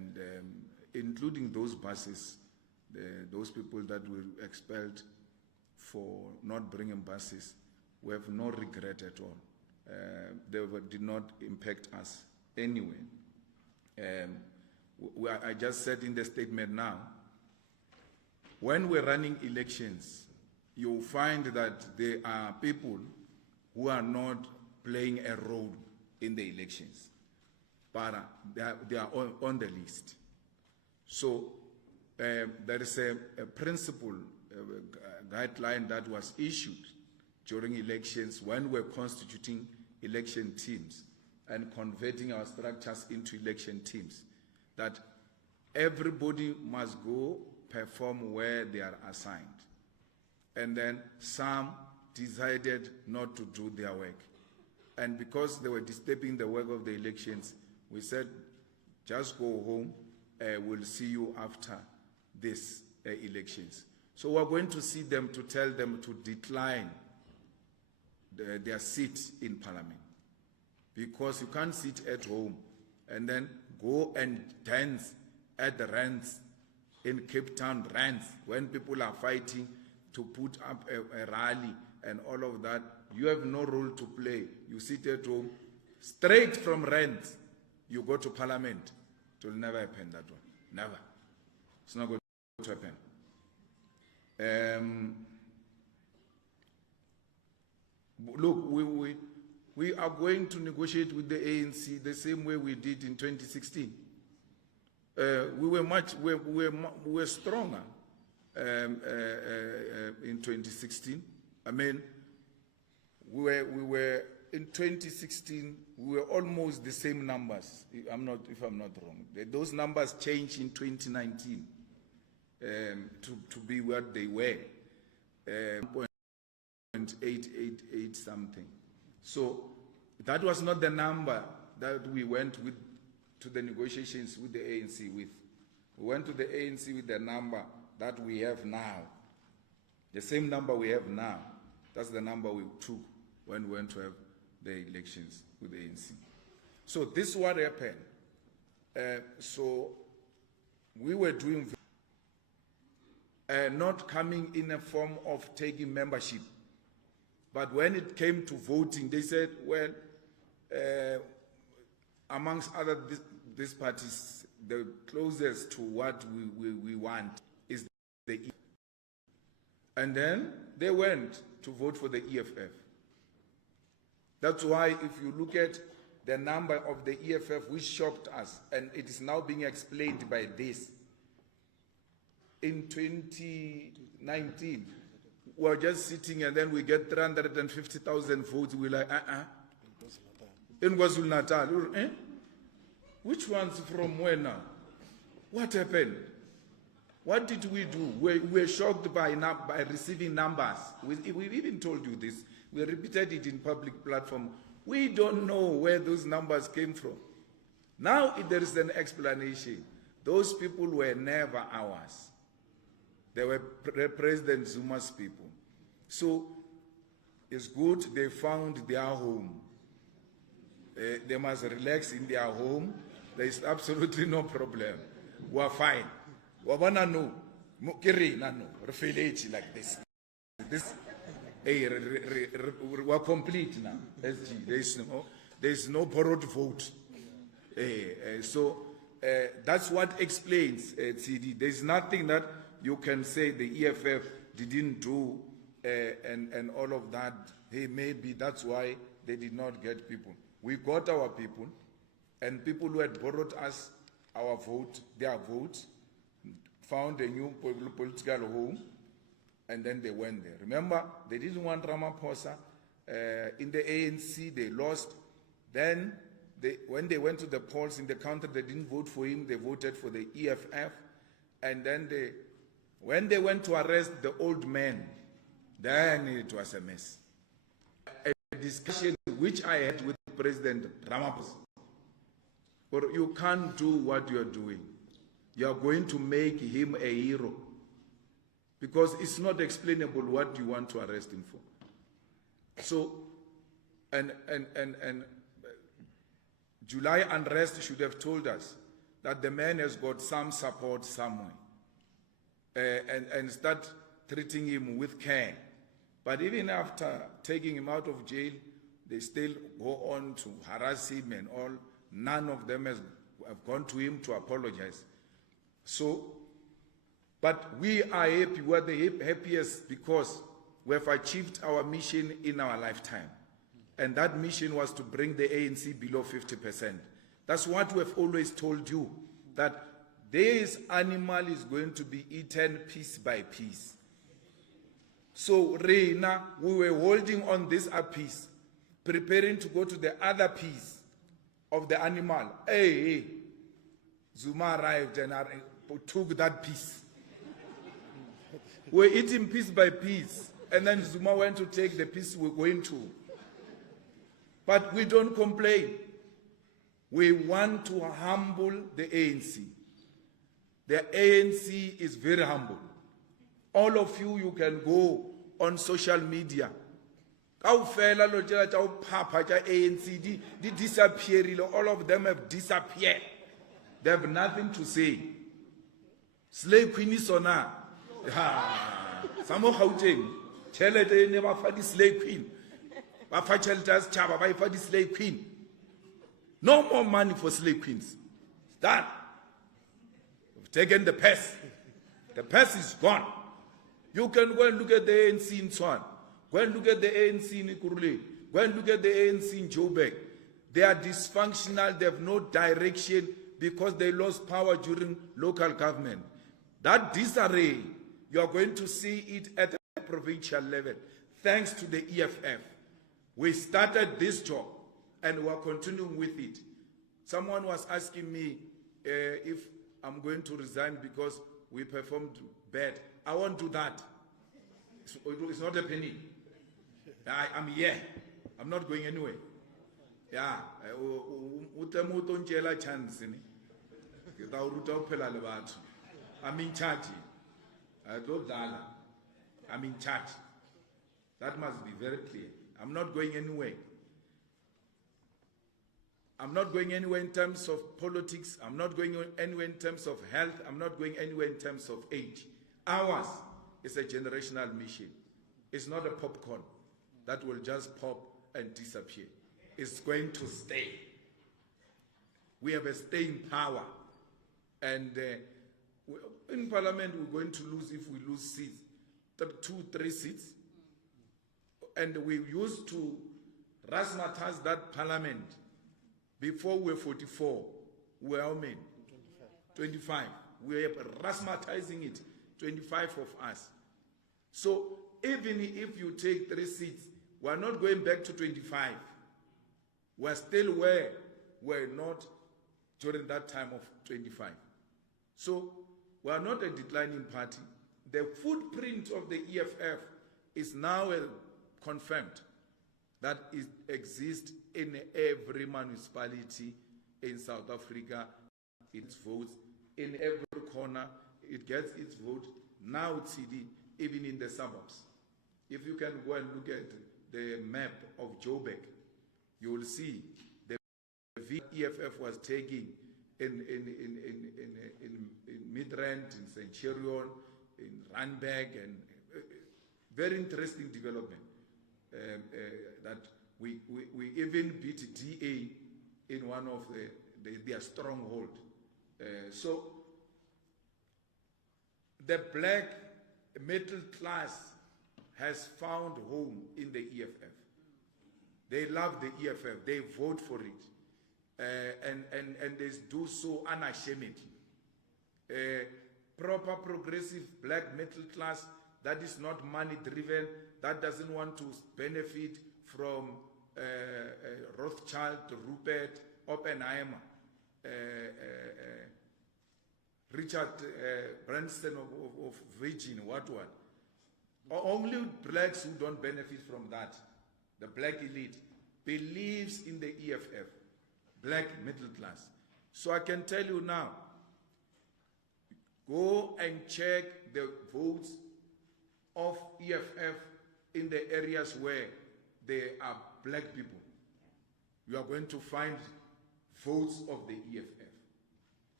and including those buses, those people that were expelled for not bringing buses, we have no regret at all. They did not impact us anyway. I just said in the statement now, when we're running elections, you'll find that there are people who are not playing a role in the elections, but they are on the list. So there is a principle, a guideline that was issued during elections when we're constituting election teams and converting our structures into election teams, that everybody must go perform where they are assigned. And then some decided not to do their work. And because they were disturbing the work of the elections, we said, just go home, we'll see you after these elections. So we're going to see them to tell them to decline their seat in Parliament. Because you can't sit at home and then go and dance at the rants in Cape Town rants when people are fighting to put up a rally and all of that. You have no role to play. You sit at home, straight from rants, you go to Parliament. It will never happen, that one. Never. It's not going to happen. Look, we are going to negotiate with the ANC the same way we did in 2016. We were stronger in 2016. I mean, we were in 2016. We were almost the same numbers. If I'm not wrong. Those numbers changed in 2019 to be what they were, 0.888 something. So that was not the number that we went with to the negotiations with the ANC with. We went to the ANC with the number that we have now. The same number we have now. That's the number we took when we went to have the elections with the ANC. So this is what happened. So we were doing not coming in a form of taking membership. But when it came to voting, they said, well, amongst other these parties, the closest to what we want is the EFF. And then they went to vote for the EFF. That's why if you look at the number of the EFF, which shocked us, and it is now being explained by this. In 2019, we're just sitting and then we get 350,000 votes. We're like, In KwaZulu-Natal, Which ones from where now? What happened? What did we do? We were shocked by receiving numbers. We even told you this. We repeated it in public platform. We don't know where those numbers came from. Now there is an explanation. Those people were never ours. They were President Zuma's people. So it's good they found their home. They must relax in their home. There is absolutely no problem. We're fine. We're like this. We're complete now. There is no borrowed vote. So that's what explains CD. There's nothing that you can say the EFF didn't do and all of that. Hey, maybe that's why they did not get people. We got our people, and people who had borrowed us our vote, their vote, found a new political home, and then they went there. Remember, they didn't want Ramaphosa. In the ANC, they lost. Then, when they went to the polls in the country, they didn't vote for him. They voted for the EFF. And then when they went to arrest the old man, then it was a mess. A discussion which I had with President Ramaphosa. Or you can't do what you're doing. You're going to make him a hero. Because it's not explainable what you want to arrest him for. So, and July unrest should have told us that the man has got some support somewhere, and start treating him with care. But even after taking him out of jail, they still go on to harass him and all. None of them have gone to him to apologize. So, but we are happy, we're the happiest because we have achieved our mission in our lifetime. And that mission was to bring the ANC below 50%. That's what we have always told you, that this animal is going to be eaten piece by piece. So, Reina, we were holding on this piece, preparing to go to the other piece of the animal. Hey, Zuma arrived and took that piece. We're eating piece by piece, and then Zuma went to take the piece we're going to. But we don't complain. We want to humble the ANC. The ANC is very humble. All of you, you can go on social media. All of them have disappeared. They have nothing to say. Slave Queen is on her. Some of Gauteng, tell her they never find the slave queen. Slave queen. No more money for slave queens. Done. We've taken the purse. The purse is gone. You can go and look at the ANC in Swan. Go and look at the ANC in Ikurule. Go and look at the ANC in Joburg. They are dysfunctional. They have no direction because they lost power during local government. That disarray, you are going to see it at the provincial level. Thanks to the EFF. We started this job and we are continuing with it. Someone was asking me if I'm going to resign because we performed bad. I won't do that. It's not a penny. I'm here. I'm not going anywhere. Yeah. I'm in charge. I'm in charge. That must be very clear. I'm not going anywhere. I'm not going anywhere in terms of politics. I'm not going anywhere in terms of health. I'm not going anywhere in terms of age. Ours is a generational mission. It's not a popcorn that will just pop and disappear. It's going to stay. We have a staying power. And in Parliament, we're going to lose if we lose seats, 2-3 seats. And we used to razzmatazz that Parliament. Before we were 44, we were how many? 25. We were razzmatazing it, 25 of us. So even if you take 3 seats, we're not going back to 25. We're still where we're not during that time of 25. So we are not a declining party. The footprint of the EFF is now confirmed that it exists in every municipality in South Africa. It votes in every corner. It gets its vote. Now it's even in the suburbs. If you can go and look at the map of Joburg, you will see the EFF was taking in Midrand, in Centurion, in Randburg, and very interesting development. That we even beat DA in one of their stronghold. So the black middle class has found home in the EFF. They love the EFF. They vote for it, and they do so unashamedly. Proper progressive black middle class that is not money driven, that doesn't want to benefit from Rothschild, Rupert, Oppenheimer, Richard Branson of Virgin, what. Only blacks who don't benefit from that, the black elite, believes in the EFF, black middle class. So I can tell you now, go and check the votes of EFF in the areas where there are black people. You are going to find votes of the EFF.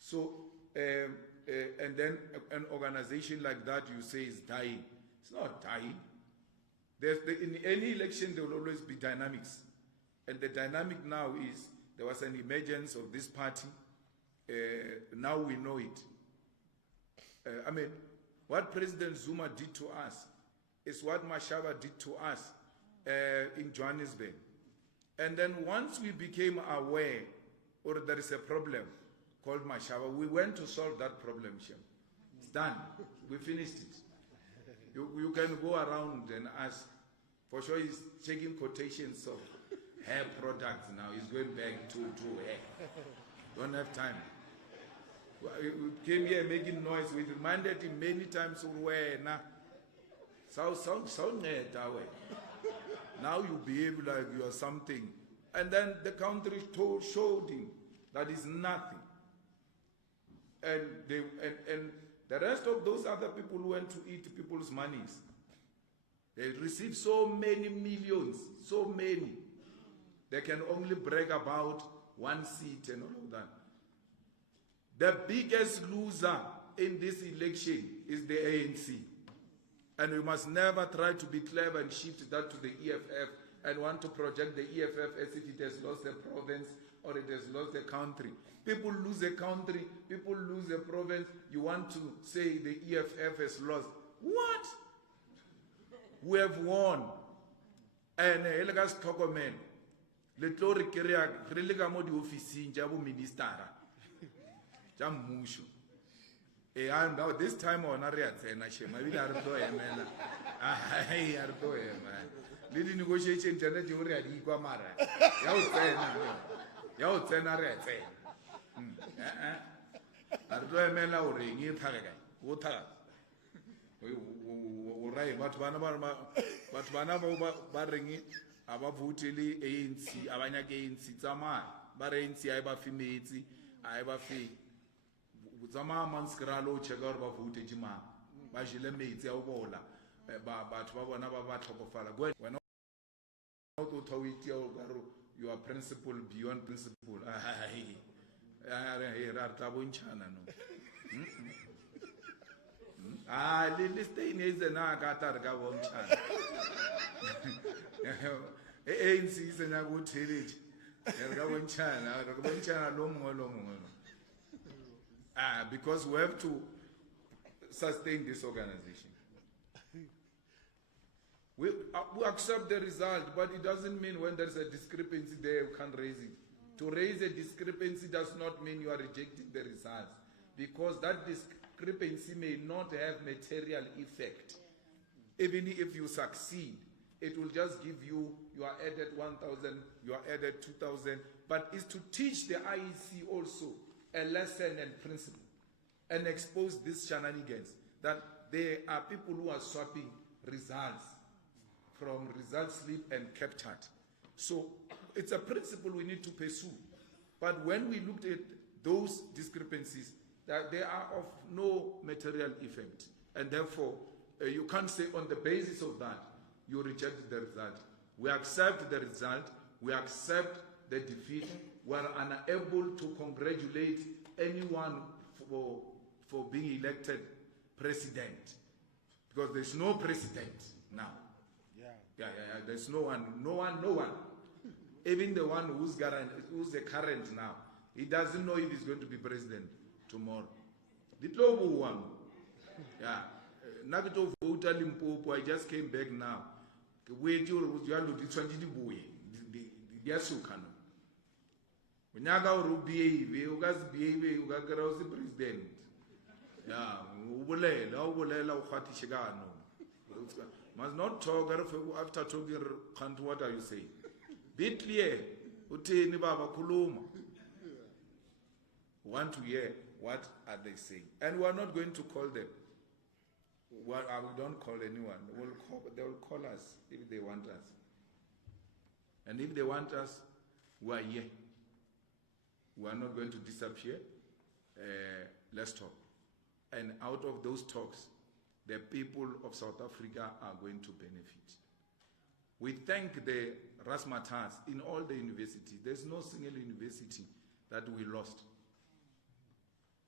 So, and then an organization like that you say is dying. It's not dying. In any election, there will always be dynamics. And the dynamic now is there was an emergence of this party. Now we know it. I mean, what President Zuma did to us is what Mashaba did to us in Johannesburg. And then once we became aware or there is a problem called Mashaba, we went to solve that problem, Shem. It's done. We finished it. You can go around and ask. For sure he's checking quotations of hair products now. He's going back to hair. Don't have time. We came here making noise. We reminded him many times, now you behave like you are something. And then the country showed him that is nothing. And the rest of those other people who went to eat people's monies, they received so many millions, so many. They can only brag about one seat and all of that. The biggest loser in this election is the ANC. And we must never try to be clever and shift that to the EFF and want to project the EFF as if it has lost the province or it has lost the country. People lose a country, people lose a province. You want to say the EFF has lost. What? We have won. And elegas tokomen. Letlo re krea re le ka mo di officing ja bo ministera. Ja mmusho. And now this time on re a tsena shema bi la re tlo emela. Ai a re tlo ema. Le di negotiation tsena di re a di kwa mara. Ya o tsena. Ya o tsena re a tsena. A re tlo emela o reng e thaka kae? O thaka. Right, but bana ba reng aba votele ANC abanya ke ANC tsama ba re ANC ai ba fimetsi ai ba fi tsama manskra lo cheka gore ba vote jima ba jile metsi a bola batho ba bona ba tlhokofala wena o to thawiti o garo you are principle beyond principle ai ra ta bonchana no le stay ne zena ka ta re ka bonchana ANC is na go thelete re ka bonchana lo mongwe because we have to sustain this organization. We accept the result, but it doesn't mean when there's a discrepancy there you can't raise it. To raise a discrepancy does not mean you are rejecting the results, because that discrepancy may not have material effect. Even if you succeed, it will just give you are added 1,000, you are added 2,000, but it's to teach the IEC also a lesson and principle and expose these shenanigans that there are people who are swapping results from result slip and captured. So it's a principle we need to pursue. But when we looked at those discrepancies, that they are of no material effect, and therefore you can't say on the basis of that you reject the result. We accept the result, we accept the defeat, we are unable to congratulate anyone for being elected president, because there's no president now. There's no one. Even the one who's the current now, he doesn't know if he's going to be president tomorrow. The global one. Yeah. Nagito voter Limpopo, I just came back now. Wait, you are the 20 boy. The Yasukano. When you go to behave, you guys behave, you got the president. Yeah, must not talk after talking. What are you saying? Be clear. Want to hear what are they saying, and we are not going to call them. Well, we don't call anyone. They will call us if they want us, and if they want us, we are here. We are not going to disappear. Let's talk. And out of those talks, the people of South Africa are going to benefit. We thank the Razzmatazz in all the universities. There's no single university that we lost.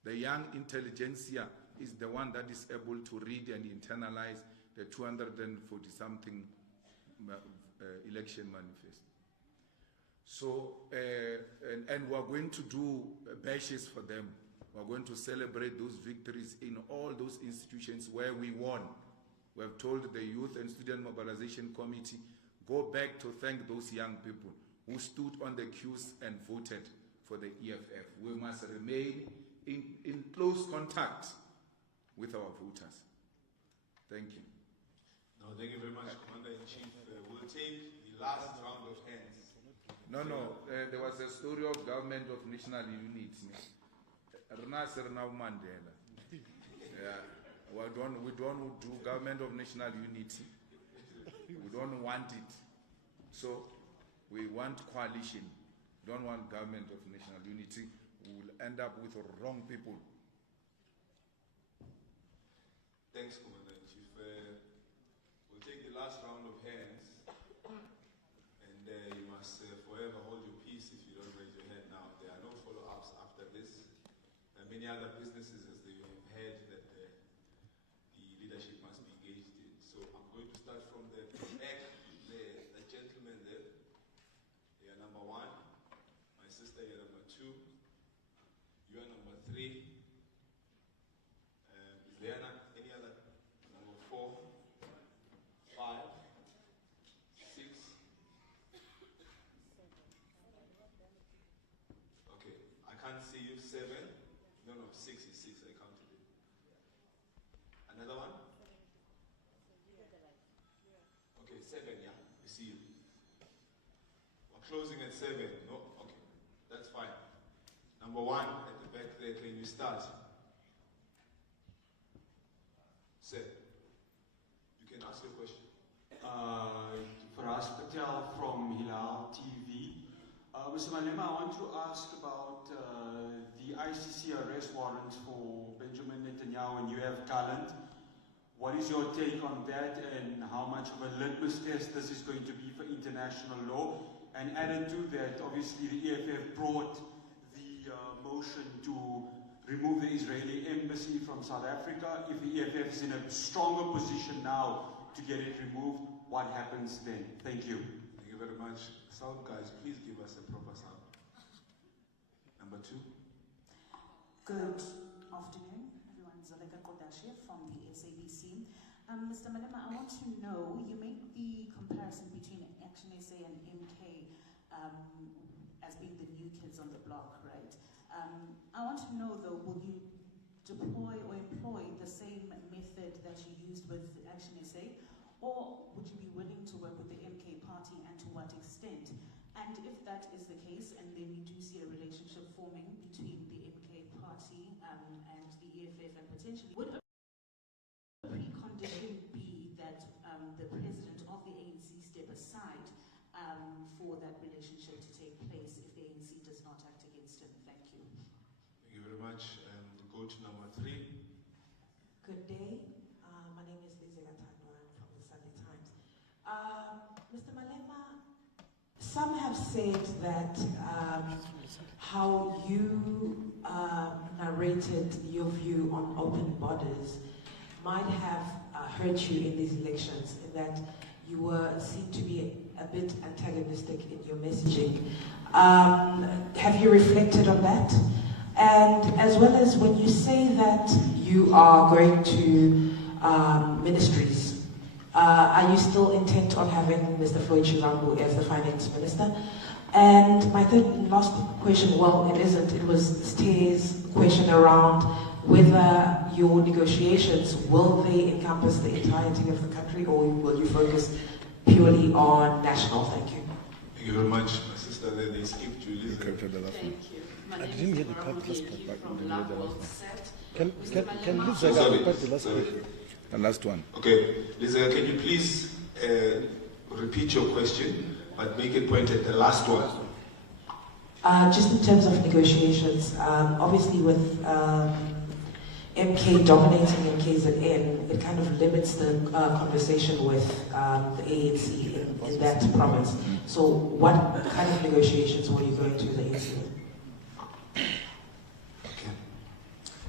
The young intelligentsia is the one that is able to read and internalize the 240-something election manifest. So, and we're going to do bashes for them. We're going to celebrate those victories in all those institutions where we won. We have told the Youth and Student Mobilization Committee, go back to thank those young people who stood on the queues and voted for the EFF. We must remain in close contact with our voters. Thank you. No, thank you very much, Commander-in-Chief. We'll take the last round of hands. No, there was a story of government of national unity. Mandela. Yeah. We don't do government of national unity. We don't want it. So we want coalition. We don't want government of national unity. We will end up with wrong people. Thanks, Commander-in-Chief. We'll take the last round of hands. And you must forever hold your peace if you don't raise your hand now. There are no follow-ups after this. There are many other businesses, as you have heard, that the leadership must be engaged in. So I'm going to start from the back, the gentleman there. You are number 1. My sister, you are number 2. You are number 3. Is there any other? Number 4, 5, 6. Okay, I can't see you. 7. No, 6 is 6. I counted it. Another one? Okay, 7, yeah. We see you. We're closing at 7. No? Okay. That's fine. Number 1 at the back there. Can you start? Sir, you can ask your question. Faraz Patel from Hilal TV. Mr. Malema, I want to ask about the ICC arrest warrants for Benjamin Netanyahu and UF Gallant. What is your take on that, and how much of a litmus test this is going to be for international law? And added to that, obviously the EFF brought the motion to remove the Israeli embassy from South Africa. If the EFF is in a stronger position now to get it removed, what happens then? Thank you. Thank you very much. Sound guys, please give us a proper sound. Number 2. Good afternoon, everyone. Zaleka Kodashir from the SABC. Mr. Malema, I want to know, you make the comparison between Action SA and MK as being the new kids on the block, right? I want to know, though, will you deploy or employ the same method that you used with Action SA, or would you be willing to work with the MK party, and to what extent? And if that is the case, and then we do see a relationship forming between the MK party and the EFF, and potentially, would a precondition be that the president of the ANC step aside for that relationship to take place if the ANC does not act against him? Thank you. Thank you very much. We'll go to number 3. Good day. My name is Lizzie Gatandwa. I'm from the Sunday Times. Mr. Malema, some have said that how you narrated your view on open borders might have hurt you in these elections, in that you were seen to be a bit antagonistic in your messaging. Have you reflected on that? And as well as when you say that you are going to ministries, are you still intent on having Mr. Floyd Chilambu as the finance minister? And my third and last question, well, it isn't, it was Steve's question around whether your negotiations, will they encompass the entirety of the country, or will you focus purely on national? Thank you. Thank you very much. My sister there, they skipped Julius. Thank you. I didn't hear the part last part. Can Lisa Sorry. the last one? The last one. Okay, Lisa, can you please repeat your question, but make it point at the last one? Just in terms of negotiations, obviously with MK dominating MKZN, it kind of limits the conversation with the ANC in that province. So what kind of negotiations were you going to with the ANC? Okay.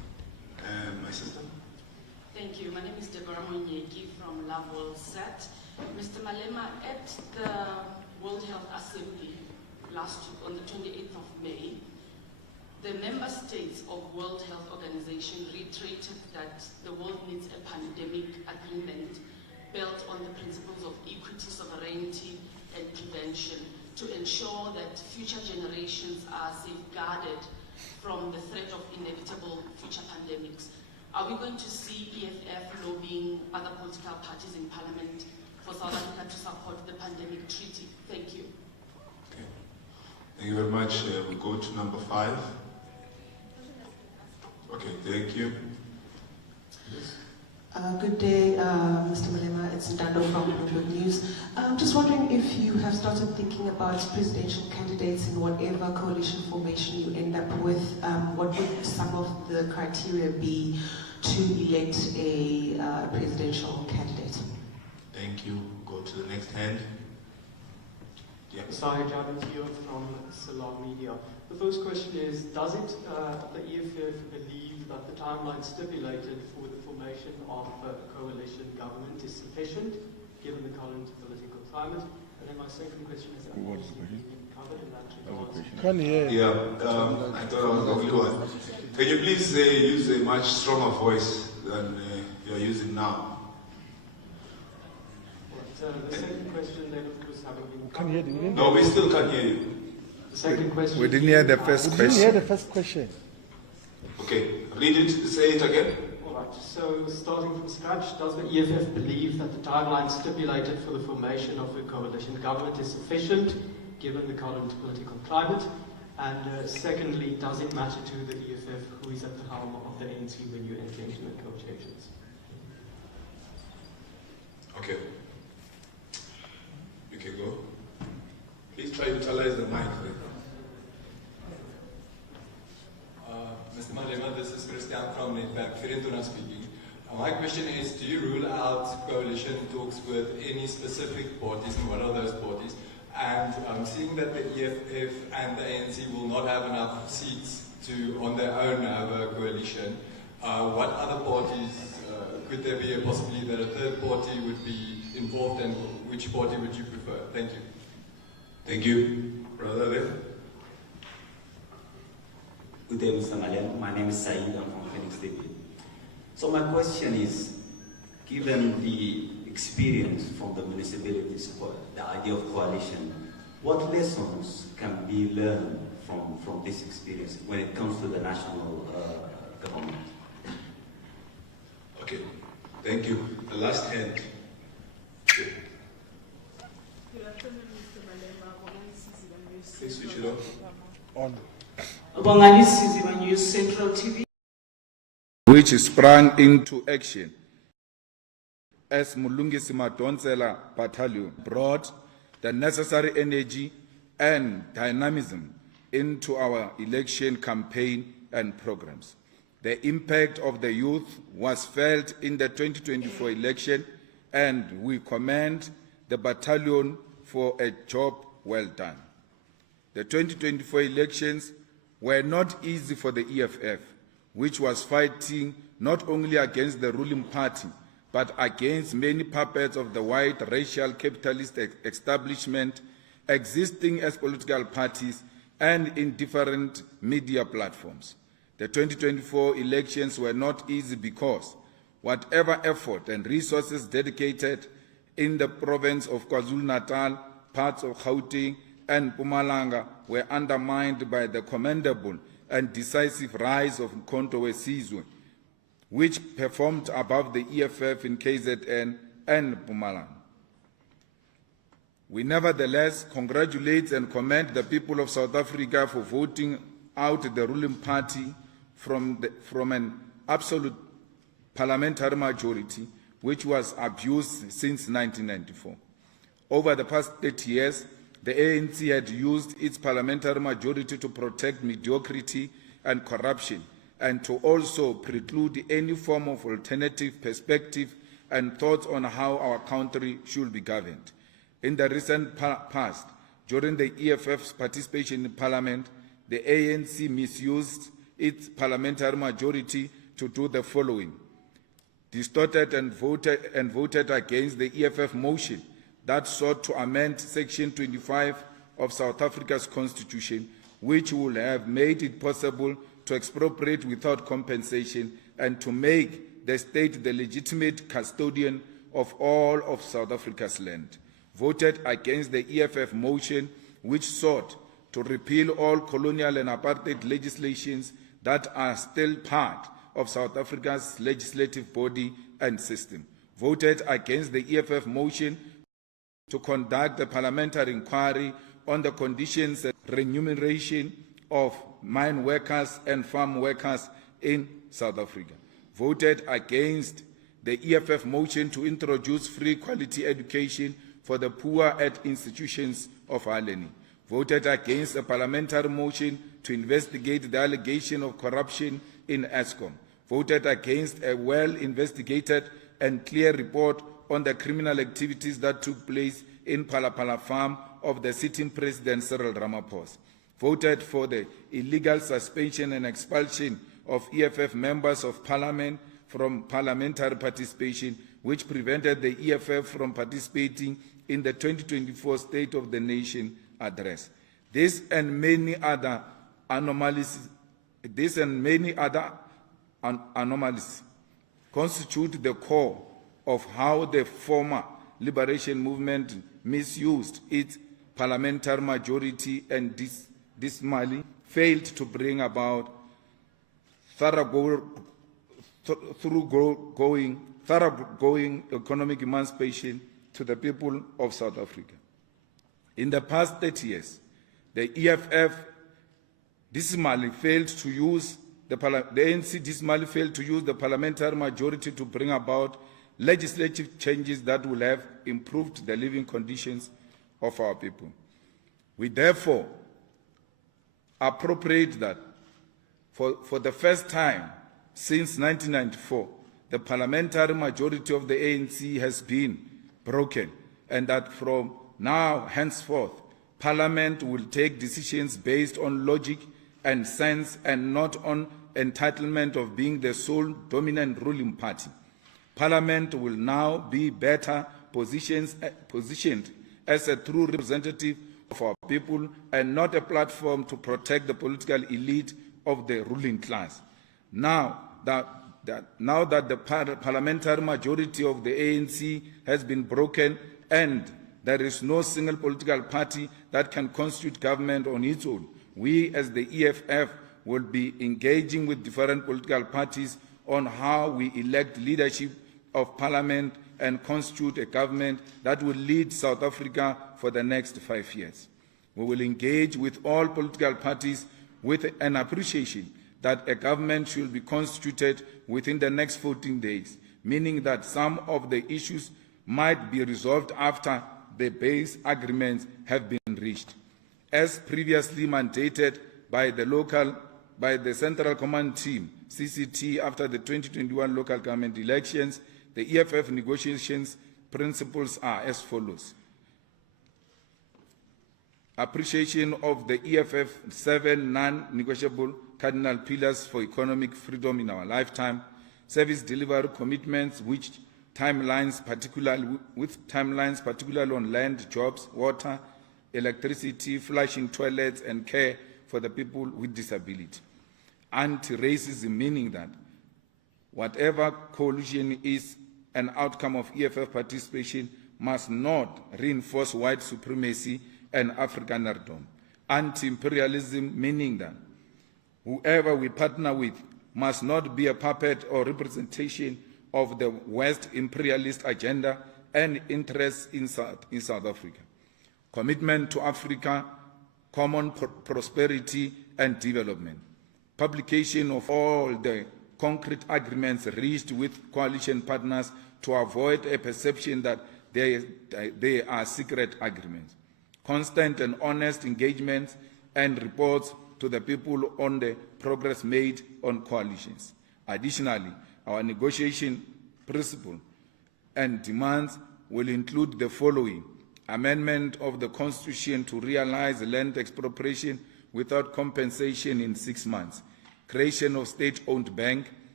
Mbeki from Lavol Sat. Mr. Malema, at the World Health Assembly last week on the 28th of May, the member states of World Health Organization reiterated that the world needs a pandemic agreement built on the principles of equity, sovereignty, and prevention to ensure that future generations are safeguarded from the threat of inevitable future pandemics. Are we going to see EFF lobbying other political parties in Parliament for South Africa to support the pandemic treaty? Thank you. Okay. Thank you very much. We go to number 5. Okay, thank you. Yes. Good day, Mr. Malema. It's Ndando from Bloomberg News. Just wondering if you have started thinking about presidential candidates in whatever coalition formation you end up with. What would some of the criteria be to elect a presidential candidate? Thank you. Go to the next hand. Yeah. Sorry, Javin here from Salam Media. The first question is, does it, the EFF believe that the timeline stipulated for the formation of a coalition government is sufficient, given the current political climate? And then my second question is, covered in that regard. Can you hear? Yeah, I thought I was the only one. Can you please use a much stronger voice than you're using now? The second question then, of course, having been Can you hear? No, we still can't hear you. the second question. We didn't hear the first Did you hear question. the first question? Okay, read it, say it again. All right, so starting from scratch, does the EFF believe that the timeline stipulated for the formation of a coalition government is sufficient, given the current political climate? And secondly, does it matter to the EFF who is at the helm of the ANC when you enter into negotiations? Okay. You can go. Please try to utilize the mic. Mr. Malema, this is Christian from Netwerk Firentuna speaking. My question is, do you rule out coalition talks with any specific parties, and what are those parties? And seeing that the EFF and the ANC will not have enough seats to, on their own, have a coalition, what other parties, could there be a possibility that a third party would be involved, and which party would you prefer? Thank you. Thank you. Brother there. Good day, Mr. Malema. My name is Saeed. I'm from Phoenix TV. So my question is, given the experience from the municipalities, the idea of coalition, what lessons can be learned from this experience when it comes to the national government? Okay. Thank you. The last hand. Good afternoon, Mr. Malema. Please switch it on. On News Central TV. Which sprang into action as Mulungisi Madonsela Battalion brought the necessary energy and dynamism into our election campaign and programs. The impact of the youth was felt in the 2024 election, and we commend the battalion for a job well done. The 2024 elections were not easy for the EFF, which was fighting not only against the ruling party, but against many puppets of the white racial capitalist establishment existing as political parties and in different media platforms. The 2024 elections were not easy because whatever effort and resources dedicated in the province of KwaZulu-Natal, parts of Gauteng, and Mpumalanga were undermined by the commendable and decisive rise of Mkhonto weSizwe, which performed above the EFF in KZN and Mpumalanga. We nevertheless congratulate and commend the people of South Africa for voting out the ruling party from an absolute parliamentary majority, which was abused since 1994. Over the past 30 years, the ANC had used its parliamentary majority to protect mediocrity and corruption, and to also preclude any form of alternative perspective and thoughts on how our country should be governed. In the recent past, during the EFF's participation in Parliament, the ANC misused its parliamentary majority to do the following: distorted and voted against the EFF motion that sought to amend Section 25 of South Africa's Constitution, which would have made it possible to expropriate without compensation and to make the state the legitimate custodian of all of South Africa's land. Voted against the EFF motion, which sought to repeal all colonial and apartheid legislations that are still part of South Africa's legislative body and system. Voted against the EFF motion to conduct a parliamentary inquiry on the conditions and remuneration of mine workers and farm workers in South Africa. Voted against the EFF motion to introduce free quality education for the poor at institutions of higher learning. Voted against a parliamentary motion to investigate the allegation of corruption in Eskom. Voted against a well-investigated and clear report on the criminal activities that took place in Palapala farm of the sitting President Cyril Ramaphosa. Voted for the illegal suspension and expulsion of EFF members of parliament from parliamentary participation, which prevented the EFF from participating in the 2024 State of the Nation address. This and many other anomalies constitute the core of how the former liberation movement misused its parliamentary majority and dismally failed to bring about thoroughgoing economic emancipation to the people of South Africa. In the past 30 years, the EFF dismally failed to use the ANC dismally failed to use the parliamentary majority to bring about legislative changes that will have improved the living conditions of our people. We therefore appropriate that for the first time since 1994, the parliamentary majority of the ANC has been broken, and that from now henceforth, Parliament will take decisions based on logic and sense and not on entitlement of being the sole dominant ruling party. Parliament will now be better positioned as a true representative of our people and not a platform to protect the political elite of the ruling class. Now that the parliamentary majority of the ANC has been broken and there is no single political party that can constitute government on its own, we as the EFF will be engaging with different political parties on how we elect leadership of parliament and constitute a government that will lead South Africa for the next 5 years. We will engage with all political parties with an appreciation that a government should be constituted within the next 14 days, meaning that some of the issues might be resolved after the base agreements have been reached. As previously mandated by the Central Command Team, CCT, after the 2021 local government elections, the EFF negotiations principles are as follows. Appreciation of the EFF 7 non-negotiable cardinal pillars for economic freedom in our lifetime, service delivery commitments with timelines particularly on land, jobs, water, electricity, flushing toilets, and care for the people with disability. Anti-racism, meaning that whatever coalition is an outcome of EFF participation, must not reinforce white supremacy and Afrikanerdom. Anti-imperialism, meaning that whoever we partner with must not be a puppet or representation of the West imperialist agenda and interests in South Africa. Commitment to Africa, common prosperity and development. Publication of all the concrete agreements reached with coalition partners to avoid a perception that they are secret agreements. Constant and honest engagements and reports to the people on the progress made on coalitions. Additionally, our negotiation principle and demands will include the following: amendment of the Constitution to realize land expropriation without compensation in 6 months, creation of state-owned bank,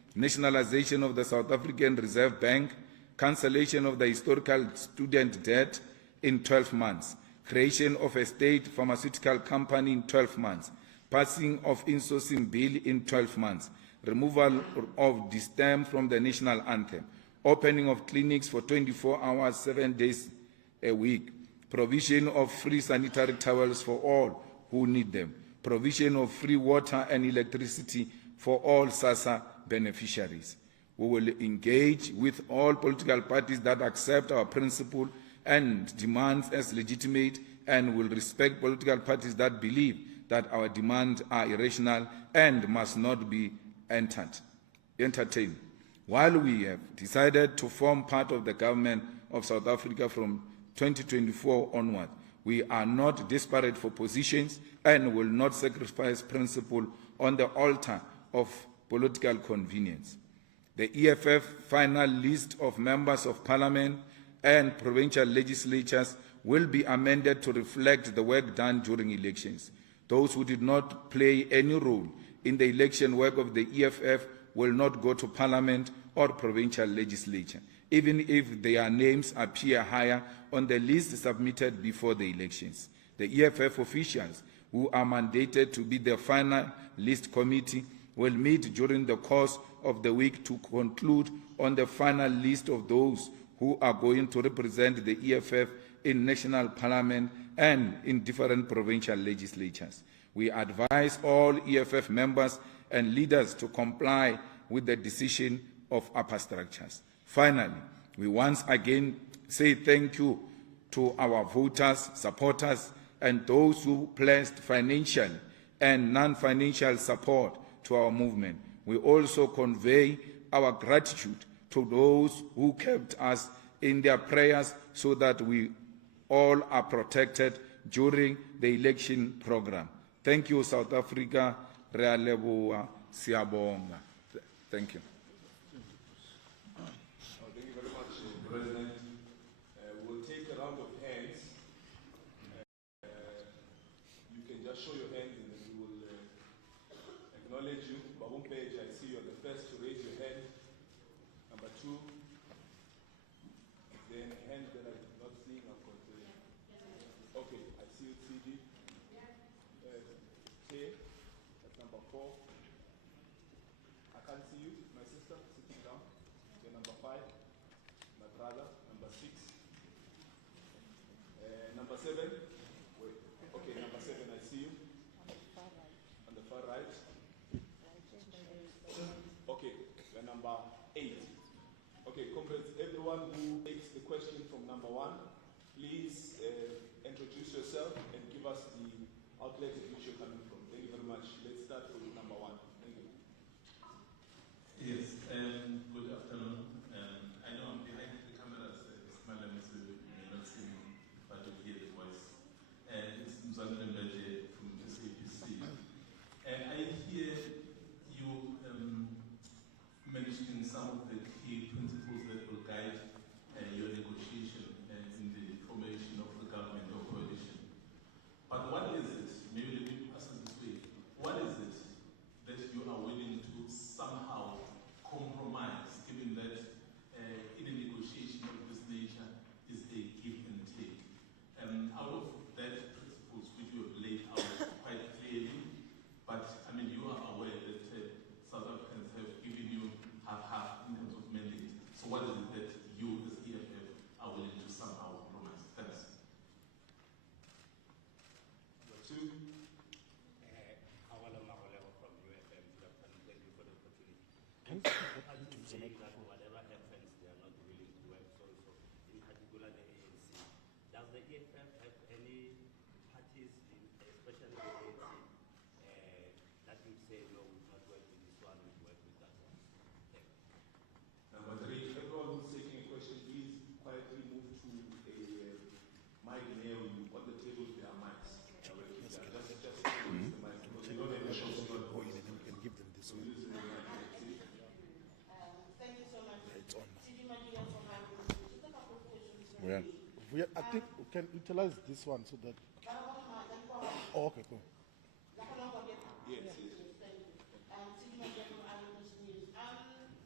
nationalization of the South African Reserve Bank, cancellation of the historical student debt in 12 months, creation of a state pharmaceutical company in 12 months, passing of insourcing bill in 12 months, removal of distem from the national anthem, opening of clinics for 24 hours, 7 days a week, provision of free sanitary towels for all who need them, provision of free water and electricity for all SASSA beneficiaries. We will engage with all political parties that accept our principle and demands as legitimate, and will respect political parties that believe that our demands are irrational and must not be entertained. While we have decided to form part of the government of South Africa from 2024 onward, we are not desperate for positions and will not sacrifice principle on the altar of political convenience. The EFF final list of members of parliament and provincial legislatures will be amended to reflect the work done during elections. Those who did not play any role in the election work of the EFF will not go to parliament or provincial legislature, even if their names appear higher on the list submitted before the elections. The EFF officials who are mandated to be the final list committee will meet during the course of the week to conclude on the final list of those who are going to represent the EFF in national parliament and in different provincial legislatures. We advise all EFF members and leaders to comply with the decision of upper structures. Finally, we once again say thank you to our voters, supporters, and those who pledged financial and non-financial support to our movement. We also convey our gratitude to those who kept us in their prayers so that we all are protected during the election program. Thank you, South Africa. Re a leboha, siabonga. Thank you. Thank you very much, President. We'll take a round of hands. You can just show your hands and then we will acknowledge you. Babum Page, I see you are the first to raise your hand. Number two. Then a hand that I'm not seeing. I've got. Okay, I see you, CD. K, that's number 4. I can't see you, my sister, sitting down. Okay, number 5, my brother, number 6. Number 7, wait, okay, number 7, I see you. On the far right. Okay, you're number 8. Okay, comrades, everyone who takes the question from number 1, please introduce yourself and give us the outlet in which you're coming from. Thank you very much. Let's start with number 1. Thank you. Yes, good afternoon. I know I'm behind the cameras, Mr. Malema, so you may not see me, but you hear the voice. It's Mzanele Mbeje from SABC. I hear you mentioning some of the key principles that will guide your negotiation in the formation of the government or coalition. But what is it, maybe let me ask it this way, what is it that you are willing to somehow compromise, given that in a negotiation of this nature is a give and take? Out of that principles which you have laid out quite clearly, but I mean you are aware that South Africans have given you half in terms of mandate. So what is it that you as EFF are willing to somehow compromise? Thanks. Number 2. Whatever happens, they are not willing to work. So in particular, the ANC. Does the EFF have any parties, especially the ANC, that would say, no, we will not work with this one, we will work with that one? Number 3, everyone who's taking a question, please quietly move to a mic near you. On the tables, there are mics. Just use the mic because we don't have a show. You can give them this one. Thank you so much. It's on. Yeah. I think we can utilize this one so that. Oh, okay, cool. Yes. Thank you.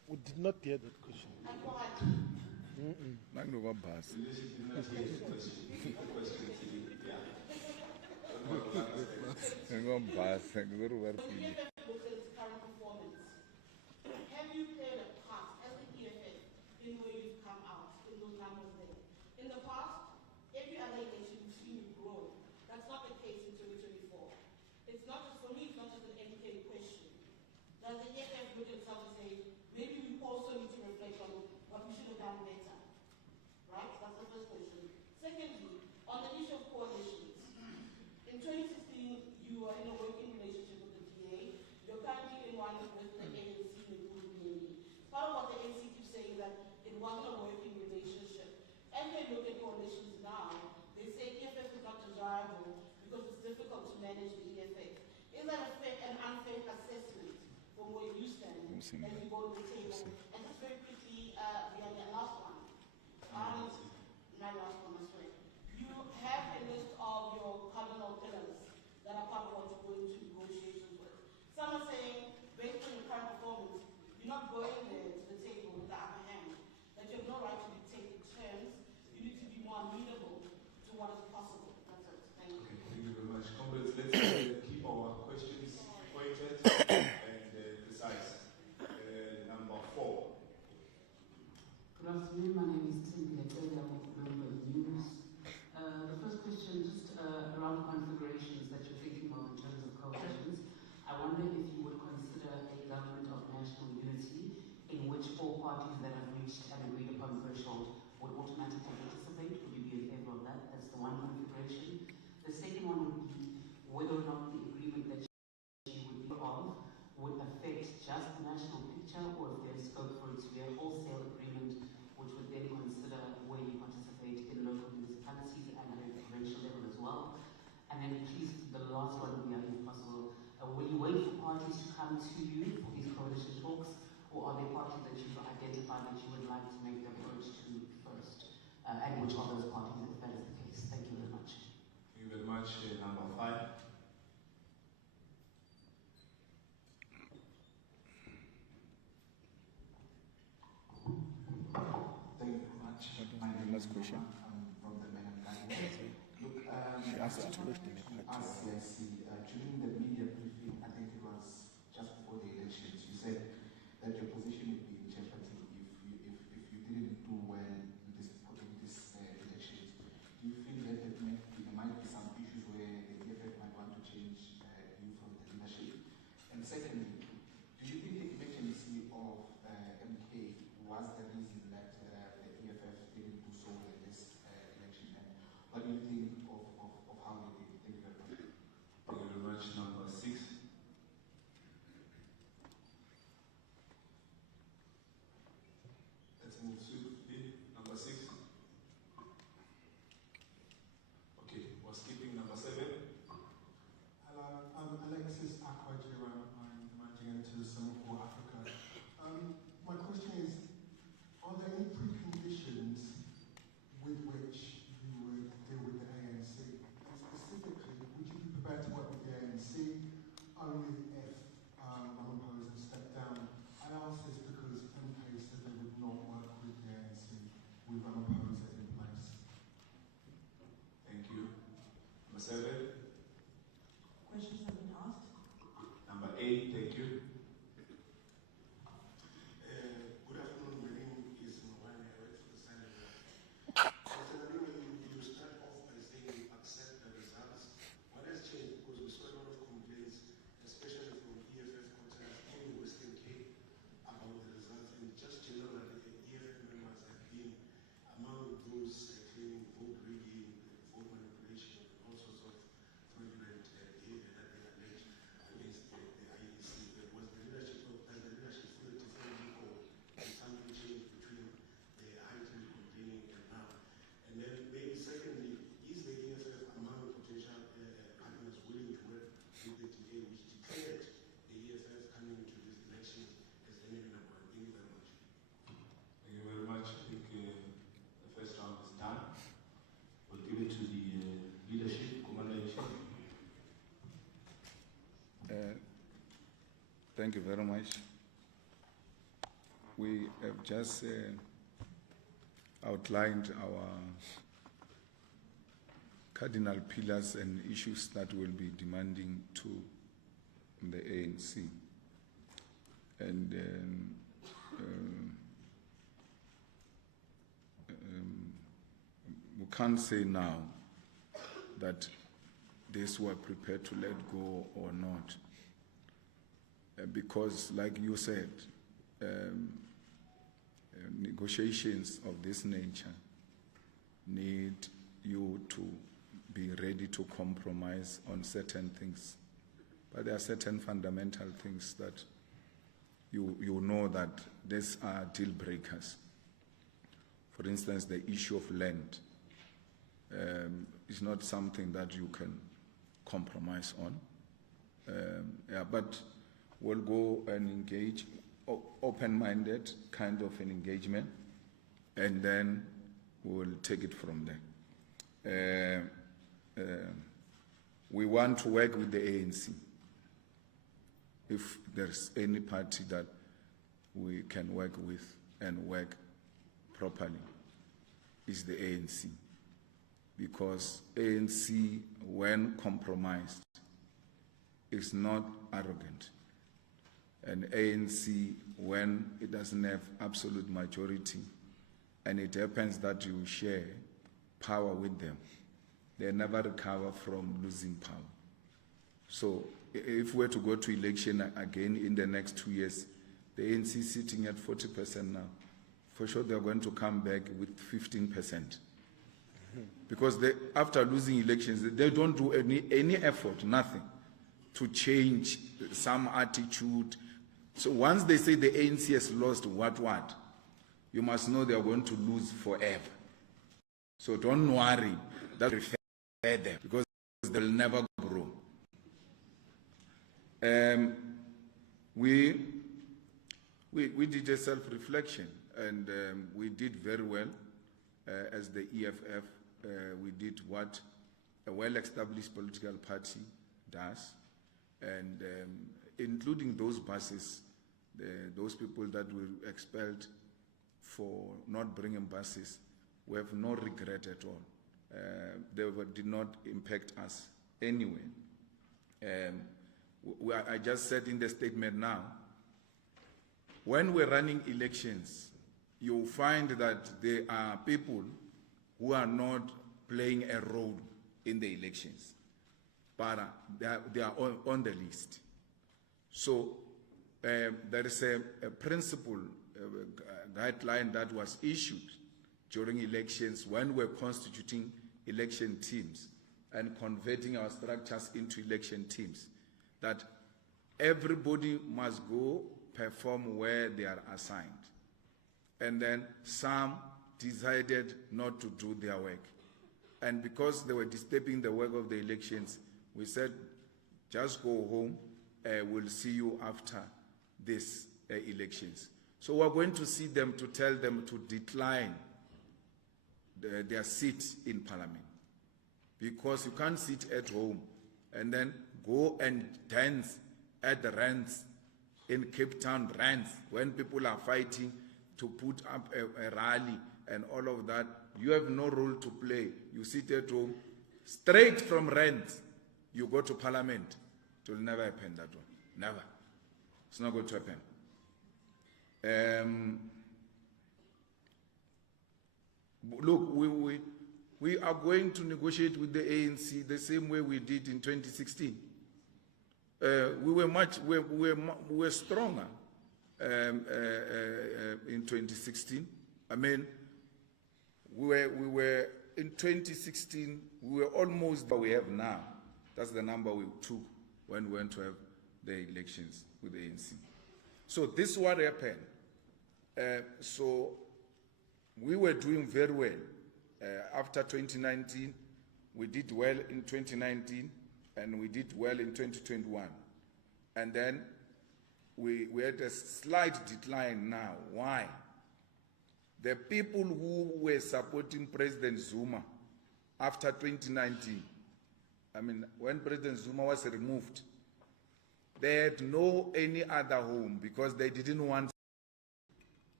not hear that question. Nangokubhasa. Ngokubhasa, ngikurubarifile. Look at its current performance. Have you played a part as the EFF in where you've come out in those numbers there? In the past, every other election you've seen you grow. That's not the case in 2024. It's not just, for me, it's not just an educated question. Does the EFF look at itself and say, maybe we also need to reflect on what we should have done better? Right? That's the first question. Secondly, on the issue of coalitions, in 2016, you were in a working relationship with the DA. You're currently in one with the ANC in Guru. Part of what the ANC keeps saying that it wasn't a working relationship. As they look at coalitions now, they say EFF is not desirable because it's difficult to manage the EFF. Is that an unfair assessment from where you stand as you go to the table? And just very quickly, the last one. My last one, I swear. You have a list of your cardinal pillars that are part of what you're going to negotiations with. Some are saying, based on your current performance, you're not going there to the table with the upper hand, that you have no right to dictate the terms. You need to be more amenable to what is possible. That's it. Thank you. Thank you very much. Comrades, let's keep our questions pointed and precise. Number 4. Good afternoon. My name is Tim Gatela. I'm with Bloomberg News. The first question, just around configurations that you're thinking of in terms of coalitions. I wonder if you would consider a government of national unity in which all parties that have reached an agreed upon threshold would automatically participate. Would you be in favor of that? That's the one configuration. The second one would be whether or not the agreement that you would be of would affect just the national picture, or if there's scope for it to be a wholesale agreement which would then consider where you participate in local municipalities and at a provincial level as well. And then please, the last one would be, if possible, will you wait for parties to come to you for these coalition talks, or are there parties that you've identified that you would like to make the approach to first? And which are those parties, if that is the case? Thank you very much. Thank you very much. Number 5. Thank you very much. My name is question. I'm from the Men and Guidance. Look, She asked I to wanted lift the to ask CIC, during the media briefing, I think it was just before the elections, you said that your position would be in jeopardy if you didn't do well in this elections. Do you feel that there might be some issues where the EFF might want to change you from the leadership? And secondly, do you think the emergency of MK was the reason that the EFF didn't do so in this election? And what do you think of how they did? Thank you very much. Thank you very much. Number 6. Let's move swiftly. Number 6. Okay, we're skipping number 7. Hello, I'm Alexis Akwajira. I'm the managing editor of Singapore Africa. My question is, are there any preconditions with which you would deal with the ANC? And specifically, would you be prepared to work with the ANC only if Ramaphosa stepped down? I ask this because MK said they would not work with the ANC with Ramaphosa in place. Thank you. Number 7. Questions have been asked. Number 8. Thank you. Good afternoon. My name is Mawani. I work for the Senate. Mr. Malema, you start off by saying you accept the results. What has changed? Because we saw a lot of complaints, especially from EFF quarters in Western Cape, about the results, and just generally, EFF members have been among those claiming vote rigging, vote manipulation, and all sorts of fraudulent behavior that they allege against the IEC. Was the leadership feel differently, or did something change between the heightened complaining and now? And then maybe secondly, is the EFF among potential partners willing to work with the DA, which declared the EFF coming into this election as the enemy number 1? Thank you very much. Thank you very much. I think the first round is done. We'll give it to the leadership, Commander-in-Chief. Thank you very much. we have just outlined our cardinal pillars and issues that we'll be demanding to the ANC. And we can't say now that these were prepared to let go or not. Because, like you said, negotiations of this nature need you to be ready to compromise on certain things. But there are certain fundamental things that you know that these are deal breakers. For instance, the issue of land is not something that you can compromise on. But we'll go and engage, open-minded kind of an engagement, and then we'll take it from there. We want to work with the ANC. If there's any party that we can work with and work properly, is the ANC. Because ANC, when compromised, is not arrogant. And ANC, when it doesn't have absolute majority, and it happens that you share power with them, they never recover from losing power. So if we're to go to election again in the next 2 years, the ANC sitting at 40% now, for sure they're going to come back with 15%. Because after losing elections, they don't do any effort, nothing, to change some attitude. So once they say the ANC has lost what, you must know they are going to lose forever. So don't worry, that will refer them, because they'll never grow. We did a self-reflection, and we did very well as the EFF. We did what a well-established political party does, and including those buses, those people that were expelled for not bringing buses, we have no regret at all. They did not impact us anyway. I just said in the statement now, when we're running elections, you'll find that there are people who are not playing a role in the elections, but they are on the list. So there is a principle, a guideline that was issued during elections when we're constituting election teams and converting our structures into election teams, that everybody must go perform where they are assigned. And then some decided not to do their work. And because they were disturbing the work of the elections, we said, just go home, we'll see you after these elections. So we're going to see them to tell them to decline their seat in Parliament. Because you can't sit at home and then go and dance at the rants in Cape Town rants when people are fighting to put up a rally and all of that. You have no role to play. You sit at home, straight from rants, you go to Parliament. It will never happen, that one. Never. It's not going to happen. Look, we are going to negotiate with the ANC the same way we did in 2016. We were stronger in 2016. I mean, we were in 2016. We were almost what we have now. That's the number we took when we went to have the elections with the ANC. So this is what happened. So we were doing very well. After 2019, we did well in 2019, and we did well in 2021. And then we had a slight decline now. Why? The people who were supporting President Zuma after 2019, I mean, when President Zuma was removed, they had no any other home because they didn't want.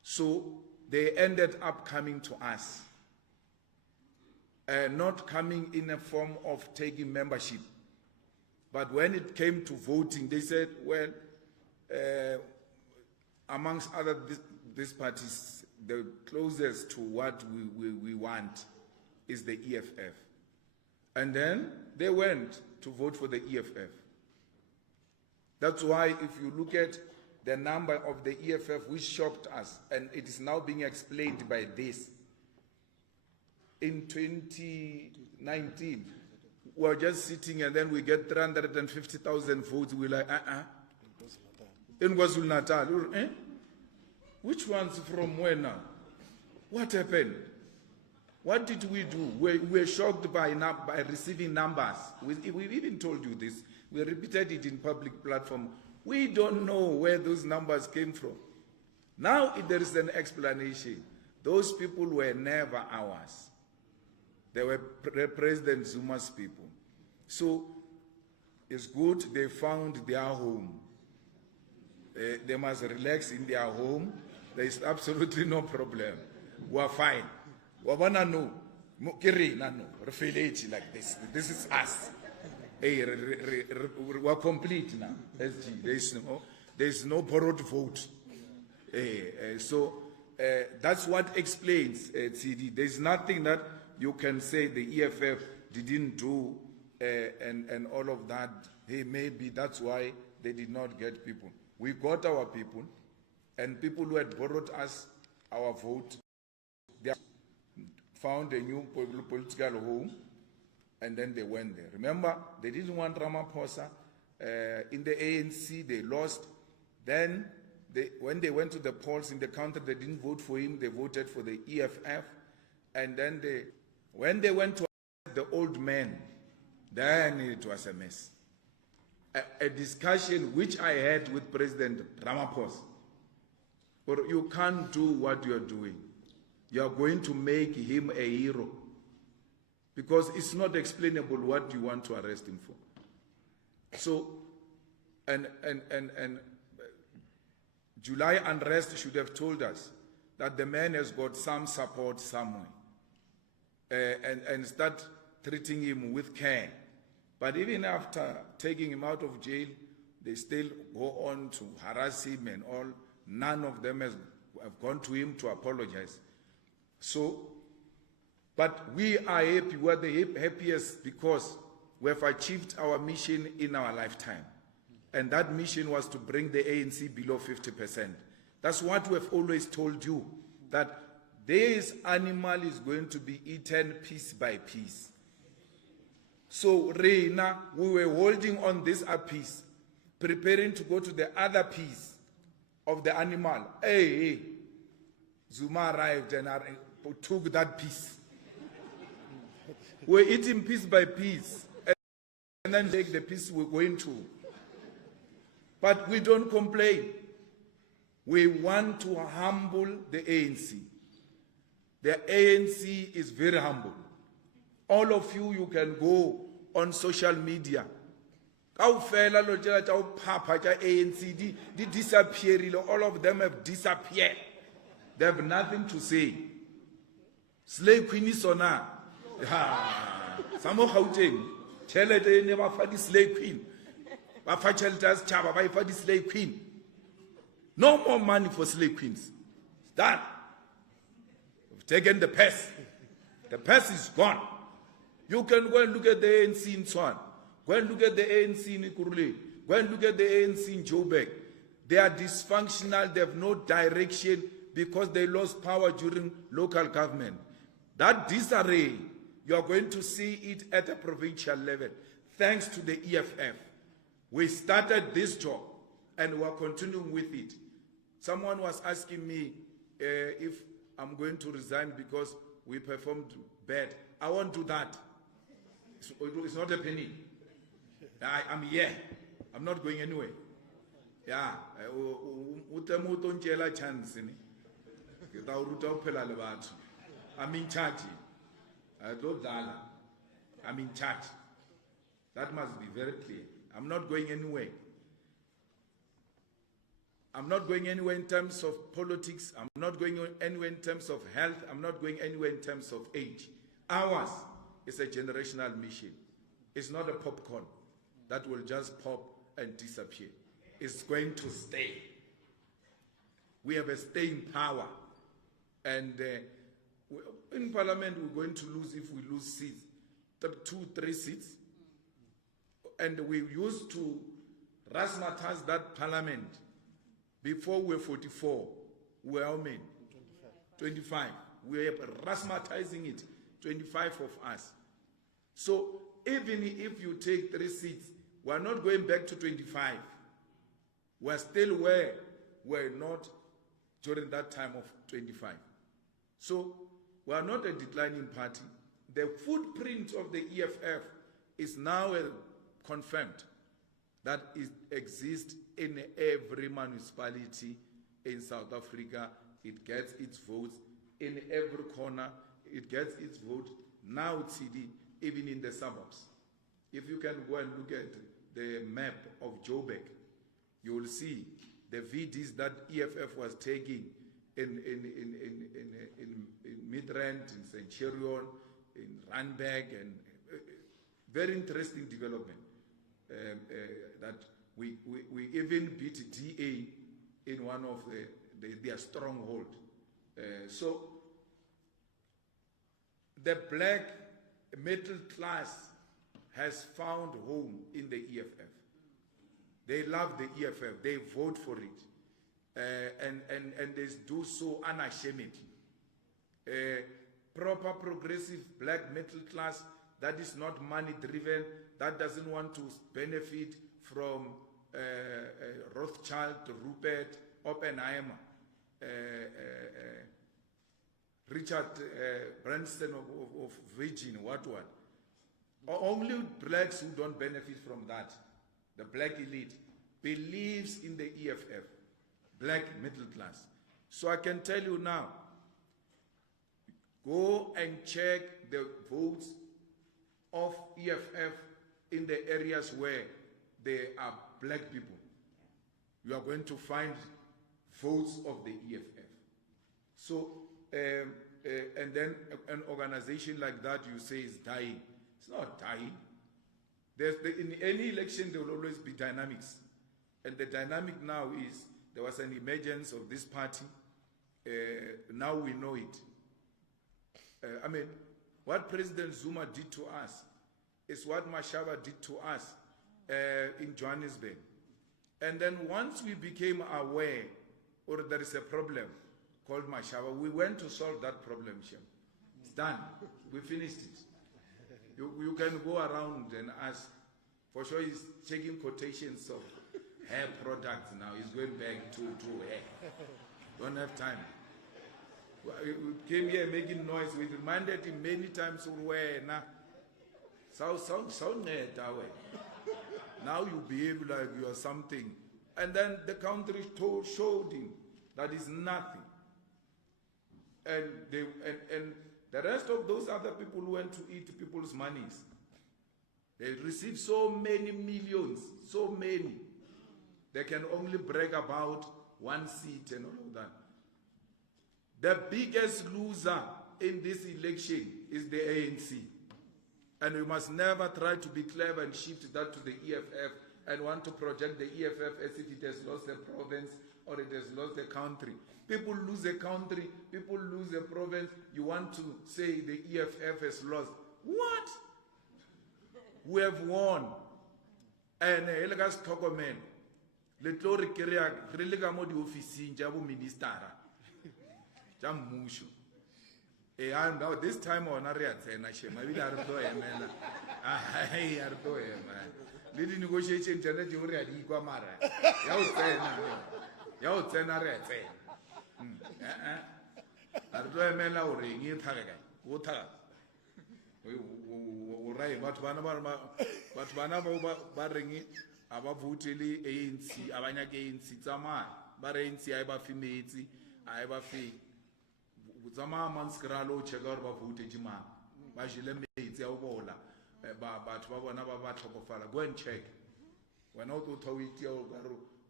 So they ended up coming to us, not coming in a form of taking membership. But when it came to voting, they said, well, amongst other these parties, the closest to what we want is the EFF. And then they went to vote for the EFF. That's why if you look at the number of the EFF, which shocked us, and it is now being explained by this. In 2019, we were just sitting and then we get 350,000 votes. We're like, In KwaZulu-Natal, eh? Which ones from where now? What happened? What did we do? We were shocked by receiving numbers. We even told you this. We repeated it in public platform. We don't know where those numbers came from. Now there is an explanation. Those people were never ours. They were President Zuma's people. So it's good they found their home. They must relax in their home. There is absolutely no problem. We are fine. We want to know. Like this. This is us. Hey, we're complete now. There is no borrowed vote. So that's what explains CD. There's nothing that you can say the EFF didn't do and all of that. Hey, maybe that's why they did not get people. We got our people, and people who had borrowed us our vote, they found a new political home, and then they went there. Remember, they didn't want Ramaphosa. In the ANC, they lost. Then, when they went to the polls in the country, they didn't vote for him. They voted for the EFF. And then, when they went to the old man, then it was a mess. A discussion which I had with President Ramaphosa. Or you can't do what you're doing. You are going to make him a hero. Because it's not explainable what you want to arrest him for. So, and July unrest should have told us that the man has got some support somewhere. And start treating him with care. But even after taking him out of jail, they still go on to harass him and all. None of them have gone to him to apologize. So, but we are happy. We are the happiest because we have achieved our mission in our lifetime. And that mission was to bring the ANC below 50%. That's what we have always told you, that this animal is going to be eaten piece by piece. So, Reina, we were holding on this piece, preparing to go to the other piece of the animal. Hey, Zuma arrived and took that piece. We're eating piece by piece, and then take the piece we're going to. But we don't complain. We want to humble the ANC. The ANC is very humble. All of you, you can go on social media. All of them have disappeared. They have nothing to say. Slave Queen is on her. Some of Gauteng, Chelete never fight the slave queen. Bafacheltas Chaba, by fight the slave queen. No more money for slave queens. Done. We've taken the pest. The pest is gone. You can go and look at the ANC in Swan. Go and look at the ANC in Ikurule. Go and look at the ANC in Joburg. They are dysfunctional. They have no direction because they lost power during local government. That disarray, you are going to see it at a provincial level. Thanks to the EFF. We started this job and we are continuing with it. Someone was asking me if I'm going to resign because we performed bad. I won't do that. It's not happening. I'm here. I'm not going anywhere. Yeah. I'm in charge. I'm in charge. That must be very clear. I'm not going anywhere. I'm not going anywhere in terms of politics. I'm not going anywhere in terms of health. I'm not going anywhere in terms of age. Ours is a generational mission. It's not a popcorn that will just pop and disappear. It's going to stay. We have a staying power. And in Parliament, we're going to lose if we lose seats, 2-3 seats. And we used to razzmatazz that Parliament. Before we were 44, we were how many? 25. We are razzmatazing it, 25 of us. So even if you take 3 seats, we're not going back to 25. We're still where we're not during that time of 25. So we're not a declining party. The footprint of the EFF is now confirmed that it exists in every municipality in South Africa. It gets its votes in every corner. It gets its vote now, CD, even in the suburbs. If you can go and look at the map of Joburg, you will see the VDs that EFF was taking in Midrand, in Centurion, in Randburg, and very interesting development. That we even beat DA in one of their stronghold. So the black middle class has found home in the EFF. They love the EFF. They vote for it, and they do so unashamedly. Proper progressive black middle class that is not money driven, that doesn't want to benefit from Rothschild, Rupert, Oppenheimer, Richard Branson of Virgin, what. Only blacks who don't benefit from that, the black elite, believes in the EFF, black middle class. So I can tell you now, go and check the votes of EFF in the areas where there are black people. You are going to find votes of the EFF. So, and then an organization like that you say is dying. It's not dying. In any election there will always be dynamics. And the dynamic now is there was an emergence of this party. Now we know it. I mean, what President Zuma did to us is what Mashaba did to us in Johannesburg. And then once we became aware, or there is a problem called Mashaba, we went to solve that problem, Shem. It's done. We finished it. You can go around and ask. For sure he's taking quotations of hair products now. He's going back to hair. Don't have time. We came here making noise. We reminded him many times, now you behave like you are something. And then the country showed him that is nothing. And the rest of those other people who went to eat people's monies, they received so many millions, so many. They can only brag about one seat and all of that. The biggest loser in this election is the ANC. And we must never try to be clever and shift that to the EFF and want to project the EFF as if it has lost the province or it has lost the country. People lose a country, people lose a province. You want to say the EFF has lost. What? We have won. And Elgas Tokomen, Letori Keria, Relegamo di Office, Jabu Ministara. Jamushu. And now this time on Ariat and Hashem, I will Ardo Emela. I Ardo Emela. Little negotiation, Janet, you already Guamara. Yao Tenare. Ardo Emela or Ring, Yetaga. Wota. But Banaba Barring it, Aba Vutili, ANC, Abanya ANC, Zama, Barenci, Iba Fimeti, Iba Fi. Zama Manskralo, Chegorba Vutejima, Bajileme, Ziabola, but Babanaba Batopofala. Go and check. We're not to Tawiti or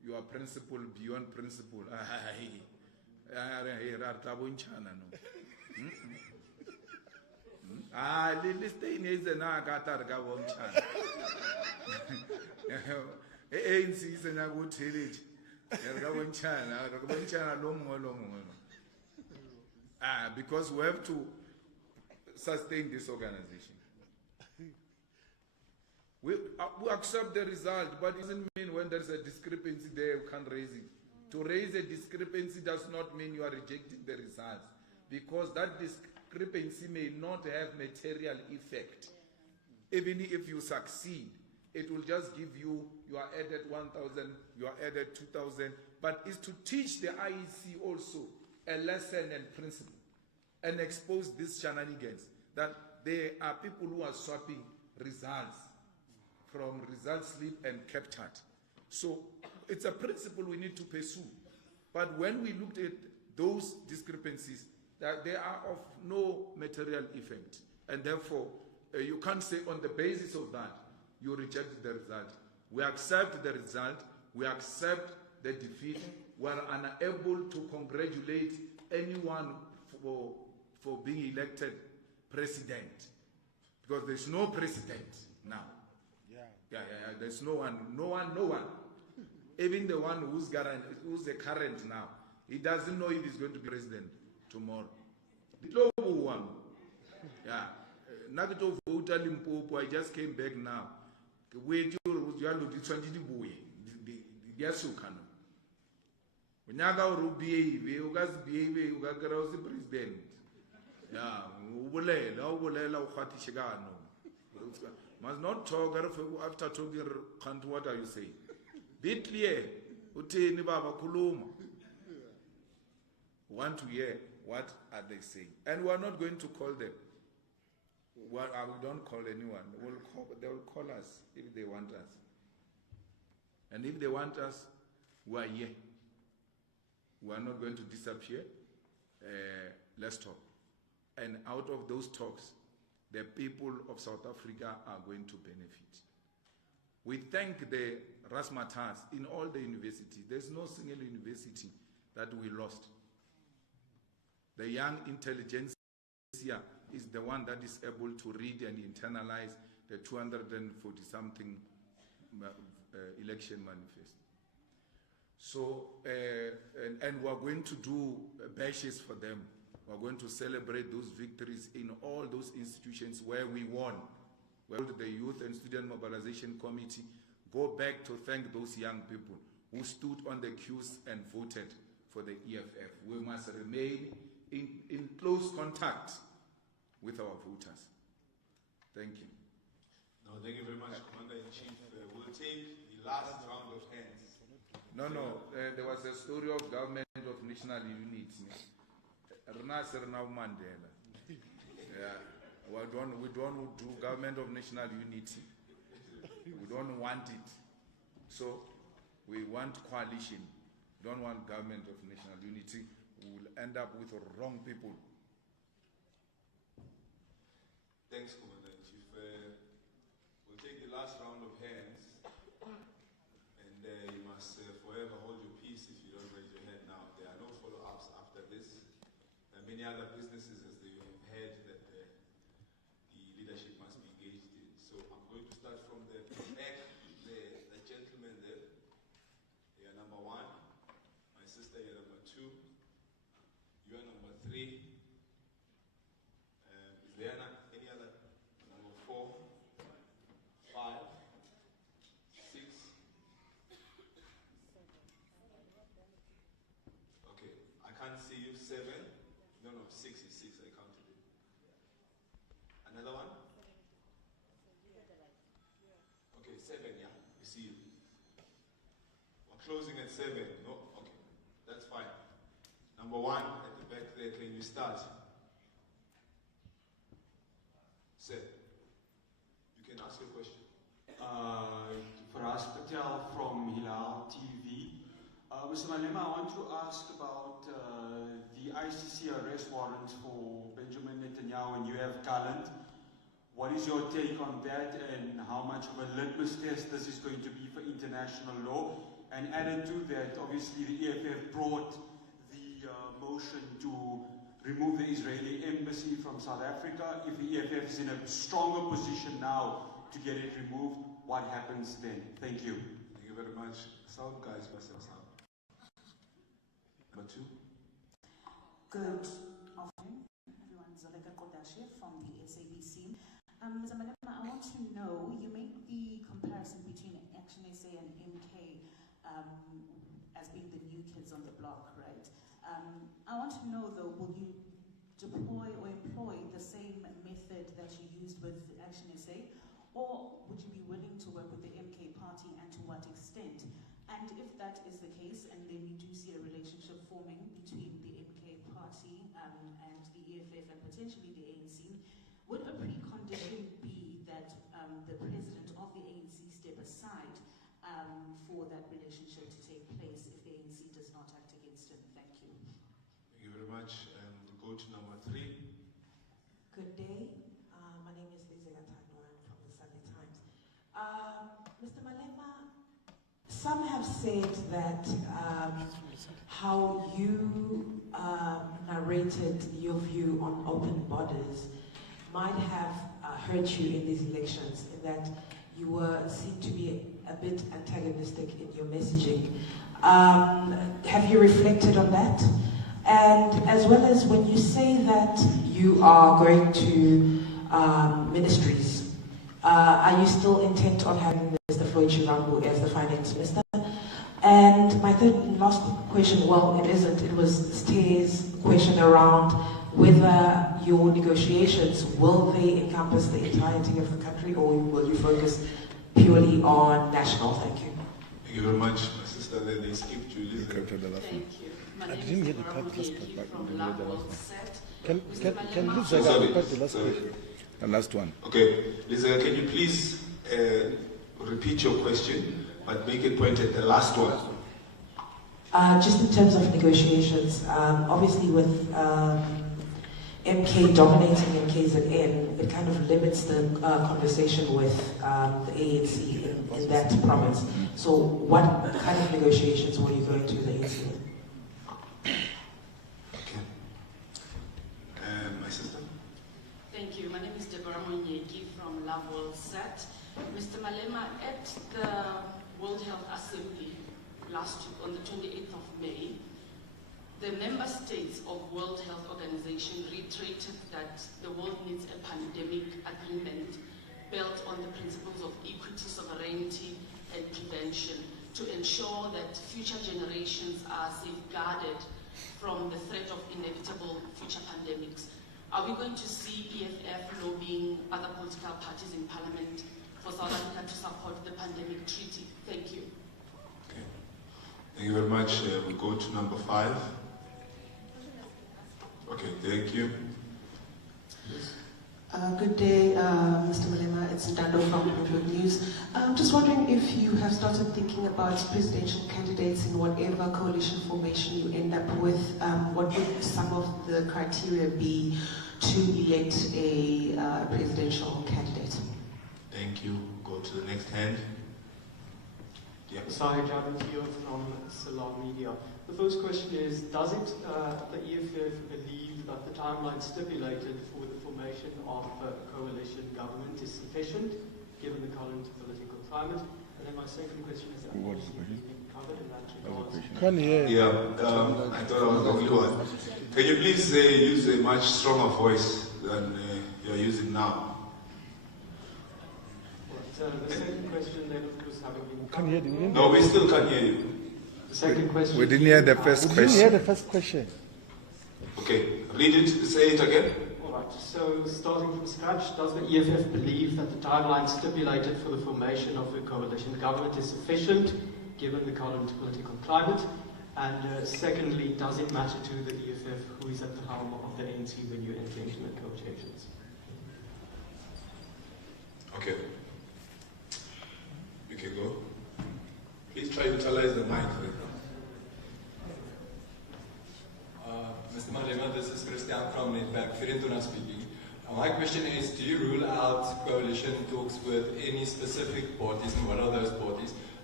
your principle beyond principle. Listen is na kata ka bonchana. ANC is na go tellage. Ka bonchana lo mongwe. Because we have to sustain this organization. We accept the result, but it doesn't mean when there's a discrepancy there, you can't raise it. To raise a discrepancy does not mean you are rejecting the results, because that discrepancy may not have material effect. Even if you succeed, it will just give you are added 1,000, you are added 2,000, but it's to teach the IEC also a lesson and principle and expose these shenanigans that there are people who are swapping results from result slip and captured. So it's a principle we need to pursue. But when we looked at those discrepancies, that they are of no material effect, and therefore you can't say on the basis of that you reject the result. We accept the result, we accept the defeat, we are unable to congratulate anyone for being elected president, because there's no president now. There's no one. Even the one who's the current now, he doesn't know if he's going to be president tomorrow. The global one. Nagato voter Limpopo, I just came back now. Wait, Unyaga behave, you guys behave, you got the president. Must not talk after talking, what are you saying? Be clear. Want to hear what are they saying? And we are not going to call them. We don't call anyone. They will call us if they want us. And if they want us, we are here. We are not going to disappear. Let's talk. And out of those talks, the people of South Africa are going to benefit. We thank the Razzmatazz in all the universities. There's no single university that we lost. The young intelligentsia is the one that is able to read and internalize the 240-something election manifest. So, and we're going to do bashes for them. We're going to celebrate those victories in all those institutions where we won. Well, the Youth and Student Mobilization Committee go back to thank those young people who stood on the queues and voted for the EFF. We must remain in close contact with our voters. Thank you. No, thank you very much, Commander-in-Chief. We'll take the last round of hands. No, there was a story of government of national unity. Mandela. We don't do government of national unity. We don't want it. So we want coalition. We don't want government of national unity. We will end up with wrong people. Thanks, Commander-in-Chief. We'll take the last round of hands. And you must forever hold your peace if you don't raise your hand now. There are no follow-ups after this. There are many other businesses, as you have heard, that the leadership must be engaged in. So I'm going to start from the back, the gentleman there. You are number 1. My sister, you are number 2. You are number 3. Is there any other? Number 4, 5, 6. Okay, I can't see you. 7. No, 6 is 6. I counted it. Another one? Okay, 7, yeah. We see you. We're closing at 7. No? Okay. That's fine. Number 1 at the back there. Can you start? Sir, you can ask your question. Faraz Patel from Hilal TV. Mr. Malema, I want to ask about the ICC arrest warrants for Benjamin Netanyahu and UF Gallant. What is your take on that, and how much of a litmus test this is going to be for international law? And added to that, obviously the EFF brought the motion to remove the Israeli embassy from South Africa. If the EFF is in a stronger position now to get it removed, what happens then? Thank you. Thank you very much. Sound guys, myself sound. Number 2. Good afternoon, everyone. Zoleka Kodashe from the SABC. Mr. Malema, I want to know, you make the comparison between Action SA and MK as being the new kids on the block, right? I want to know though, will you deploy or employ the same method that you used with Action SA, or would you be willing to work with the MK party, and to what extent? And if that is the case, and then we do see a relationship forming between the MK party and the EFF and potentially the ANC, would a precondition be that the president of the ANC step aside for that relationship to take place if the ANC does not act against him? Thank you. Thank you very much. We'll go to number 3. Good day. My name is Lizelle Tandwan from the Sunday Times. Mr. Malema, some have said that how you narrated your view on open borders might have hurt you in these elections, in that you seemed to be a bit antagonistic in your messaging. Have you reflected on that? And as well as when you say that you are going to ministries, are you still intent on having Mr. Floyd Chirambu as the finance minister? And my third and last question, well, it isn't, it was Steve's question around whether your negotiations, will they encompass the entirety of the country, or will you focus purely on national? Thank you. Thank you very much, my sister. Then they skipped Julius. Thank you. My I name didn't is hear the part last Ramaphosa part, from but I didn't hear the last Ramaphosa. one. Can Mr. Liz Malema- repeat the last Sorry. question? The last one. Okay, Lisa, can you please repeat your question, but make it point at the last one? Just in terms of negotiations, obviously with MK dominating MKZN, it kind of limits the conversation with the ANC in that province. So what kind of negotiations were you going to the ANC with? Okay. My sister? Thank you. My name is Deborah Monyeki from Love Set. Mr. Malema, at the World Health Assembly last week on the 28th of May, the member states of World Health Organization reiterated that the world needs a pandemic agreement built on the principles of equity, sovereignty, and prevention to ensure that future generations are safeguarded from the threat of inevitable future pandemics. Are we going to see EFF lobbying other political parties in Parliament for South Africa to support the pandemic treaty? Thank you. Okay. Thank you very much. We go to number 5. Okay, thank you. Yes. Good day, Mr. Malema. It's Ndando from Bloomberg News. Just wondering if you have started thinking about presidential candidates in whatever coalition formation you end up with. What would some of the criteria be to elect a presidential candidate? Thank you. Go to the next hand. Yeah. Sahir Javantio from Salam Media. The first question is, does it, the EFF believe that the timeline stipulated for the formation of a coalition government is sufficient, given the current political climate? And then my second question is, What is the question? covered in that regard. Can you hear? Yeah, I thought I was the only one. Can you please use a much stronger voice than you're using now? The second question then, of course, having been Can you hear the No, we still can't hear you. The second question. We didn't hear the first We didn't hear question. the first question. Okay, read it, say it again. All right, so starting from scratch, does the EFF believe that the timeline stipulated for the formation of a coalition government is sufficient, given the current political climate? And secondly, does it matter to the EFF who is at the helm of the ANC when you enter into negotiations? Okay. You can go. Please try to utilize the mic. Mr. Malema, this is Christian from Netwerk Virentuna speaking. My question is, do you rule out coalition talks with any specific parties, and what are those parties?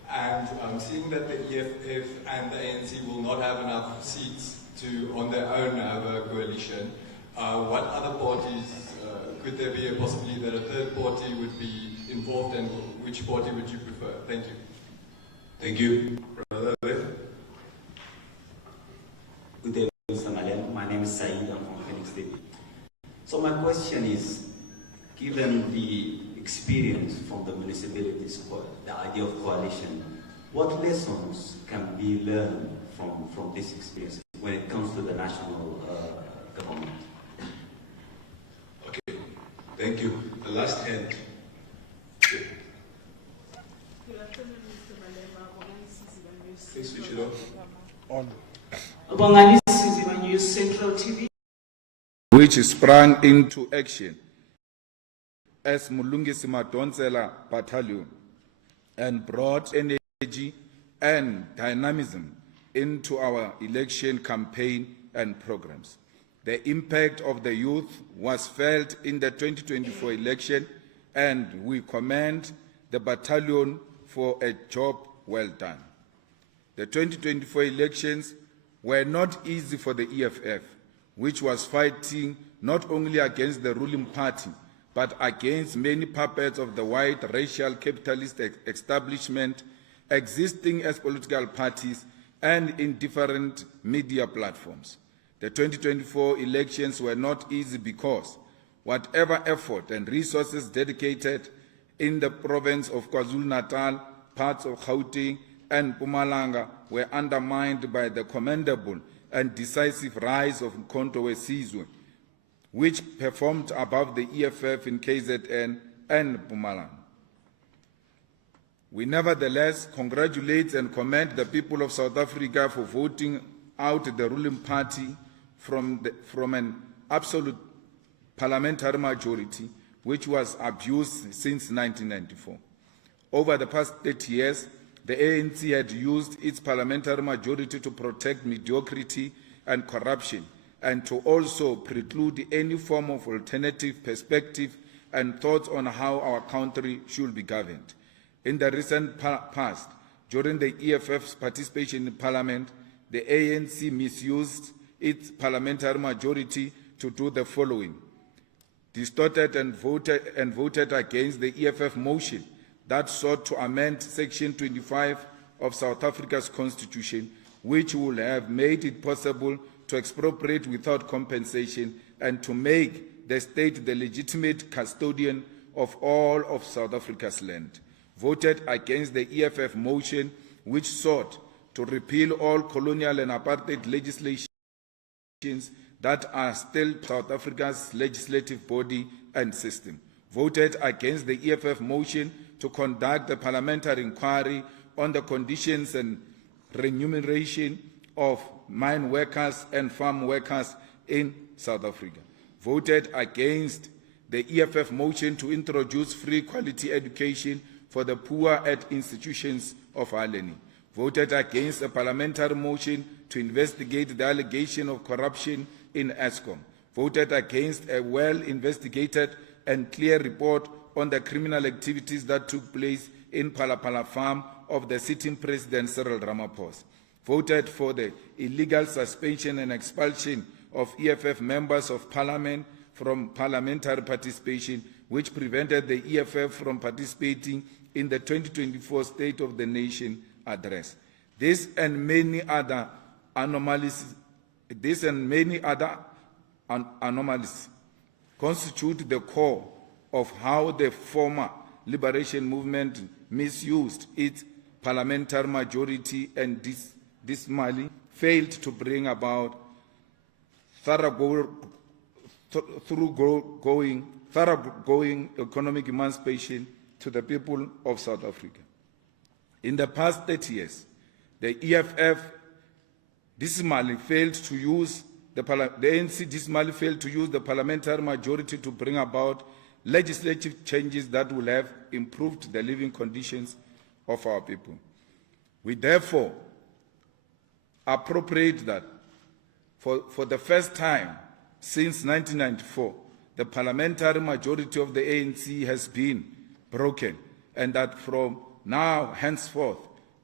And seeing that the EFF and the ANC will not have enough seats to, on their own, have a coalition, what other parties, could there be a possibility that a third party would be involved, and which party would you prefer? Thank you. Thank you. Good day, Mr. Malema. My name is Said. I'm from Phoenix City. So my question is, given the experience from the municipalities, the idea of coalition, what lessons can be learned from this experience when it comes to the national government? Okay, thank you. The last hand. Good afternoon, Mr. Malema. Please switch it on. Bongalisiziba News Central TV. Which sprang into action as Mulungisi Madonsela Battalion and brought energy and dynamism into our election campaign and programs. The impact of the youth was felt in the 2024 election, and we commend the battalion for a job well done. The 2024 elections were not easy for the EFF, which was fighting not only against the ruling party, but against many puppets of the white racial capitalist establishment existing as political parties and in different media platforms. The 2024 elections were not easy because whatever effort and resources dedicated in the province of KwaZulu-Natal, parts of Gauteng, and Mpumalanga were undermined by the commendable and decisive rise of Mkhonto weSizwe, which performed above the EFF in KZN and Mpumalanga. We nevertheless congratulate and commend the people of South Africa for voting out the ruling party from an absolute parliamentary majority, which was abused since 1994. Over the past 30 years, the ANC had used its parliamentary majority to protect mediocrity and corruption, and to also preclude any form of alternative perspective and thoughts on how our country should be governed. In the recent past, during the EFF's participation in Parliament, the ANC misused its parliamentary majority to do the following: distorted and voted against the EFF motion that sought to amend Section 25 of South Africa's Constitution, which would have made it possible to expropriate without compensation and to make the state the legitimate custodian of all of South Africa's land. Voted against the EFF motion, which sought to repeal all colonial and apartheid legislations that are still South Africa's legislative body and system. Voted against the EFF motion to conduct a parliamentary inquiry on the conditions and remuneration of mine workers and farm workers in South Africa. Voted against the EFF motion to introduce free quality education for the poor at institutions of higher learning. Voted against a parliamentary motion to investigate the allegation of corruption in Eskom. Voted against a well-investigated and clear report on the criminal activities that took place in Palapala farm of the sitting President Cyril Ramaphosa. Voted for the illegal suspension and expulsion of EFF members of parliament from parliamentary participation, which prevented the EFF from participating in the 2024 State of the Nation address. This and many other anomalies constitute the core of how the former liberation movement misused its parliamentary majority and dismally failed to bring about thoroughgoing economic emancipation to the people of South Africa. In the past 30 years, the EFF dismally failed to use the ANC dismally failed to use the parliamentary majority to bring about legislative changes that will have improved the living conditions of our people. We therefore appropriate that for the first time since 1994, the parliamentary majority of the ANC has been broken, and that from now henceforth,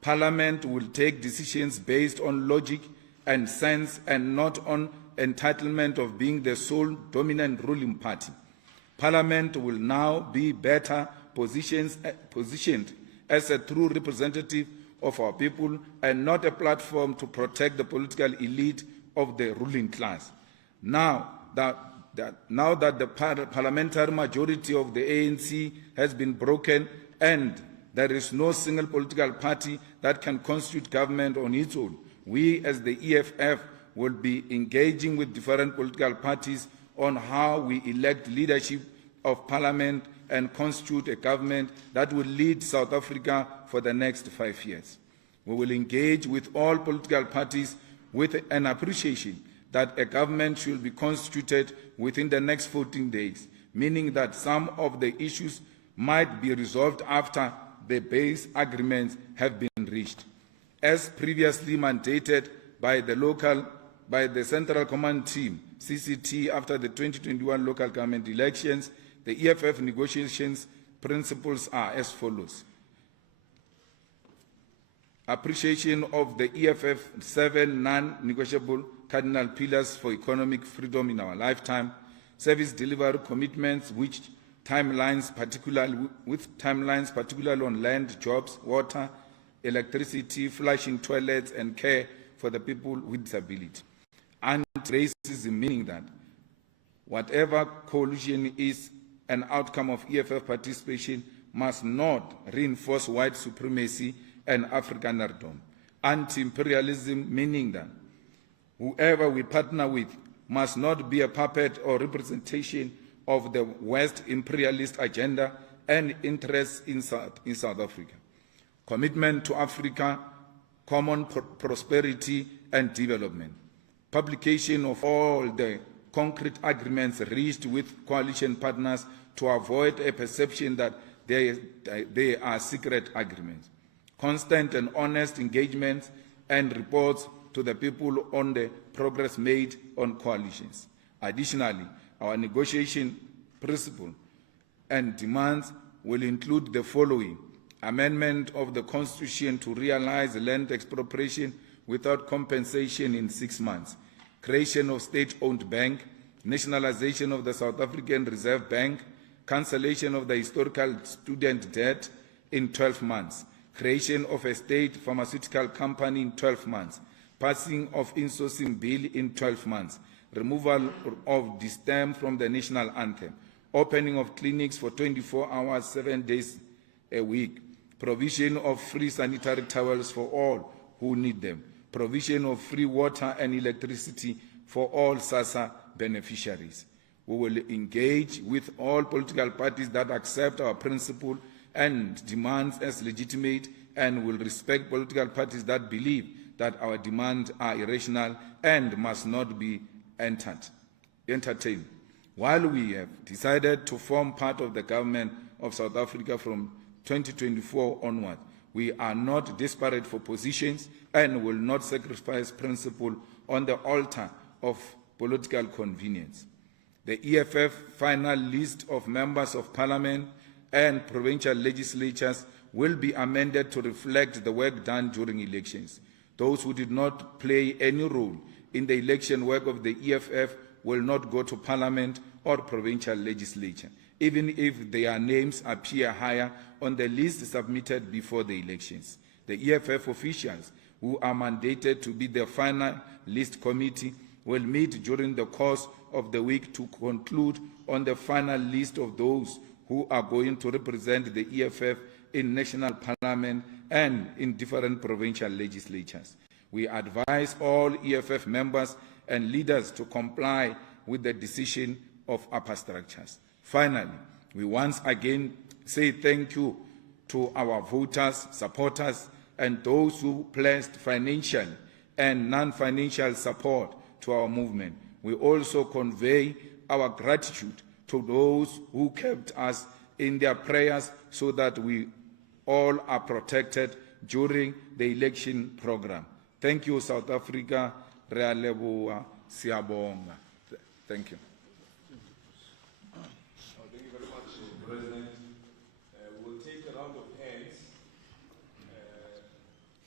Parliament will take decisions based on logic and sense and not on entitlement of being the sole dominant ruling party. Parliament will now be better positioned as a true representative of our people and not a platform to protect the political elite of the ruling class. Now that the parliamentary majority of the ANC has been broken and there is no single political party that can constitute government on its own, we as the EFF will be engaging with different political parties on how we elect leadership of parliament and constitute a government that will lead South Africa for the next 5 years. We will engage with all political parties with an appreciation that a government should be constituted within the next 14 days, meaning that some of the issues might be resolved after the base agreements have been reached. As previously mandated by the Central Command Team, CCT, after the 2021 local government elections, the EFF negotiations principles are as follows. Appreciation of the EFF 7 non-negotiable cardinal pillars for economic freedom in our lifetime, service delivery commitments with timelines particularly on land, jobs, water, electricity, flushing toilets, and care for the people with disability. Anti-racism, meaning that whatever coalition is an outcome of EFF participation, must not reinforce white supremacy and Afrikanerdom. Anti-imperialism, meaning that whoever we partner with must not be a puppet or representation of the West imperialist agenda and interests in South Africa. Commitment to Africa, common prosperity and development. Publication of all the concrete agreements reached with coalition partners to avoid a perception that they are secret agreements. Constant and honest engagements and reports to the people on the progress made on coalitions. Additionally, our negotiation principle and demands will include the following: amendment of the Constitution to realize land expropriation without compensation in 6 months, creation of state-owned bank, nationalization of the South African Reserve Bank, cancellation of the historical student debt in 12 months, creation of a state pharmaceutical company in 12 months, passing of insourcing bill in 12 months, removal of distem from the national anthem, opening of clinics for 24 hours, 7 days a week, provision of free sanitary towels for all who need them, provision of free water and electricity for all SASSA beneficiaries. We will engage with all political parties that accept our principle and demands as legitimate, and will respect political parties that believe that our demands are irrational and must not be entertained. While we have decided to form part of the government of South Africa from 2024 onward, we are not desperate for positions and will not sacrifice principle on the altar of political convenience. The EFF final list of members of parliament and provincial legislatures will be amended to reflect the work done during elections. Those who did not play any role in the election work of the EFF will not go to parliament or provincial legislature, even if their names appear higher on the list submitted before the elections. The EFF officials who are mandated to be the final list committee will meet during the course of the week to conclude on the final list of those who are going to represent the EFF in national parliament and in different provincial legislatures. We advise all EFF members and leaders to comply with the decision of upper structures. Finally, we once again say thank you to our voters, supporters, and those who pledged financial and non-financial support to our movement. We also convey our gratitude to those who kept us in their prayers so that we all are protected during the election program. Thank you, South Africa. Rea leboha, siyabonga. Thank you. Thank you very much, President. We'll take a round of hands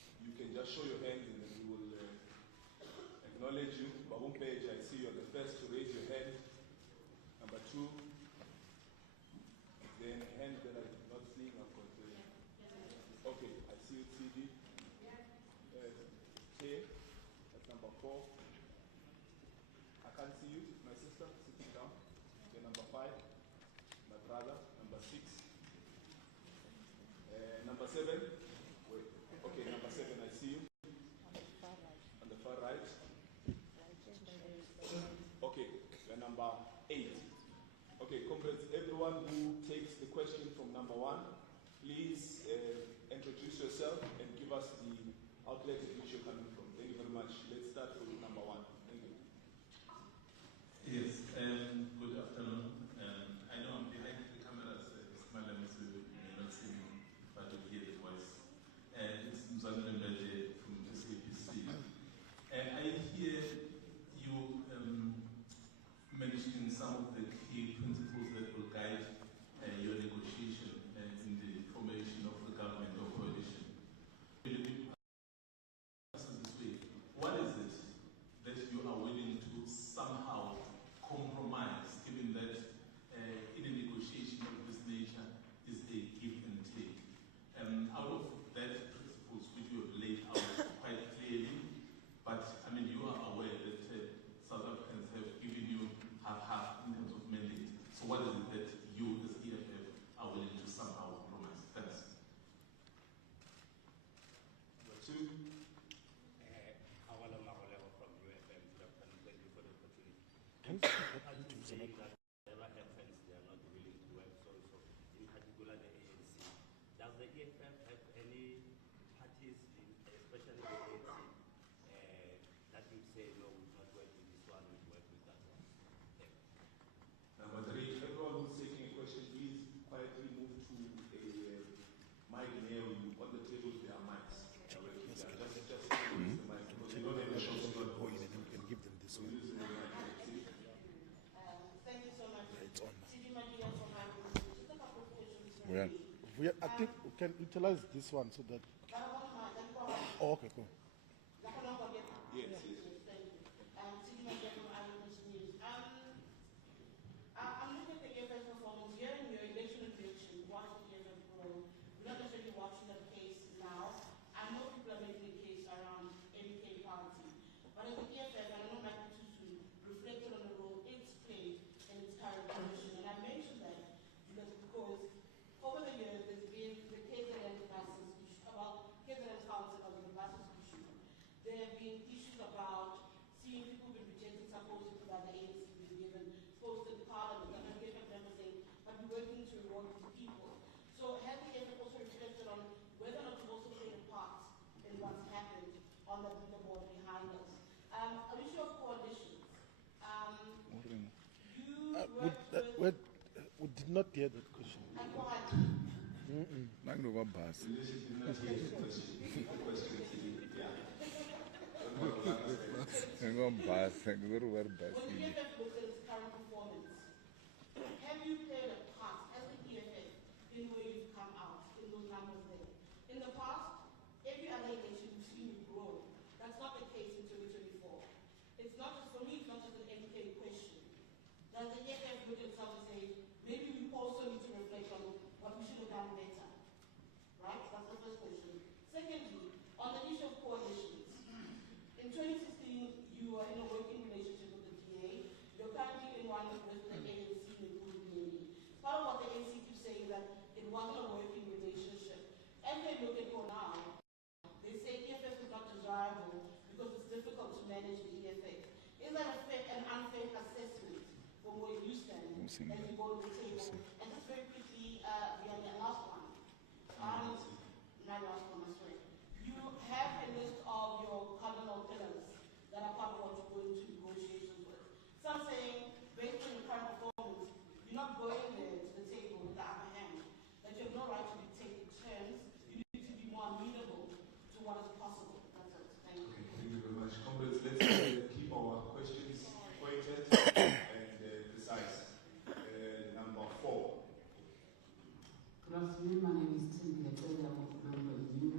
Babumpeja, I see you're the first to raise your hand. Number 2. Then a hand that I'm not seeing, I've got. Okay, I see you, CD. K, that's number 4. I can't see you, my sister, sitting down. Okay, number 5. My brother, number 6. Number 7. Wait. Okay, number 7, I see you. On the far right. Okay, you're number 8. Okay, comrades, everyone who takes the question from number 1, please introduce yourself and give us the outlet in which you're coming from. Thank you very much. Let's start with number 1. Thank you. Yes, good afternoon. I know I'm behind the cameras, Mr. Malema, so you may not see me, but you hear the voice. It's Mzanele Mbeje from SABC. I hear you mentioning some of the key principles that will guide your negotiation in the formation of the government or coalition. Will you answer this way? What is it that you are willing to somehow compromise, given that in a negotiation of this nature is a give and take? Out of that principles which you have laid out quite clearly, but I mean you are aware that South Africans have given you half in terms of mandate. So what is it that you as EFF are willing to somehow compromise? Thanks. Number 2. Awala Maholeo from UFM. Thank you for the opportunity. Can you saying that whatever happens, they are not willing to work so in particular the ANC. Does the EFF have any parties, especially the ANC, that would say, no, we will not work with this one, we will work with that one? Number 3, everyone who's taking a question, please quietly move to a mic near you. On the tables, there are mics. Just use the mic because you don't have a short Oh, yeah, then we can give them this one. Using the mic. Thank you so much. It's on. CD Madia from Just a couple of questions. I think we can utilize this one so that. Oh, okay, cool. Yes. Thank you. CD Madia from Eyewitness News. I'm looking at the EFF performance here in your election prediction. Watching the EFF grow. We're not necessarily watching the case now. I know people are making a case around MK party. But as the EFF, I don't know my to reflect on the role it's played in its current position. And I mentioned that because over the years there's been the KZN buses issue about KZN council of the buses issue. There have been issues about seeing people being rejected supposedly that the ANC been given posted parliament and the EFF members saying, but we're working to reward these people. So has the EFF also reflected on whether or not to also play a part in what's happened on the board behind us? An issue of coalitions. We did not hear that question. Have you played a part as the EFF in where you've come out in those numbers there? In the past, every other election we've seen you grow. That's not the case in 2024. It's not just, for me, it's not just an MK question. Does the EFF look at itself and say, maybe we also need to reflect on what we should have done better? Right? That's the first question. Secondly, on the issue of coalitions. In 2016, you were in a working relationship with the DA. You're currently in one with the ANC and the DA. Part of what the ANC keeps saying that it wasn't a working relationship. As they look at you now, they say EFF is not desirable because it's difficult to manage the EFF. Is that a fair and unfair assessment from where you stand as you go to the table? And just very quickly, the last one. My last one, I swear. You have a list of your cardinal pillars that are part of what you're going to negotiations with. Some saying, based on your current performance, you're not going there to the table with the upper hand, that you have no right to dictate the terms. You need to be more amenable to what is possible. That's it. Thank you. Okay, thank you very much. Comrades, let's keep our questions pointed and precise. Number 4. Good afternoon. My name is Tim Gilletto. I'm a member of the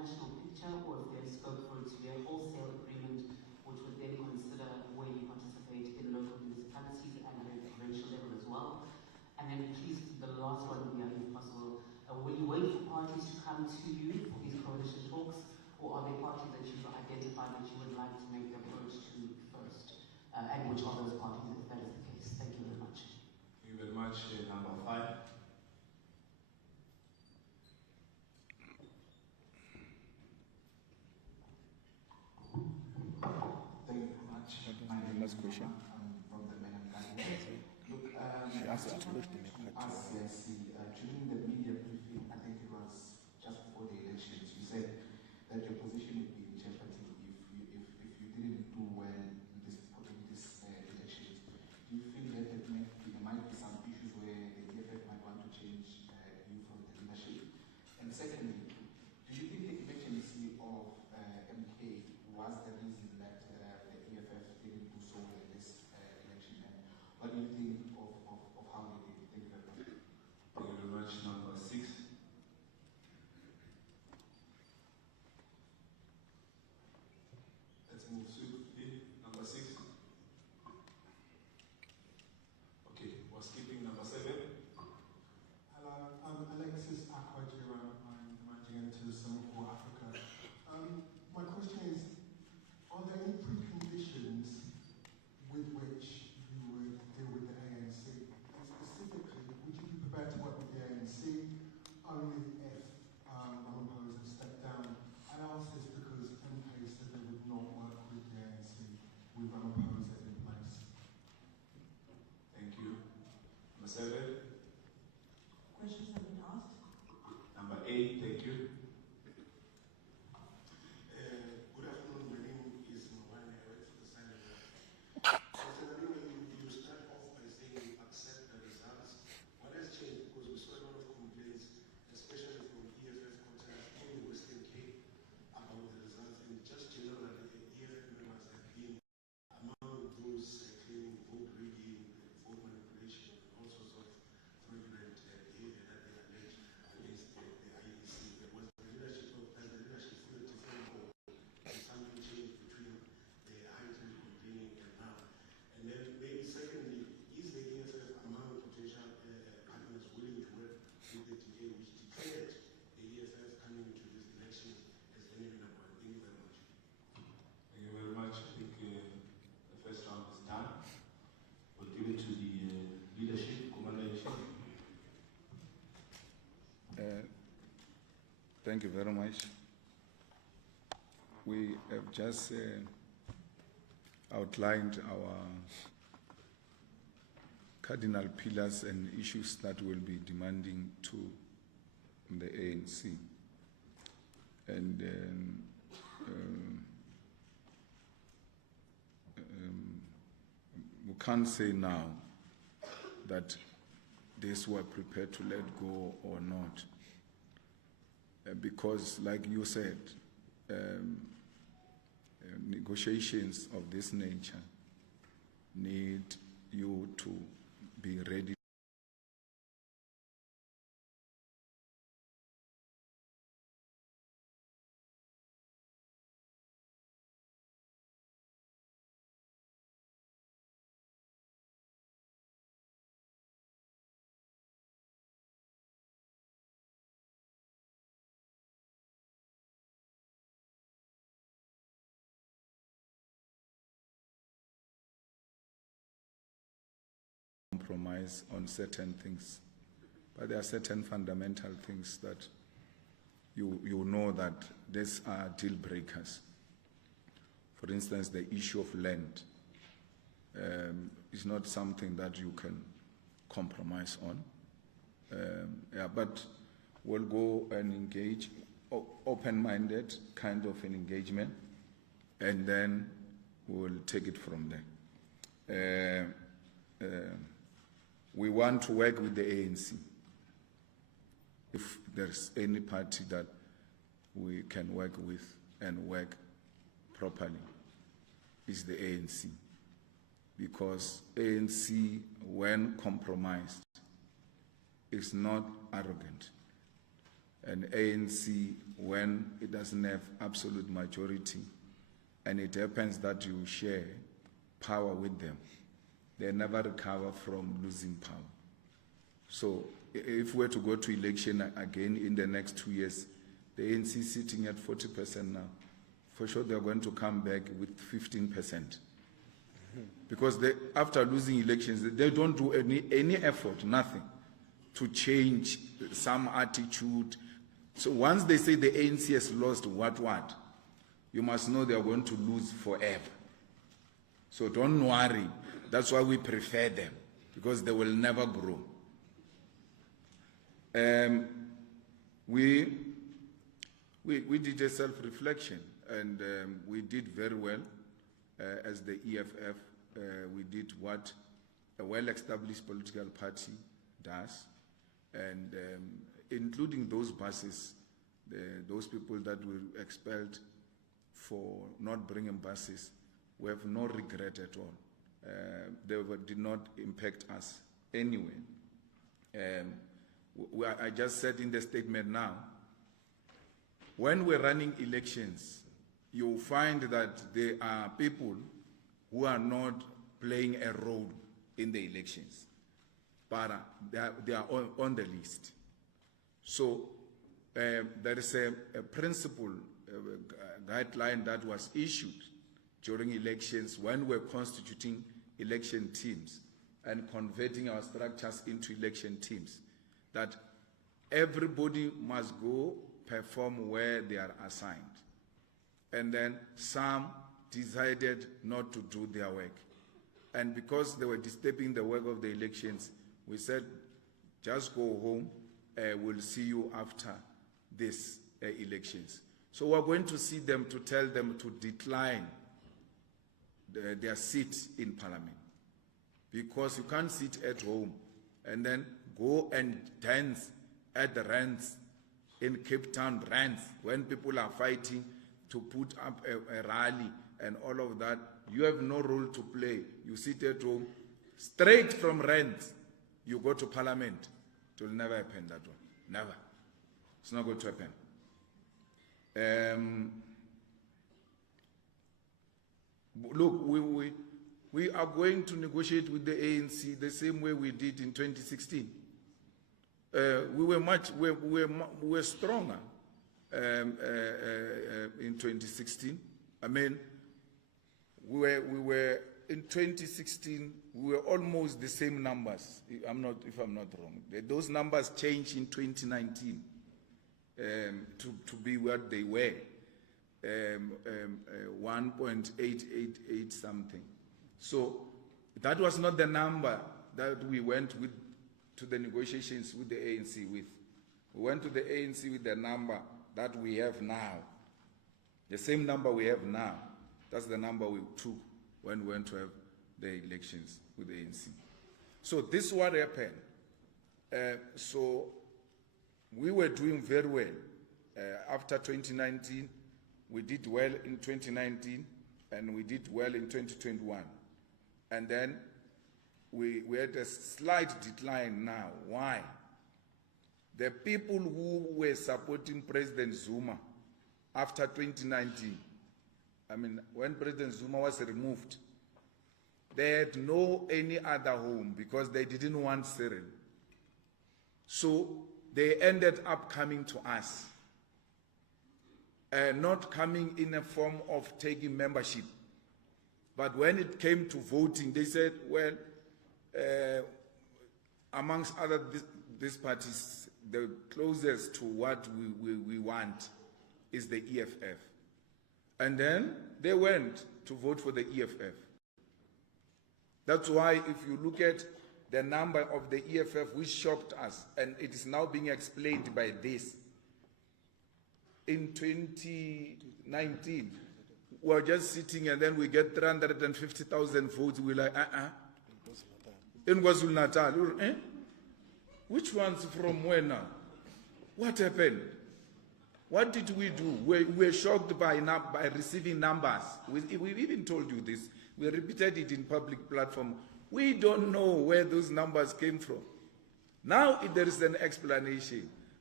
national picture, or if there's scope for it to be a wholesale agreement, which would then consider where you participate in local municipalities and at a provincial level as well. And then please, the last one would be, if possible, will you wait for parties to come to you for these coalition talks, or are there parties that you've identified that you would like to make the approach to first? And which are those parties, if that is the case? Thank you very much. Thank you very much. Number 5. Thank you very much. My name is question. I'm from the Menam. Look, She asked us to I lift wanted the to ask CIC, during the media briefing, I think it was just before the elections, you said that your position would be in jeopardy if you didn't do well in this elections. Do you feel that there might be some issues where the EFF might want to change you from the leadership? And secondly, do you think the emergency of MK was the reason that the EFF didn't do so well in this election? And what do you think of how they did? Thank you very much. Thank you very much. Number 6. Let's move swiftly. Number 6. Okay, we're skipping number 7. Hello, I'm Alexis Akwajira. I'm the managing editor of Summit for Africa. My question is, are there any preconditions with which you would deal with the ANC? And specifically, would you be prepared to work with the ANC only if Ramaphosa stepped down? I ask this because MK said they would not work with the ANC with Ramaphosa in place. Thank you. Number 7. Questions have been asked. Number 8. Thank you. Good afternoon. My name is Mawani. I work for the Senate. Mr. Malema, you start off by saying you accept the results. What has changed? Because we saw a lot of complaints, especially from EFF quarters in Western Cape, about the results, and just generally, EFF members have been among those claiming vote rigging, vote manipulation, and all sorts of fraudulent behavior that they allege against the IEC. There was the leadership feel different, or something changed between the heightened complaining and now. And then maybe secondly, is the EFF among potential partners willing to work with the DA, which declared the EFF coming into this election as enemy number 1? Thank you very much. Thank you very much. I think the first round is done. We'll give it to the leadership, Commander-in-Chief. Thank you very much. We have just outlined our cardinal pillars and issues that we'll be demanding to the ANC. And we can't say now that these were prepared to let go or not. Because, like you said, negotiations of this nature need you to be ready compromise on certain things. But there are certain fundamental things that you know that these are deal breakers. For instance, the issue of land is not something that you can compromise on. But we'll go and engage, open-minded kind of an engagement, and then we'll take it from there. We want to work with the ANC. If there's any party that we can work with and work properly, is the ANC. Because ANC, when compromised, is not arrogant. an ANC when it doesn't have absolute majority, and it happens that you share power with them, they never recover from losing power. So if we're to go to election again in the next 2 years, the ANC is sitting at 40% now. For sure they're going to come back with 15%. Because after losing elections, they don't do any effort, nothing, to change some attitude. So once they say the ANC has lost what, you must know they are going to lose forever. So don't worry. That's why we prefer them, because they will never grow. We did a self-reflection, and we did very well as the EFF. We did what a well-established political party does, and including those buses, those people that were expelled for not bringing buses, we have no regret at all. They did not impact us anyway. I just said in the statement now, when we're running elections, you'll find that there are people who are not playing a role in the elections, but they are on the list. So there is a principle, a guideline that was issued during elections when we're constituting election teams and converting our structures into election teams, that everybody must go perform where they are assigned. And then some decided not to do their work. And because they were disturbing the work of the elections, we said, just go home, we'll see you after these elections. So we're going to see them to tell them to decline their seat in Parliament. Because you can't sit at home and then go and dance at the rants in Cape Town, rants, when people are fighting to put up a rally and all of that. You have no role to play. You sit at home, straight from rants, you go to Parliament. It will never happen, that one. Never. It's not going to happen. Look, we are going to negotiate with the ANC the same way we did in 2016. We were stronger in 2016. I mean, we were in 2016. We were almost the same numbers. If I'm not wrong. Those numbers changed in 2019 to be what they were, 1.888 something. So that was not the number that we went with to the negotiations with the ANC with. We went to the ANC with the number that we have now. The same number we have now. That's the number we took when we went to have the elections with the ANC. So this is what happened. So we were doing very well. After 2019, we did well in 2019, and we did well in 2021. And then we had a slight decline now. Why? The people who were supporting President Zuma after 2019, I mean, when President Zuma was removed, they had no any other home because they didn't want Cyril. So they ended up coming to us, not coming in a form of taking membership. But when it came to voting, they said, well, amongst other these parties, the closest to what we want is the EFF. And then they went to vote for the EFF. That's why if you look at the number of the EFF, which shocked us, and it is now being explained by this. In 2019, we were just sitting and then we get 350,000 votes. We're like, In KwaZulu-Natal, Which ones from where now? What happened? What did we do? We were shocked by receiving numbers. We even told you this. We repeated it in public platform. We don't know where those numbers came from. Now there is an explanation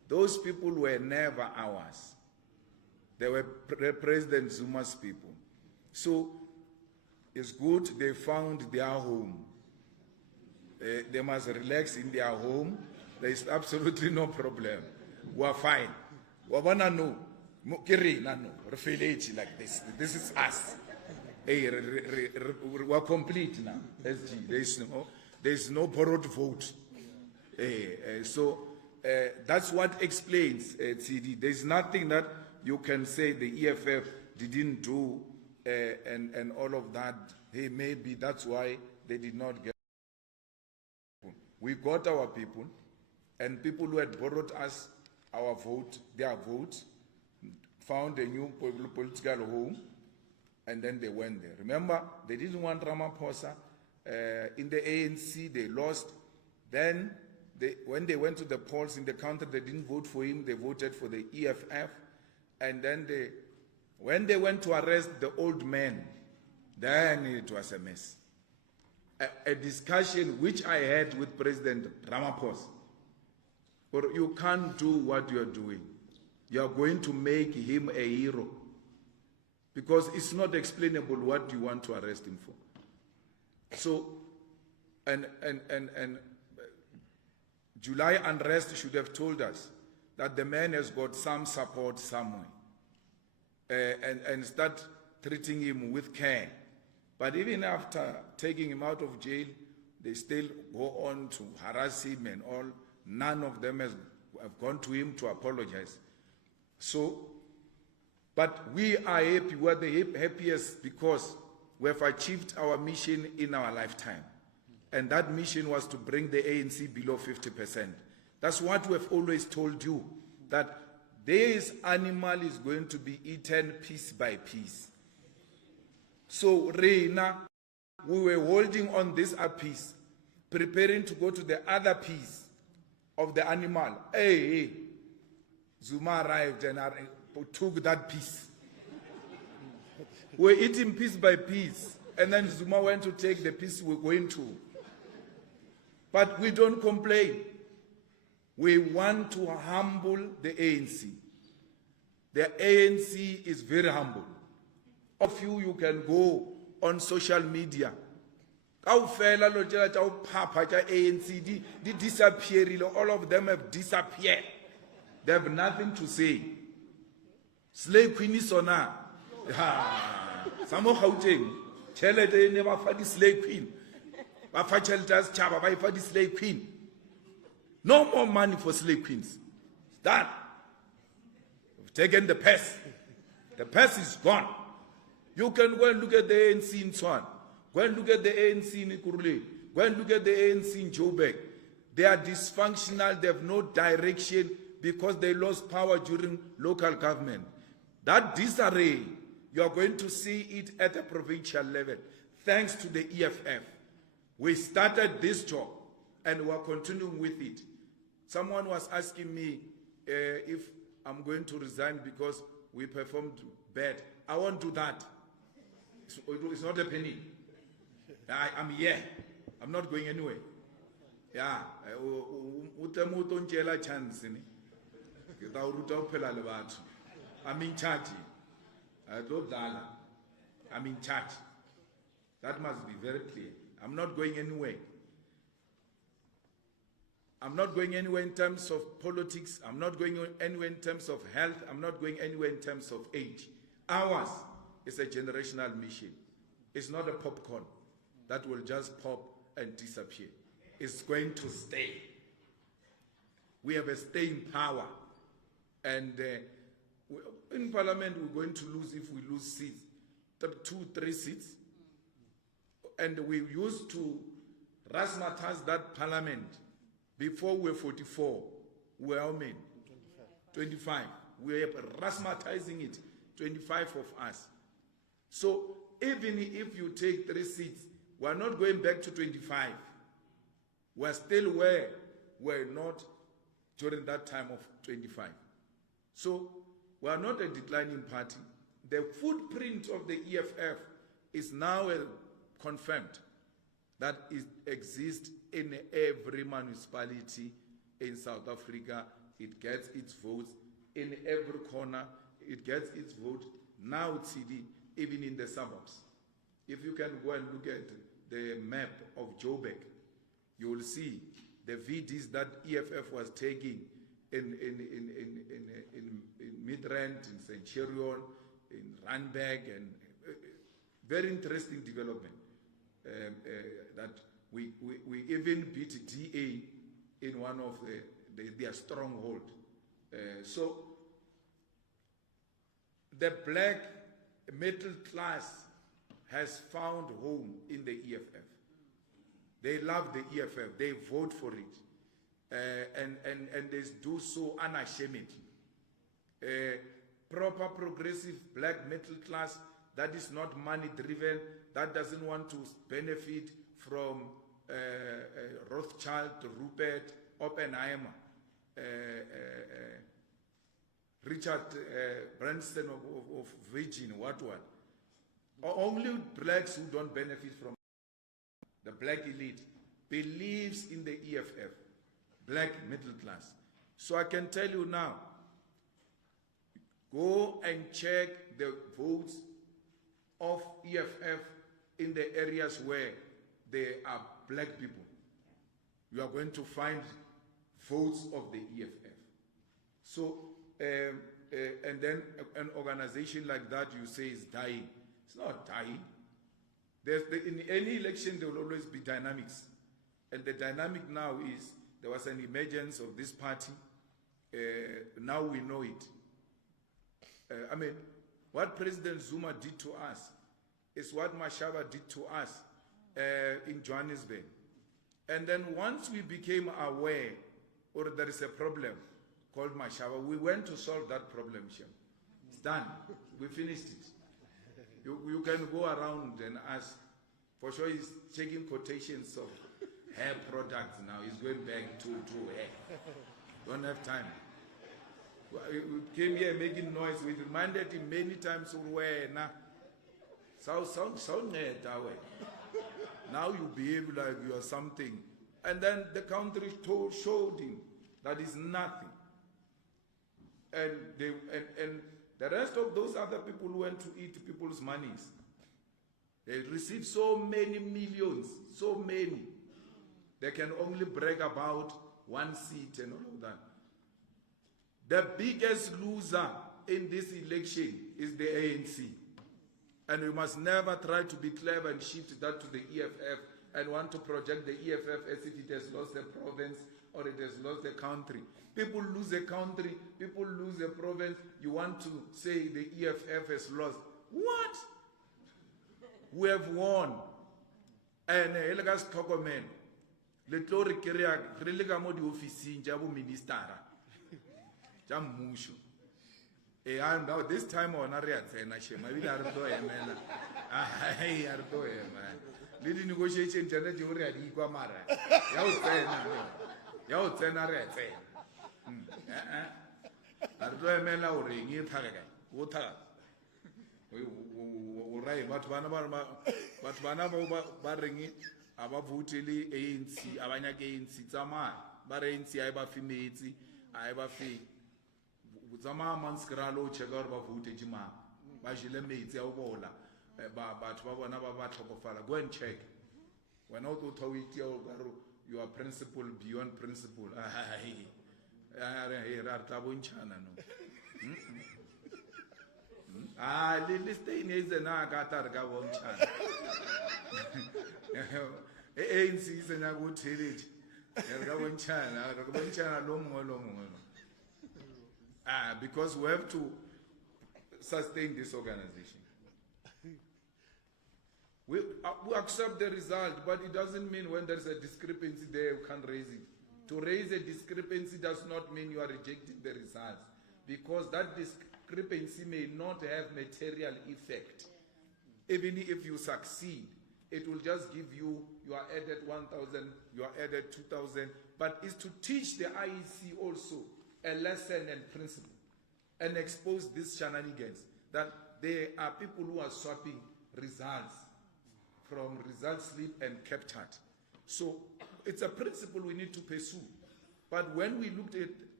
Those people were never ours. They were President Zuma's people. So it's good they found their home. They must relax in their home. There is absolutely no problem. We are fine. We wanna know. Like this. This is us. Hey, we are complete now. SG. There is no borrowed vote. So that's what explains TD. There is nothing that you can say the EFF didn't do and all of that. Hey, maybe that's why they did not get. We got our people, and people who had borrowed us our vote, their vote, found a new political home, and then they went there. Remember, they didn't want Ramaphosa. In the ANC, they lost. Then, when they went to the polls in the country, they didn't vote for him. They voted for the EFF. And then, when they went to arrest the old man, then it was a mess. A discussion which I had with President Ramaphosa. Or you can't do what you are doing. You are going to make him a hero. Because it's not explainable what you want to arrest him for. So, and July unrest should have told us that the man has got some support somewhere. And start treating him with care. But even after taking him out of jail, they still go on to harass him and all. None of them have gone to him to apologize. So, but we are happy. We are the happiest because we have achieved our mission in our lifetime. And that mission was to bring the ANC below 50%. That's what we have always told you, that this animal is going to be eaten piece by piece. So, Reina, we were holding on this piece, preparing to go to the other piece of the animal. Hey, Zuma arrived and took that piece. We're eating piece by piece, and then Zuma went to take the piece we're going to. But we don't complain. We want to humble the ANC. The ANC is very humble. Of you can go on social media. ANC, they disappear. All of them have disappeared. They have nothing to say. Slave Queen is on her. Some of Gauteng, Chelete never for the Slave Queen. Bafacheltas Chaba, by for the Slave Queen. No more money for Slave Queens. Done. We've taken the pest. The pest is gone. You can go and look at the ANC in Swan. Go and look at the ANC in Ikurule. Go and look at the ANC in Joburg. They are dysfunctional. They have no direction because they lost power during local government. That disarray, you are going to see it at the provincial level. Thanks to the EFF. We started this job and we are continuing with it. Someone was asking me if I'm going to resign because we performed bad. I won't do that. It's not a penny. I'm here. I'm not going anywhere. Yeah. I'm in charge. I'm in charge. That must be very clear. I'm not going anywhere. I'm not going anywhere in terms of politics. I'm not going anywhere in terms of health. I'm not going anywhere in terms of age. Ours is a generational mission. It's not a popcorn that will just pop and disappear. It's going to stay. We have a staying power. And in Parliament, we're going to lose if we lose seats, 2-3 seats. And we used to razzmatazz that Parliament. Before we were 44, we were how many? 25. We are razzmatazing it, 25 of us. So even if you take 3 seats, we are not going back to 25. We are still where we were not during that time of 25. So we are not a declining party. The footprint of the EFF is now confirmed that it exists in every municipality in South Africa It gets its votes in every corner. It gets its vote now, TD, even in the suburbs. If you can go and look at the map of Joburg, you will see the VDs that EFF was taking in Midrand, in Centurion, in Randburg, and very interesting development. That we even beat DA in one of their stronghold. So the black middle class has found home in the EFF. They love the EFF. They vote for it, and they do so unashamedly. Proper progressive black middle class that is not money driven, that doesn't want to benefit from Rothschild, Rupert, Oppenheimer, Richard Branson of Virgin, what. Only blacks who don't benefit from the black elite believes in the EFF, black middle class. So I can tell you now, go and check the votes of EFF in the areas where there are black people. You are going to find votes of the EFF. So, and then an organization like that you say is dying. It's not dying. In any election, there will always be dynamics. And the dynamic now is there was an emergence of this party. Now we know it. I mean, what President Zuma did to us is what Mashaba did to us in Johannesburg. And then once we became aware, or there is a problem called Mashaba, we went to solve that problem, Shem. It's done. We finished it. You can go around and ask. For sure, he's checking quotations of hair products now. He's going back to hair. Don't have time. We came here making noise. We reminded him many times, now you behave like you are something. And then the country showed him that is nothing. And the rest of those other people who went to eat people's monies, they received so many millions, so many. They can only brag about one seat and all of that. The biggest loser in this election is the ANC. And we must never try to be clever and shift that to the EFF and want to project the EFF as if it has lost the province or it has lost the country. People lose a country, people lose a province. You want to say the EFF has lost. What? We have won. And Elgas Tokomen, Letori Kiriak, Religamodi office, Jabu Ministara, Jamushu. And now this time on Ariat, and I shall maybe Ardo Emena. I Ardo Emena. Little negotiation, Janet, you already Guamara. Yao Tenare. Ardo Emena or ring in Taraga. Water. Right, but one barring it, about Vutili, ANC, Abanya ANC, Zama, Barenci, Iba Fimezi, Iba Fi, Zama Manskralo, Chegorba Vutejima, Bajile Mates, Obola, but Wabanaba Batopofala. Go and check. When out of you are principle beyond principle. Lilistine is an Agatar Gavonchan. ANC is an Agu Tillage. Gavonchan, long. Because we have to sustain this organization. We accept the result, but it doesn't mean when there's a discrepancy there, you can't raise it. To raise a discrepancy does not mean you are rejecting the results, because that discrepancy may not have material effect. Even if you succeed, it will just give you are added 1,000, you are added 2,000, but it's to teach the IEC also a lesson and principle and expose these shenanigans that there are people who are swapping results from result slip and captured. So it's a principle we need to pursue. But when we looked at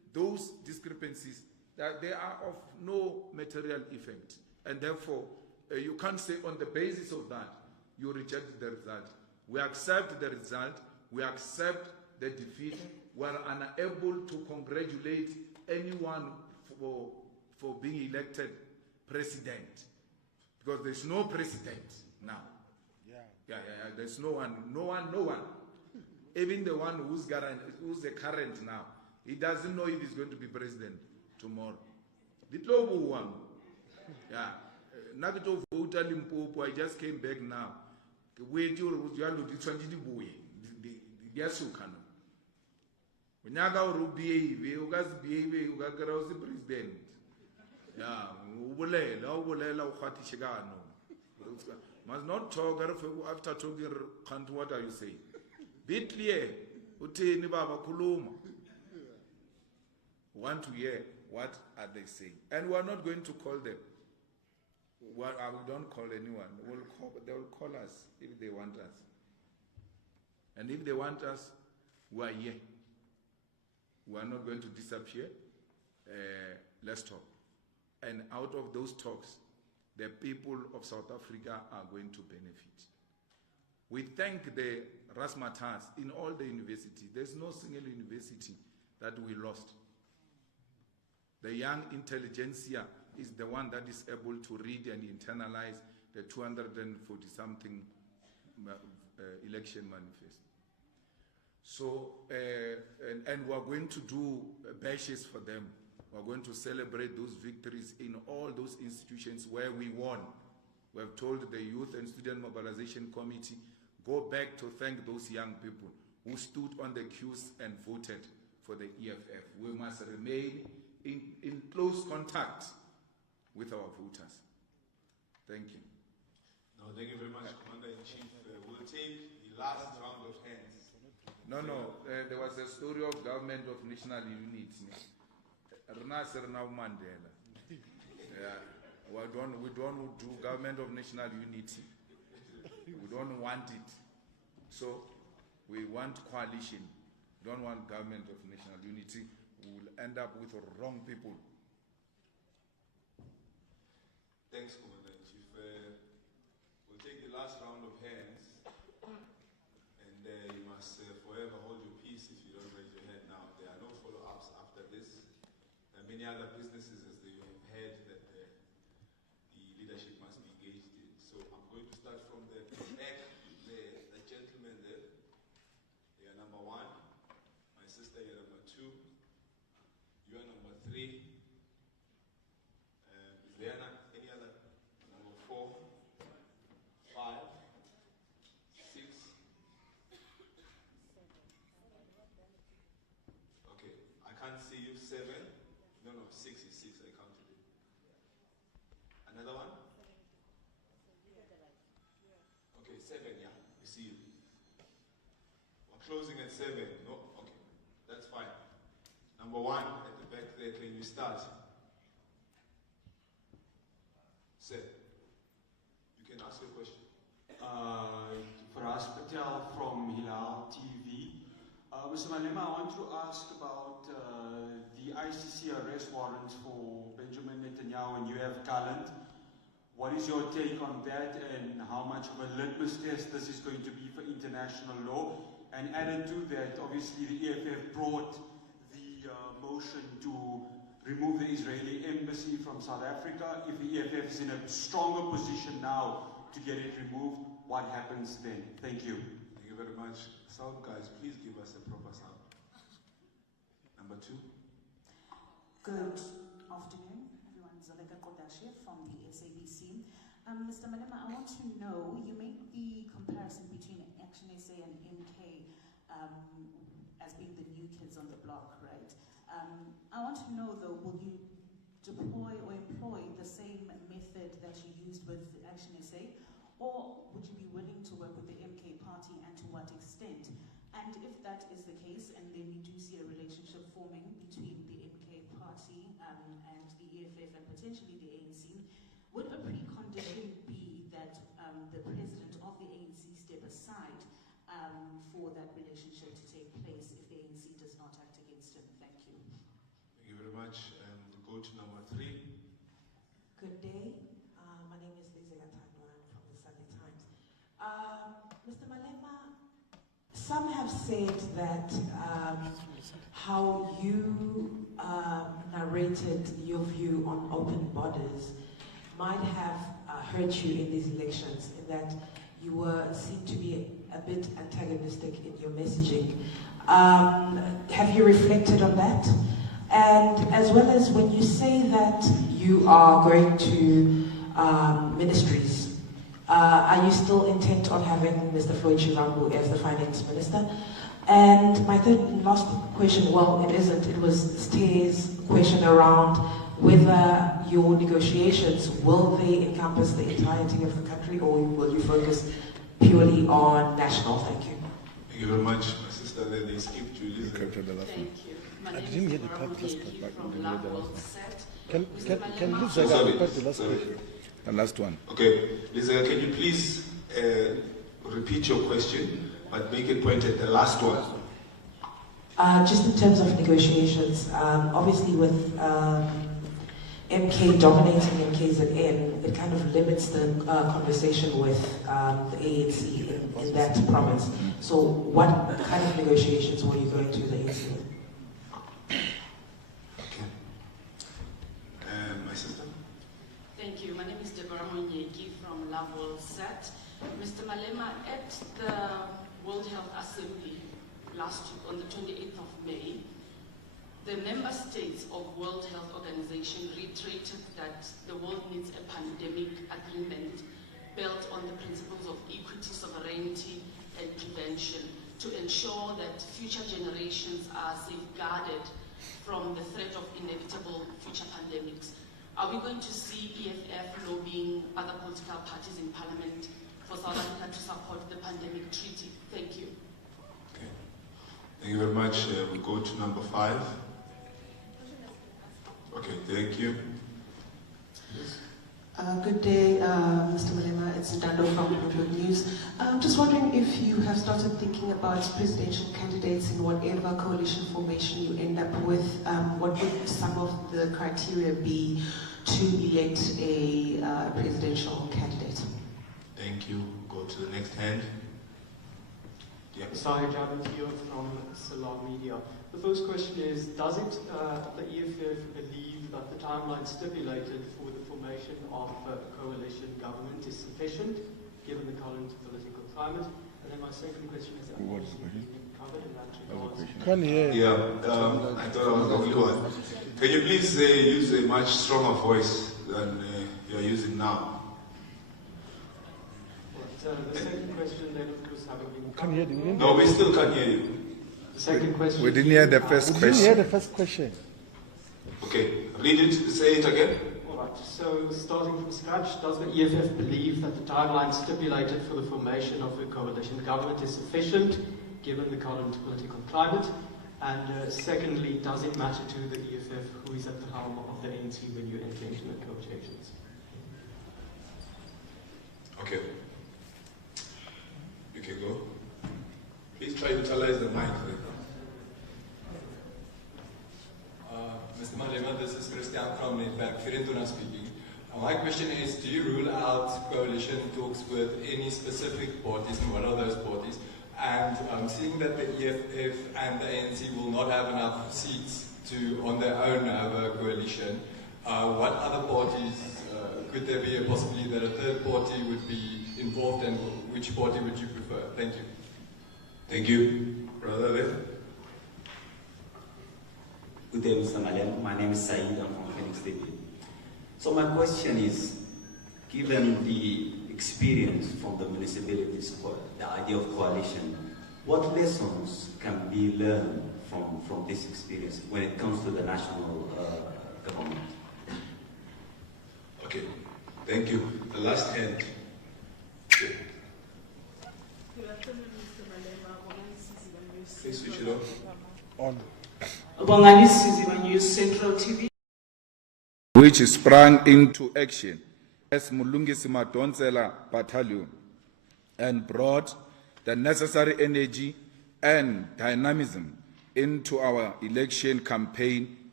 those discrepancies, that they are of no material effect. And therefore, you can't say on the basis of that, you reject the result. We accept the result, we accept the defeat, we are unable to congratulate anyone for being elected president. Because there's no president now. Yeah, there's no one. Even the one who's the current now, he doesn't know if he's going to be president tomorrow. Yeah. I just came back now. Wait, you president. Yeah, must not talk after talking. What are you saying? Be clear. Want to hear what are they saying, and we are not going to call them. Well, I don't call anyone. They will call us if they want us, and if they want us, we are here. We are not going to disappear. Let's talk. And out of those talks, the people of South Africa are going to benefit. We thank the Razzmatazz in all the universities. There's no single university that we lost. The young intelligentsia is the one that is able to read and internalize the 240-something election manifest. So, and we're going to do bashes for them. We're going to celebrate those victories in all those institutions where we won. We have told the Youth and Student Mobilization Committee, go back to thank those young people who stood on the queues and voted for the EFF. We must remain in close contact with our voters. Thank you. No, thank you very much, Commander-in-Chief. We'll take the last round of hands. No, there was a story of government of national unity. Mandela. Yeah, we don't do government of national unity. We don't want it. So we want coalition. We don't want government of national unity. We will end up with wrong people. Thanks, Commander-in-Chief. We'll take the last round of hands. And you must forever hold your peace if you don't raise your hand now. There are no follow-ups after this. There are many other businesses, as you have heard, that the leadership must be engaged in. So I'm going to start from the back there, the gentleman there. You are number 1. My sister, you're number 2. You are number 3. Is there any other? Number 4, 5, 6. Okay, I can't see you. 7. No, 6 is 6. I counted it. Another one? Okay, 7. Yeah, we see you. We're closing at 7. No, okay, that's fine. Number 1 at the back there. Can you start? Sir, you can ask your question. Faraz Patel from Hilal TV. Mr. Malema, I want to ask about the ICC arrest warrants for Benjamin Netanyahu and UF Gallant. What is your take on that, and how much of a litmus test this is going to be for international law? And added to that, obviously the EFF brought the motion to remove the Israeli embassy from South Africa. If the EFF is in a stronger position now to get it removed, what happens then? Thank you. Thank you very much. Sound guys, please give us a proper sound. Number 2. Good afternoon, everyone. Zaleka Kodashie from the SABC. Mr. Malema, I want to know, you make the comparison between Action SA and MK as being the new kids on the block, right? I want to know though, will you deploy or employ the same method that you used with Action SA, or would you be willing to work with the MK party, and to what extent? And if that is the case, and then we do see a relationship forming between the MK party and the EFF and potentially the ANC, would a precondition be that the president of the ANC step aside for that relationship to take place if the ANC does not act against him? Thank you. very much. We'll go to number 3. Good day. My name is Lizzie Atandwan from the Sunday Times. Mr. Malema, some have said that how you narrated your view on open borders might have hurt you in these elections, in that you seemed to be a bit antagonistic in your messaging. Have you reflected on that? And as well as when you say that you are going to ministries, are you still intent on having Mr. Floyd Chirambu as the finance minister? And my third and last question, well, it isn't, it was Steve's question around whether your negotiations, will they encompass the entirety of the country, or will you focus purely on national? Thank you. Thank you very much, my sister. Then they skip Julius. Thank you. My I name didn't is hear the part, last Ramaphosa part, from I didn't hear the Love last Set. Can Mr. Liz Malema- repeat the last question? The last one. Okay, Lisa, can you please repeat your question, but make it pointed, the last one? Just in terms of negotiations, obviously with MK dominating MKZN, it kind of limits the conversation with the ANC in that province. So what kind of negotiations were you going to the ANC with? Okay. My sister? Thank you. My name is Deborah Monyeki from Love World Set. Mr. Malema, at the World Health Assembly last week on the 28th of May, the member states of World Health Organization reiterated that the world needs a pandemic agreement built on the principles of equity, sovereignty, and prevention to ensure that future generations are safeguarded from the threat of inevitable future pandemics. Are we going to see EFF lobbying other political parties in Parliament for South Africa to support the pandemic treaty? Thank you. Okay. Thank you very much. We go to number 5. Okay, thank you. Good day, Mr. Malema. It's Ndando from Bloomberg News. Just wondering if you have started thinking about presidential candidates in whatever coalition formation you end up with. What would some of the criteria be to elect a presidential candidate? Thank you. Go to the next hand. Yeah. Sahir Javed here from Salam Media. The first question is, does it, the EFF believe that the timeline stipulated for the formation of a coalition government is sufficient, given the current political climate? And then my second question is, What is the question? covered in that regard. Can hear. Yeah, I thought I was the only one. Can you please use a much stronger voice than you're using now? The second question then, of course, having been Can hear the No, we still can't hear you. The second question. We didn't hear the first We question. didn't hear the first question. Okay, read it, say it again. All right, so starting from scratch, does the EFF believe that the timeline stipulated for the formation of a coalition government is sufficient, given the current political climate? And secondly, does it matter to the EFF who is at the helm of the ANC when you enter into negotiations? Okay. You can go. Please try to utilize the mic. Mr. Malema, this is Christian from Netwerk Virentuna speaking. My question is, do you rule out coalition talks with any specific parties, and what are those parties? And seeing that the EFF and the ANC will not have enough seats to, on their own, have a coalition, what other parties, could there be a possibility that a third party would be involved, and which party would you prefer? Thank you. Thank you. Brother there. Good day, Mr. Malema. My name is Saeed. I'm from Phoenix State. So my question is, given the experience from the municipalities, the idea of coalition, what lessons can be learned from this experience when it comes to the national government? Okay, thank you. The last hand. Good afternoon, Mr. Malema. Please switch it on. Bongalisiziba News Central TV. Which sprang into action as Mulungisi Madonsela Battalion and brought the necessary energy and dynamism into our election campaign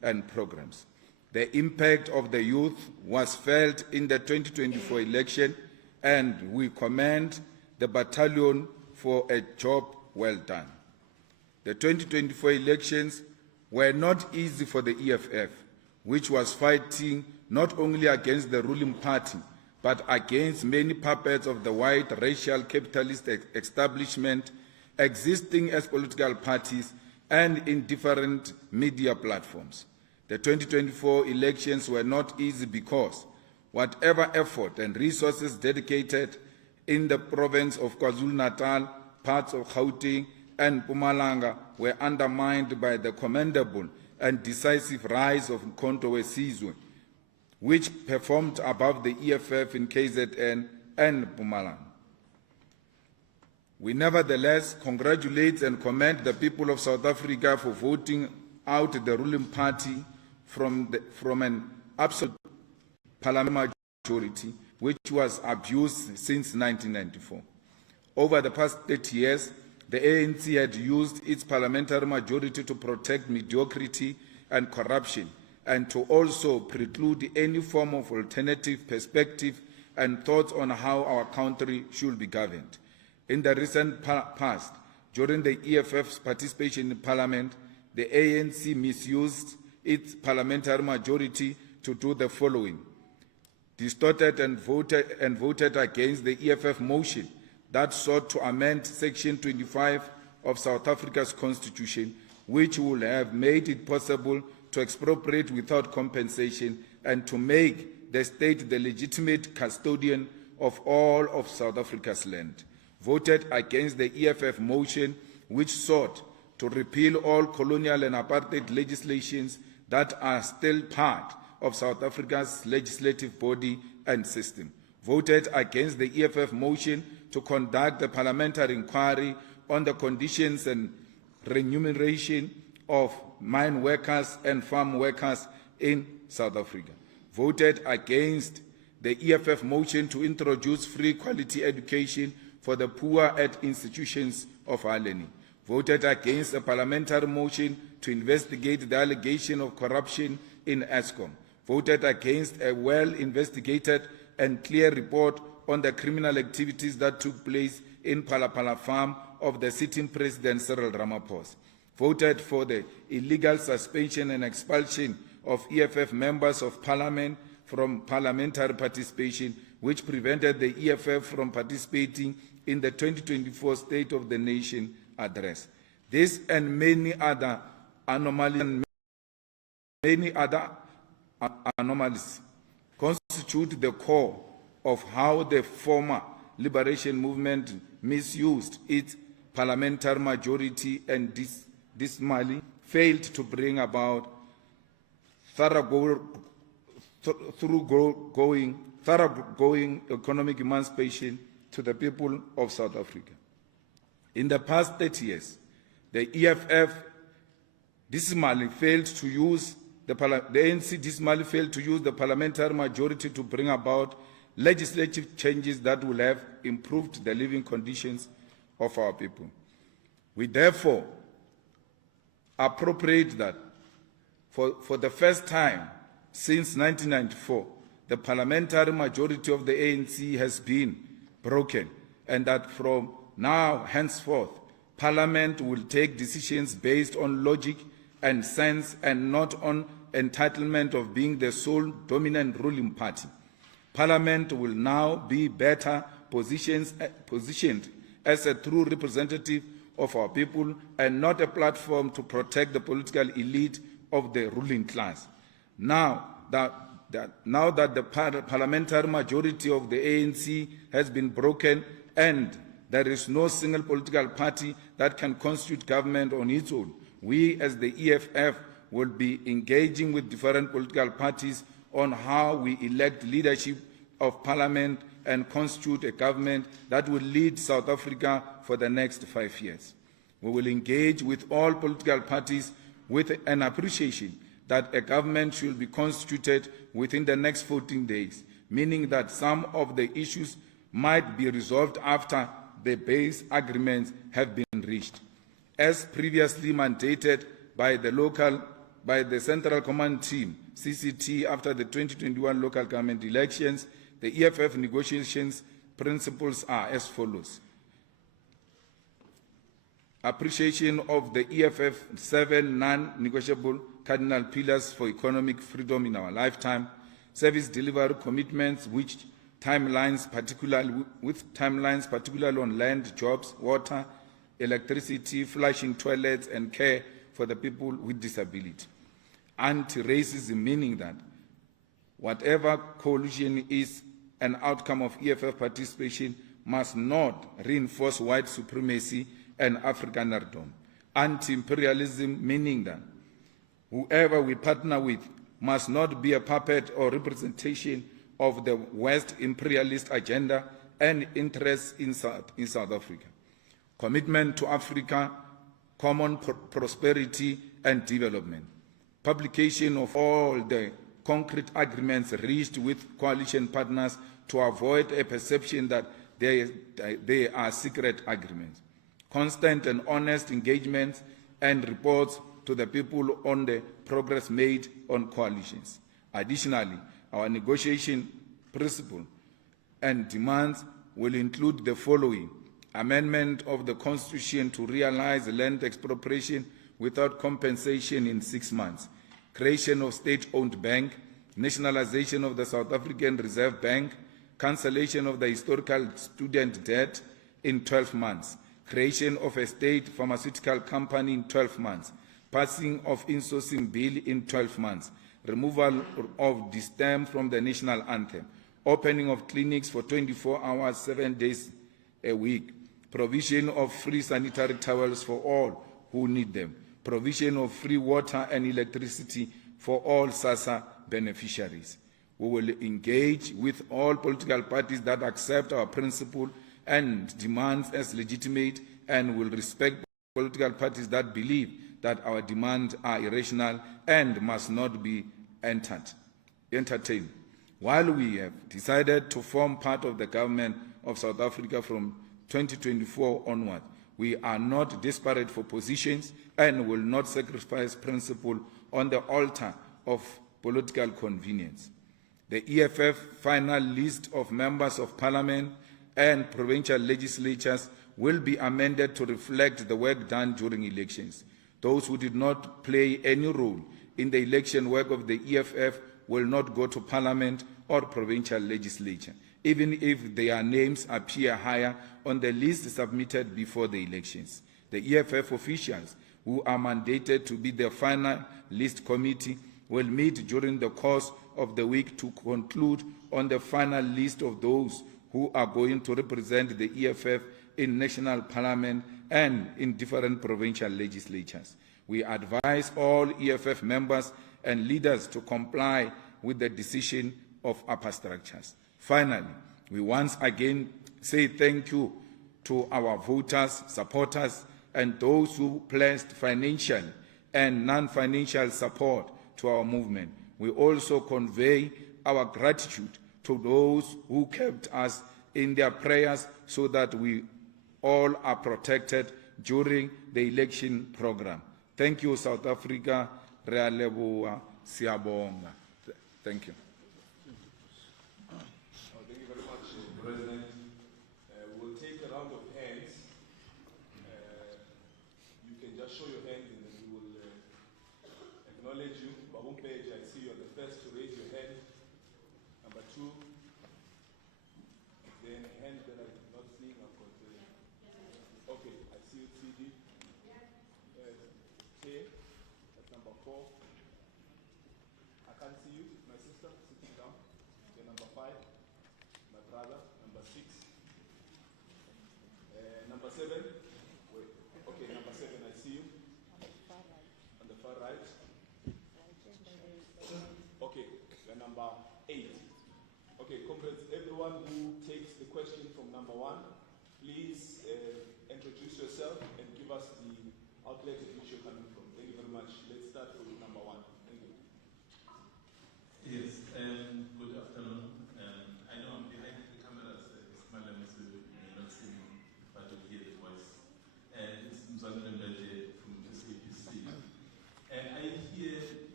and programs. The impact of the youth was felt in the 2024 election, and we commend the battalion for a job well done. The 2024 elections were not easy for the EFF, which was fighting not only against the ruling party, but against many puppets of the white racial capitalist establishment existing as political parties and in different media platforms. The 2024 elections were not easy because whatever effort and resources dedicated in the province of KwaZulu-Natal, parts of Gauteng and Mpumalanga were undermined by the commendable and decisive rise of Mkhonto weSizwe, which performed above the EFF in KZN and Mpumalanga. We nevertheless congratulate and commend the people of South Africa for voting out the ruling party from an absolute parliamentary majority, which was abused since 1994. Over the past 30 years, the ANC had used its parliamentary majority to protect mediocrity and corruption, and to also preclude any form of alternative perspective and thoughts on how our country should be governed. In the recent past, during the EFF's participation in Parliament, the ANC misused its parliamentary majority to do the following: distorted and voted against the EFF motion that sought to amend Section 25 of South Africa's Constitution, which would have made it possible to expropriate without compensation and to make the state the legitimate custodian of all of South Africa's land. Voted against the EFF motion, which sought to repeal all colonial and apartheid legislations that are still part of South Africa's legislative body and system. Voted against the EFF motion to conduct a parliamentary inquiry on the conditions and remuneration of mine workers and farm workers in South Africa. Voted against the EFF motion to introduce free quality education for the poor at institutions of higher learning. Voted against a parliamentary motion to investigate the allegation of corruption in Eskom. Voted against a well-investigated and clear report on the criminal activities that took place in Palapala farm of the sitting President Cyril Ramaphosa. Voted for the illegal suspension and expulsion of EFF members of parliament from parliamentary participation, which prevented the EFF from participating in the 2024 State of the Nation address. This and many other anomalies constitute the core of how the former liberation movement misused its parliamentary majority and dismally failed to bring about thoroughgoing economic emancipation to the people of South Africa. In the past 30 years, the EFF dismally failed to use the ANC dismally failed to use the parliamentary majority to bring about legislative changes that will have improved the living conditions of our people. We therefore appropriate that for the first time since 1994, the parliamentary majority of the ANC has been broken, and that from now henceforth, Parliament will take decisions based on logic and sense and not on entitlement of being the sole dominant ruling party. Parliament will now be better positioned as a true representative of our people and not a platform to protect the political elite of the ruling class. Now that the parliamentary majority of the ANC has been broken and there is no single political party that can constitute government on its own, we as the EFF will be engaging with different political parties on how we elect leadership of parliament and constitute a government that will lead South Africa for the next 5 years. We will engage with all political parties with an appreciation that a government should be constituted within the next 14 days, meaning that some of the issues might be resolved after the base agreements have been reached. As previously mandated by the by the Central Command Team, CCT, after the 2021 local government elections, the EFF negotiations principles are as follows. Appreciation of the EFF 7 non-negotiable cardinal pillars for economic freedom in our lifetime, service delivery commitments with timelines particularly on land, jobs, water, electricity, flushing toilets, and care for the people with disability. Anti-racism, meaning that whatever coalition is an outcome of EFF participation, must not reinforce white supremacy and Afrikanerdom. Anti-imperialism, meaning that whoever we partner with must not be a puppet or representation of the West imperialist agenda and interests in South Africa. Commitment to Africa, common prosperity and development. Publication of all the concrete agreements reached with coalition partners to avoid a perception that they are secret agreements. Constant and honest engagements and reports to the people on the progress made on coalitions. Additionally, our negotiation principle and demands will include the following: amendment of the Constitution to realize land expropriation without compensation in 6 months, creation of state-owned bank, nationalization of the South African Reserve Bank, cancellation of the historical student debt in 12 months, creation of a state pharmaceutical company in 12 months, passing of insourcing bill in 12 months, removal of distem from the national anthem, opening of clinics for 24 hours, 7 days a week, provision of free sanitary towels for all who need them, provision of free water and electricity for all SASSA beneficiaries. We will engage with all political parties that accept our principle and demands as legitimate, and will respect political parties that believe that our demands are irrational and must not be entertained. While we have decided to form part of the government of South Africa from 2024 onward, we are not desperate for positions and will not sacrifice principle on the altar of political convenience. The EFF final list of members of parliament and provincial legislatures will be amended to reflect the work done during elections. Those who did not play any role in the election work of the EFF will not go to parliament or provincial legislature, even if their names appear higher on the list submitted before the elections. The EFF officials who are mandated to be the final list committee will meet during the course of the week to conclude on the final list of those who are going to represent the EFF in national parliament and in different provincial legislatures. We advise all EFF members and leaders to comply with the decision of upper structures. Finally, we once again say thank you to our voters, supporters, and those who pledged financial and non-financial support to our movement. We also convey our gratitude to those who kept us in their prayers so that we all are protected during the election program. Thank you, South Africa. Re a leboha, siyabonga. Thank you. Thank you very much, President. We'll take a round of hands. You can just show your hands and then we will acknowledge you. Babumpeji, I see you are the first to raise your hand. Number 2. Then a hand that I'm not seeing. I've got okay, I see you, CD. K, that's number 4. I can't see you, my sister, sitting down. Okay, number 5, my brother, number 6. Number 7, wait, okay, number 7, I see you. On the far right. Okay, you're number 8. Okay, comrades, everyone who takes the question from number 1, please introduce yourself and give us the outlet at which you're coming from. Thank you very much. Let's start with number 1. Thank you. Yes, good afternoon. I know I'm behind the cameras, Mr. Malema, so you may not see me, but you'll hear the voice. It's Mzanele from SABC. I hear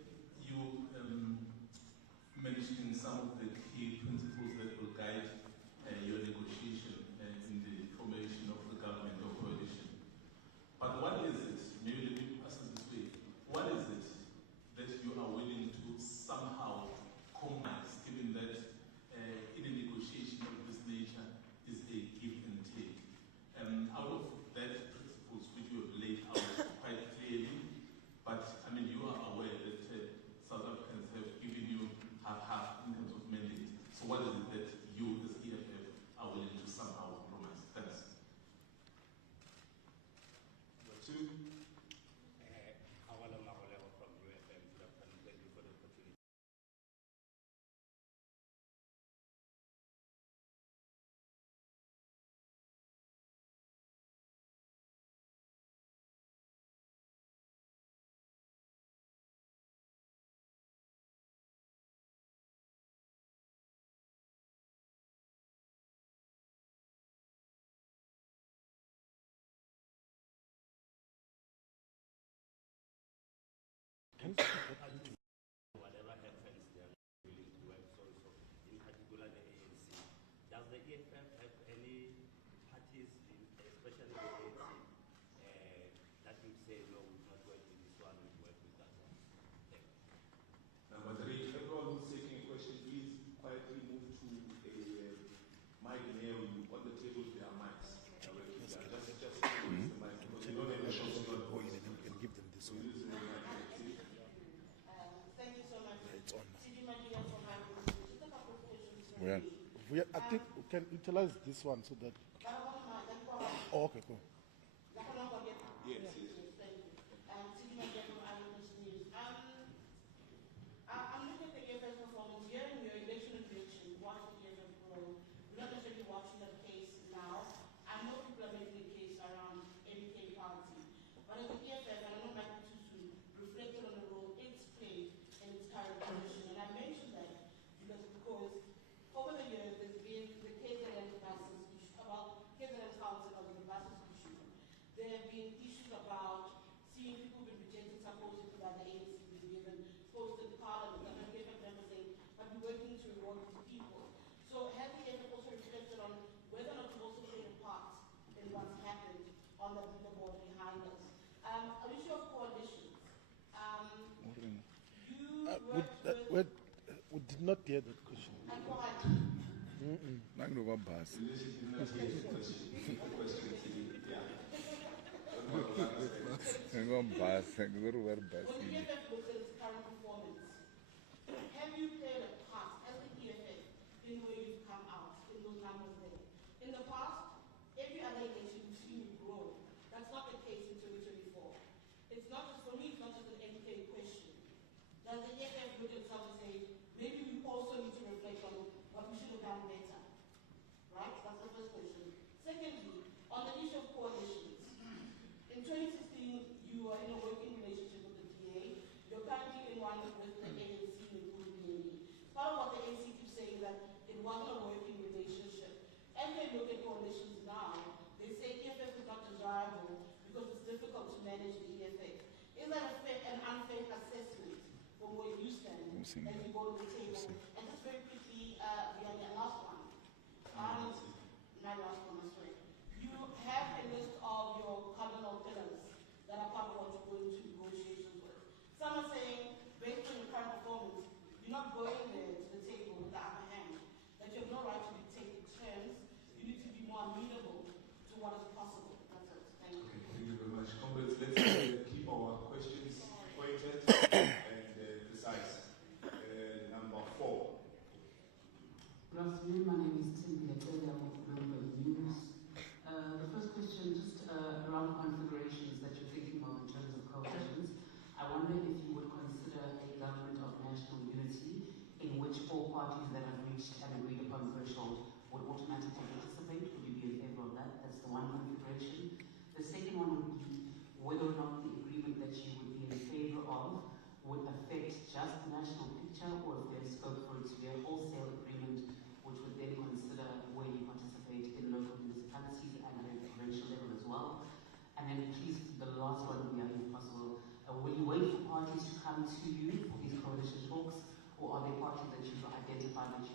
of the key principles that will guide your negotiation in the formation of the government or coalition. But what is it, maybe let me ask it this way, what is it that you are willing to somehow compromise, given that in a negotiation of this nature is a give and take? Out of that principles which you have laid out quite clearly, but I mean you are aware that South Africans have given you half in terms of mandate. So what is it that you as EFF are willing to somehow compromise? Thanks. From UFM, thank you for the opportunity. Whatever happens, they are willing to work so in particular the ANC. Does the EFF have any parties, especially the ANC, that would say, no, we will not work with this one, we will work with that one? Thank you. Number 3, everyone who's taking a question, please quietly move to a mic near you. On the table, there are mics. Just use the mic because you don't have a shot. And give them this one. Thank you so much. It's on. Just a couple of questions. I think we can utilize this one so that. Oh, okay, cool. Yes. Thank you. I'm looking at the EFF performance here in your election objection. Watching the EFF grow. We're not necessarily watching the case now. I know people are making a case around MK party. But as the EFF, I don't know Michael Tusu reflected on the role it's played in its current position. And I mentioned that because over the years there's been the KZN buses issue about KZN Council of the buses issue. There have been issues about seeing people being rejected supposedly by the ANC being given posted parliament and the EFF members saying, but we're working to reward these people. So has the EFF also reflected on whether or not to also play a part in what's happened on the board behind us? An issue of coalitions. We did not hear that question. And why? When the EFF looks at its current performance, have you played a part as the EFF in where you've come out in those numbers there? In the past, every other election you've seen you grow. That's not the case in 2024. It's not just, for me, it's not just an MK question. Does the EFF look at itself and say, maybe we also need to reflect on what we should have done better? Right? That's the first question. Secondly, on the issue of coalitions, in 2016, you were in a working relationship with the DA. You're currently in one with the ANC and the part of what the ANC keeps saying is that it wasn't a working relationship. As they look at coalitions now, they say EFF is not desirable because it's difficult to manage the EFF. Is that an unfair assessment from where you stand as you go to the table? And just very quickly, the last one. My last one, I swear. You have a list of your cardinal pillars that are part of what you're going to negotiations with. Some are saying, based on your current performance, you're not going there to the table with the upper hand, that you have no right to dictate the terms. You need to be more amenable to what is possible. That's it. Thank you. Okay, thank you very much. Comrades, let's keep our questions pointed and precise. Number 4. Good afternoon, my name is Tim Letele, I'm with Bloomberg News. The first question, just around configurations that you're thinking of in terms of coalitions. I wonder if you would consider a government of national unity in which all parties that have reached an agreed upon threshold would automatically participate. Would you be in favor of that? That's the one configuration. The second one would be whether or not the agreement that you would be in favor of would affect just the national picture, or if there's scope for it to be a wholesale agreement which would then consider where you participate in local municipalities and at a provincial level as well. And then please, the last one would be, if possible, will you wait for parties to come to you for these coalition talks, or are there parties that you've identified that you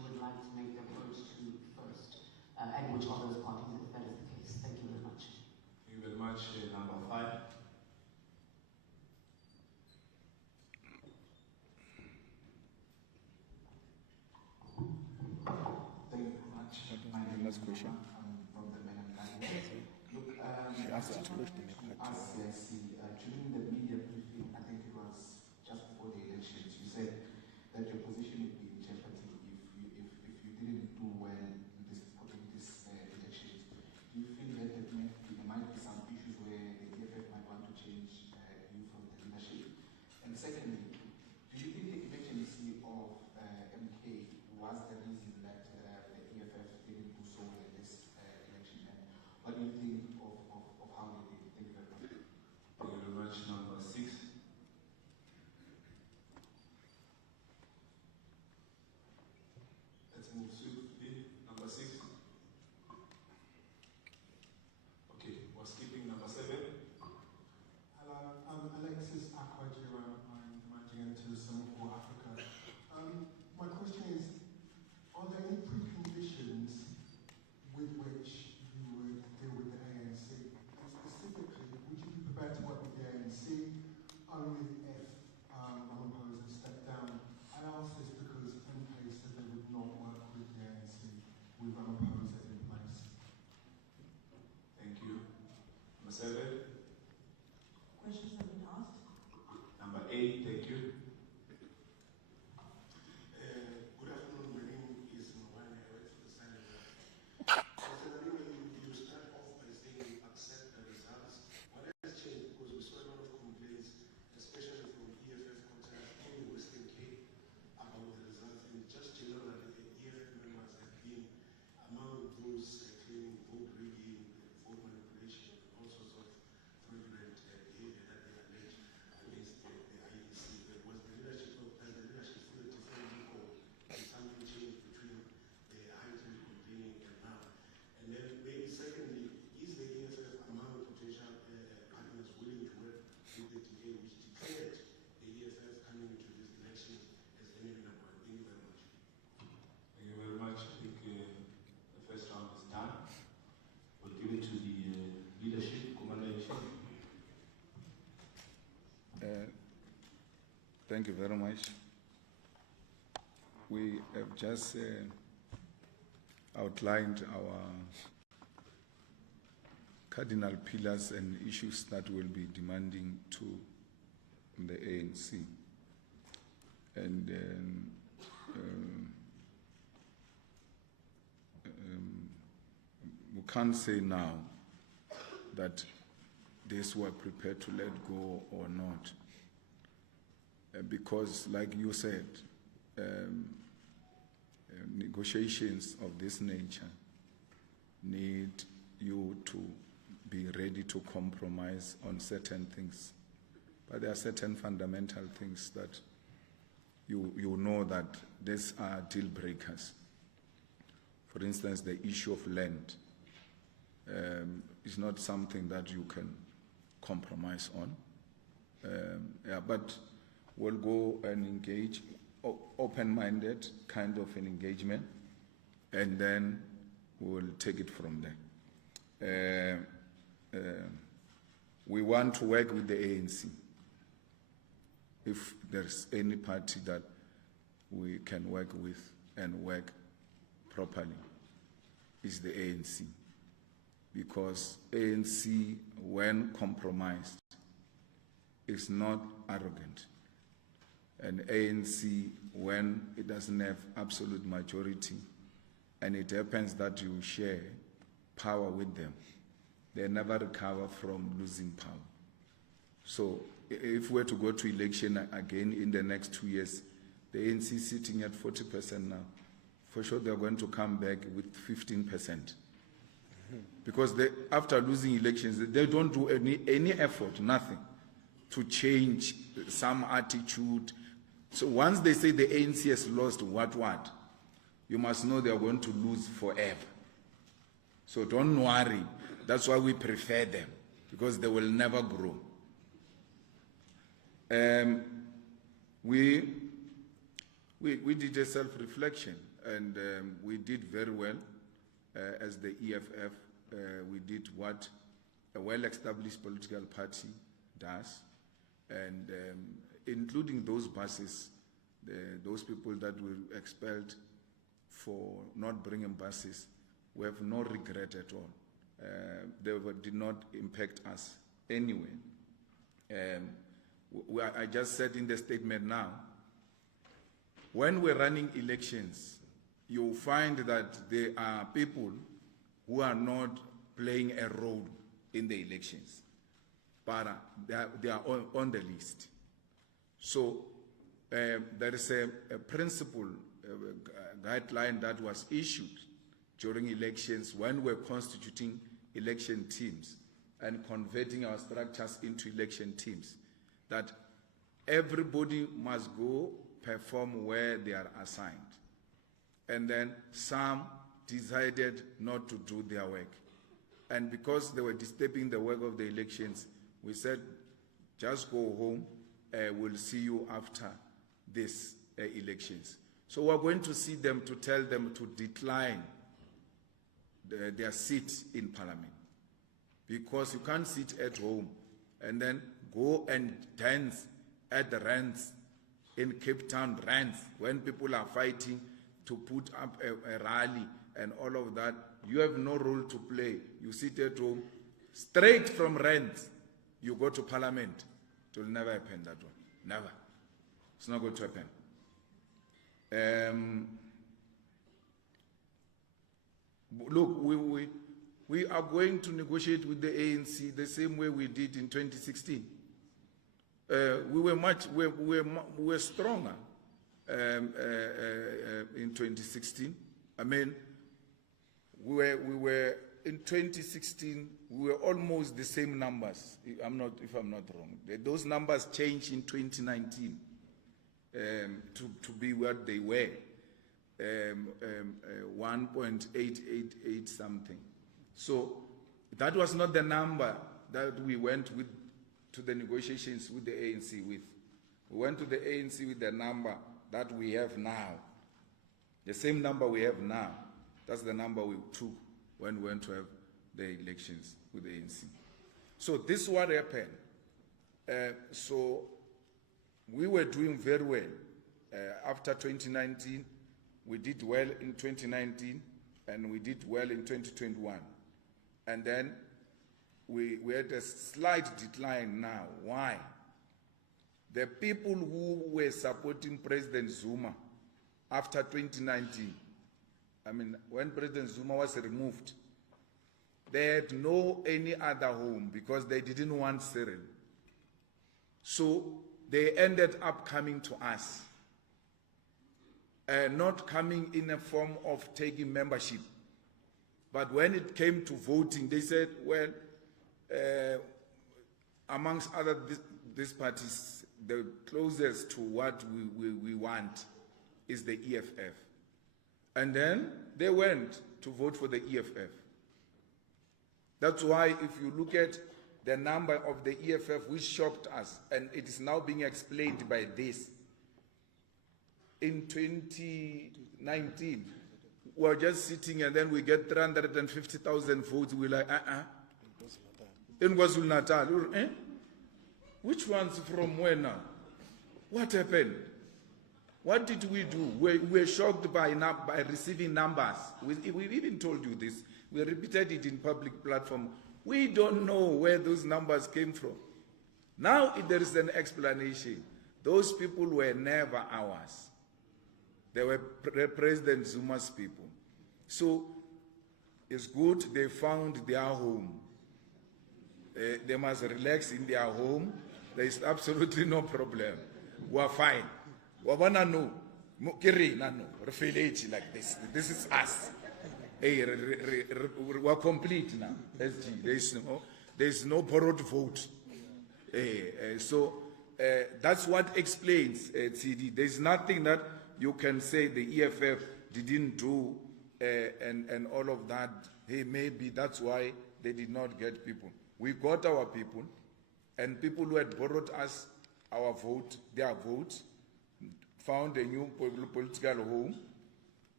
which are those parties if that is the case? Thank you very much. Thank you very much. Number 5. Thank you very much. My name is question. I'm from the Melanchthon. Look, She asked that question. during the media briefing, I think it was just before the elections, you said that your position would be in jeopardy if you didn't do well in this elections. Do you feel that there might be some issues where the EFF might want to change you from the leadership? And secondly, do you think the emergency of MK was the reason that the EFF didn't do so well in this election? And what do you think of how they did? Thank you very much. Thank you very much. Number 6. Let's move swiftly. Number 6. Okay, we're skipping number 7. Hello, I'm Alexis Akwajira. I'm the managing editor of Semaphore Africa. My question is, are there any preconditions with which you would deal with the ANC? And specifically, would you be prepared to work with the ANC only if Ramaphosa stepped down? I ask this because MK said they would not work with the ANC with Ramaphosa in place. Thank you. Number 7. Questions have been asked. Number 8. Thank you. Good afternoon. My name is Mawani. I work for the Standard. Mr. Malema, you start off by saying you accept the results. What has changed? Because we saw a lot of complaints, especially from EFF contacts in Western Cape, about the results, and just generally, the EFF members have been among those claiming vote rigging, vote manipulation, and all sorts of fraudulent behavior that they allege against the IEC. There was the leadership of the leadership feel differently, or something changed between the heightened complaining and now. And then maybe secondly, is the EFF among potential partners willing to work with the DA, which declared the EFF coming into this election as enemy number 1? Thank you very much. Thank you very much. I think the first round is done. We'll give it to the leadership, Commander-in-Chief. Thank you very much. We have just outlined our cardinal pillars and issues that will be demanding to the ANC. And we can't say now that this we're prepared to let go or not. Because, like you said, negotiations of this nature need you to be ready to compromise on certain things. But there are certain fundamental things that you know that these are deal breakers. For instance, the issue of land is not something that you can compromise on. But we'll go and engage, open-minded kind of an engagement, and then we'll take it from there. We want to work with the ANC. If there's any party that we can work with and work properly, is the ANC. Because ANC, when compromised, is not arrogant. And ANC, when it doesn't have absolute majority, and it happens that you share power with them, they never recover from losing power. So if we're to go to election again in the next 2 years, the ANC is sitting at 40% now. For sure they're going to come back with 15%. Because after losing elections, they don't do any effort, nothing, to change some attitude. So once they say the ANC has lost what, you must know they are going to lose forever. So don't worry. That's why we prefer them, because they will never grow. We did a self-reflection, and we did very well. as the EFF, we did what a well-established political party does, and including those buses, those people that were expelled for not bringing buses, we have no regret at all. Did not impact us anyway. I just said in the statement now, when we're running elections, you'll find that there are people who are not playing a role in the elections, but they are on the list. So there is a principle, guideline that was issued during elections when we're constituting election teams and converting our structures into election teams, that everybody must go perform where they are assigned. And then some decided not to do their work. And because they were disturbing the work of the elections, we said, just go home, we'll see you after these elections. So we're going to see them to tell them to decline their seat in Parliament. Because you can't sit at home and then go and dance at the rants in Cape Town rants when people are fighting to put up a rally and all of that. You have no role to play. You sit at home, straight from rants, you go to Parliament. It will never happen, that one. Never. It's not going to happen. Look, we are going to negotiate with the ANC the same way we did in 2016. We were stronger in 2016. I mean, we were in 2016. We were almost the same numbers. If I'm not wrong. Those numbers changed in 2019 to be what they were. 1.888 something. So that was not the number that we went with to the negotiations with the ANC with. We went to the ANC with the number that we have now. The same number we have now. That's the number we took when we went to have the elections with the ANC. So this is what happened. So we were doing very well. After 2019, we did well in 2019, and we did well in 2021. And then we had a slight decline now. Why? The people who were supporting President Zuma after 2019, I mean, when President Zuma was removed, they had no any other home because they didn't want Cyril. So they ended up coming to us. Not coming in a form of taking membership. But when it came to voting, they said, well, amongst other these parties, the closest to what we want is the EFF. And then they went to vote for the EFF. That's why if you look at the number of the EFF, which shocked us, and it is now being explained by this. In 2019, we're just sitting and then we get 350,000 votes. We're like, In KwaZulu-Natal, eh? Which ones from where now? What happened? What did we do? We were shocked by receiving numbers. We even told you this. We repeated it in public platform. We don't know where those numbers came from. Now there is an explanation. Those people were never ours. They were President Zuma's people. So it's good they found their home. They must relax in their home. There is absolutely no problem. We're fine. We're like this. This is us. We're complete now. There is no borrowed vote. So that's what explains TD. There's nothing that you can say the EFF didn't do and all of that. Hey, maybe that's why they did not get people. We got our people, and people who had borrowed us our vote, their vote, found a new political home,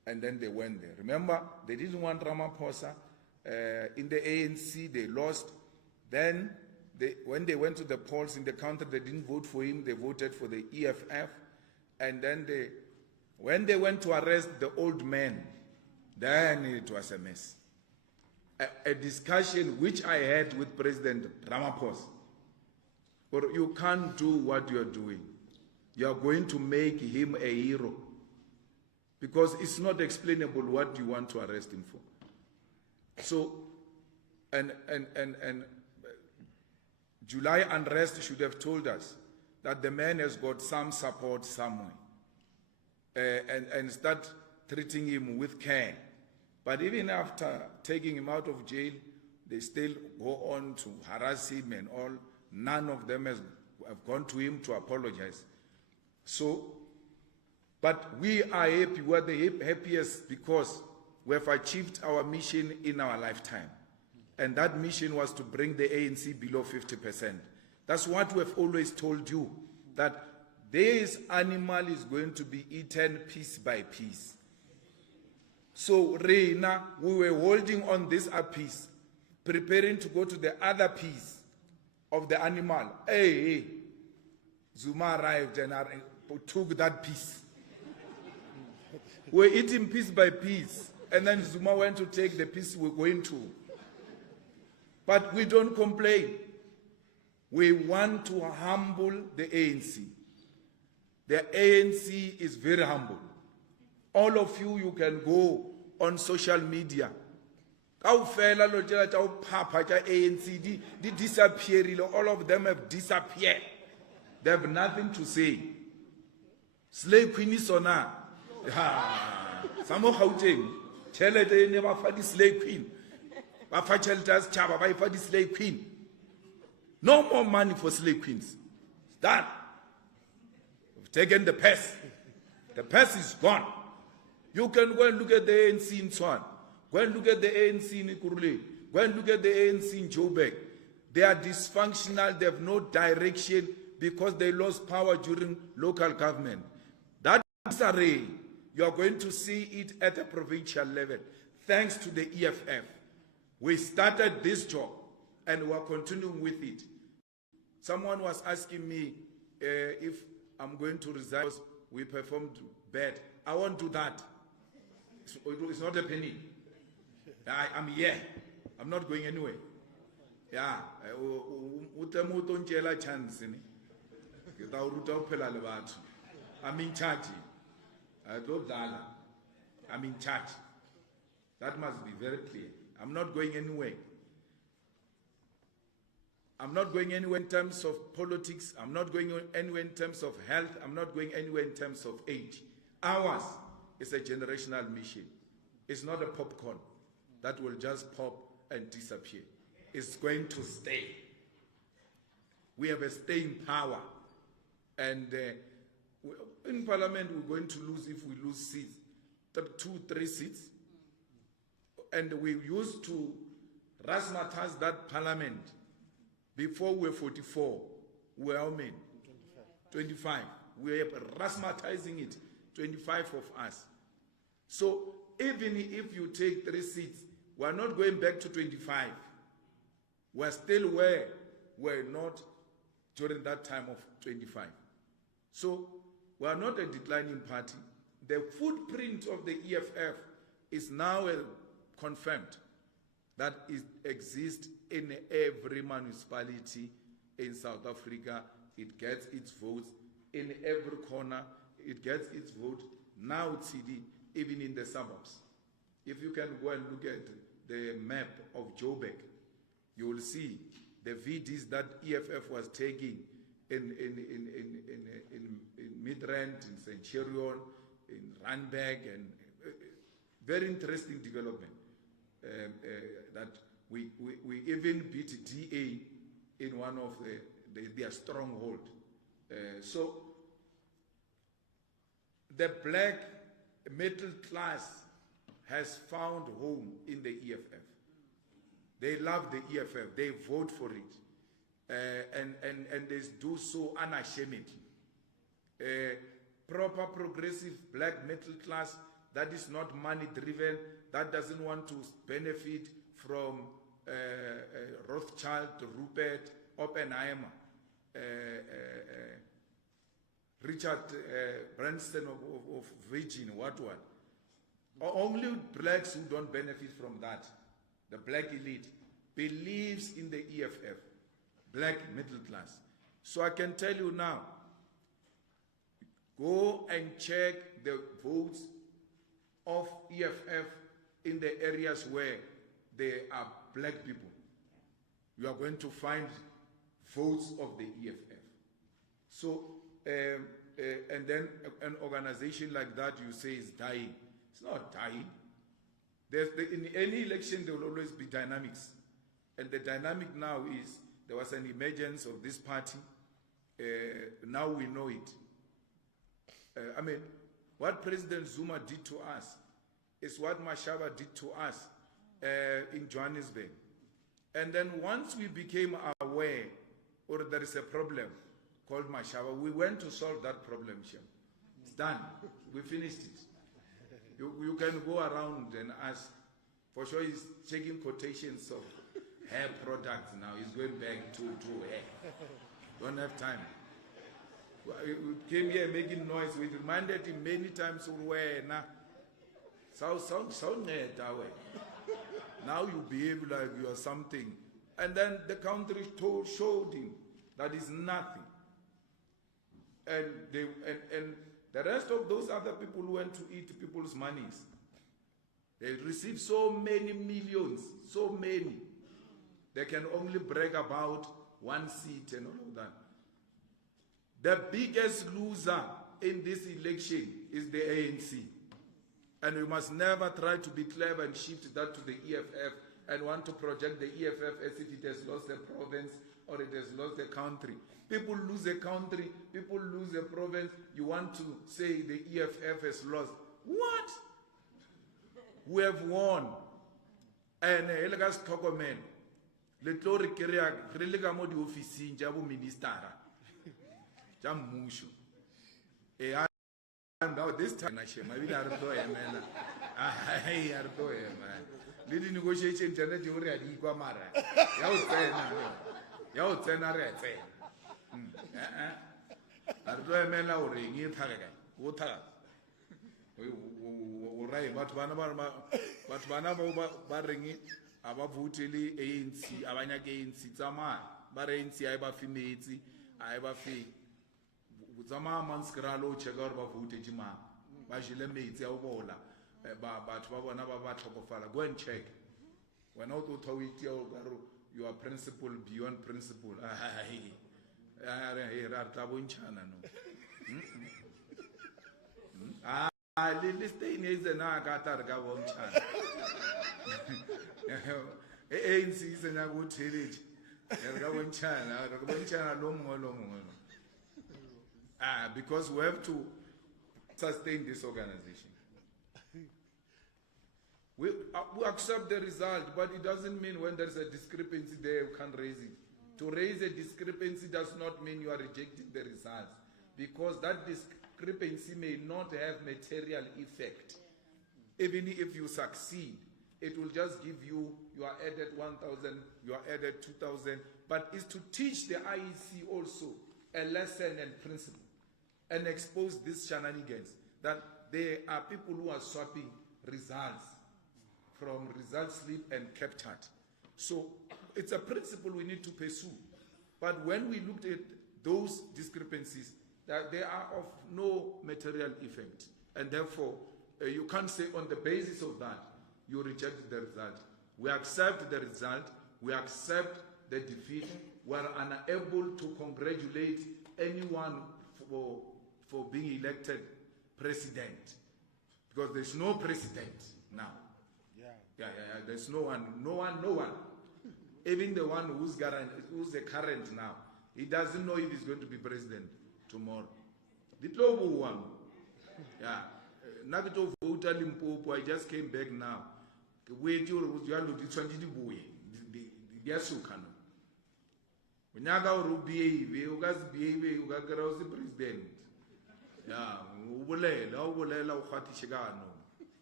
and then they went there. Remember, they didn't want Ramaphosa. In the ANC, they lost. Then, when they went to the polls in the country, they didn't vote for him. They voted for the EFF. And then when they went to arrest the old man, then it was a mess. A discussion which I had with President Ramaphosa. But you can't do what you're doing. You are going to make him a hero. Because it's not explainable what you want to arrest him for. So, and July unrest should have told us that the man has got some support somewhere. And start treating him with care. But even after taking him out of jail, they still go on to harass him and all. None of them have gone to him to apologize. So, but we are happy. We are the happiest because we have achieved our mission in our lifetime. And that mission was to bring the ANC below 50%. That's what we have always told you, that this animal is going to be eaten piece by piece. So, Reina, we were holding on this piece, preparing to go to the other piece of the animal. Hey, Zuma arrived and took that piece. We're eating piece by piece, and then Zuma went to take the piece we're going to. But we don't complain. We want to humble the ANC. The ANC is very humble. All of you can go on social media. All of them have disappeared. They have nothing to say. Slave Queen is on her. Some of Gauteng, Chelete never for the slave queen. Bafacheltas Chaba, by for the slave queen. No more money for slave queens. Done. We've taken the pest. The pest is gone. You can go and look at the ANC in Swan. Go and look at the ANC in Ikurule. Go and look at the ANC in Joburg. They are dysfunctional. They have no direction because they lost power during local government. That disarray, you are going to see it at a provincial level. Thanks to the EFF. We started this job and we are continuing with it. Someone was asking me if I'm going to resign because we performed bad. I won't do that. It's not a penny. I'm here. I'm not going anywhere. Yeah. I'm in charge. I'm in charge. That must be very clear. I'm not going anywhere. I'm not going anywhere in terms of politics. I'm not going anywhere in terms of health. I'm not going anywhere in terms of age. Ours is a generational mission. It's not a popcorn that will just pop and disappear. It's going to stay. We have a staying power. And in Parliament, we're going to lose, if we lose seats, 2-3 seats. And we used to razzmatazz that Parliament. Before we were 44, we were how many? 25. We are razzmatazing it, 25 of us. So even if you take 3 seats, we are not going back to 25. We are still where we were not during that time of 25. So we are not a declining party. The footprint of the EFF is now confirmed that it exists in every municipality in South Africa. It gets its votes in every corner. It gets its vote now, CD, even in the suburbs. If you can go and look at the map of Joburg, you will see the VDs that EFF was taking in Midrand, in Centurion, in Randburg, and very interesting development. That we even beat DA in one of their stronghold. So the black middle class has found home in the EFF. They love the EFF. They vote for it. And they do so unashamedly. Proper progressive black middle class that is not money driven, that doesn't want to benefit from Rothschild, Rupert, Oppenheimer, Richard Branson of Virgin, what. Only blacks who don't benefit from that, the black elite, believes in the EFF, black middle class. So I can tell you now, go and check the votes of EFF in the areas where there are black people. You are going to find votes of the EFF. So, and then an organization like that you say is dying. It's not dying. In any election there will always be dynamics. And the dynamic now is, there was an emergence of this party. Now we know it. I mean, what President Zuma did to us is what Mashaba did to us in Johannesburg. And then once we became aware, or there is a problem called Mashaba, we went to solve that problem, Shem. It's done. We finished it. You can go around and ask. For sure he's checking quotations of hair products now. He's going back to hair. Don't have time. We came here making noise. We reminded him many times, now you behave like you are something. And then the country showed him that is nothing. And the rest of those other people who went to eat people's monies, they received so many millions, so many. They can only brag about one seat and all of that. The biggest loser in this election is the ANC. And we must never try to be clever and shift that to the EFF and want to project the EFF as if it has lost a province or it has lost a country. People lose a country, people lose a province. You want to say the EFF has lost. What? We have won. And Elgas Tokomen, Letori Keria, Relegamo di Office, Jabu Ministara, Jam Mushu. Now this time, I will ardo man. I ardo man. Little negotiation, internet, you already go mara. Yaut Senare. Ardo man, I will ring it. What right, but one of ring it. Aba voteli ANC, abanya ke ANC tsama, ba re ANC a ba fimetse, a ba fe. Tsama manskralo cheka ba vote jima. Ba jile metsi a bola. Batho ba bona ba tlhokofala. Go and check. When out to tawiti you are principle beyond principle. Ra tabonchana no. Little stain is a nagatar gavonchana. ANC is a good heritage. Because we have to sustain this organization. We accept the result, but it doesn't mean when there's a discrepancy there, you can't raise it. To raise a discrepancy does not mean you are rejecting the results, because that discrepancy may not have material effect. Even if you succeed, it will just give you are added 1,000, you are added 2,000, but it's to teach the IEC also a lesson and principle and expose these shenanigans that there are people who are swapping results from result slip and captured. So it's a principle we need to pursue. But when we looked at those discrepancies, that they are of no material effect, and therefore you can't say on the basis of that you reject the result. We accept the result, we accept the defeat, we are unable to congratulate anyone for being elected president, because there's no president now. There's no one. Even the one who's the current now, he doesn't know if he's going to be president tomorrow. The global one. Nagato voter Limpopo, I just came back now. Wait, you are looking at the Yasukano. When you go to behave, you guys behave, you got the president.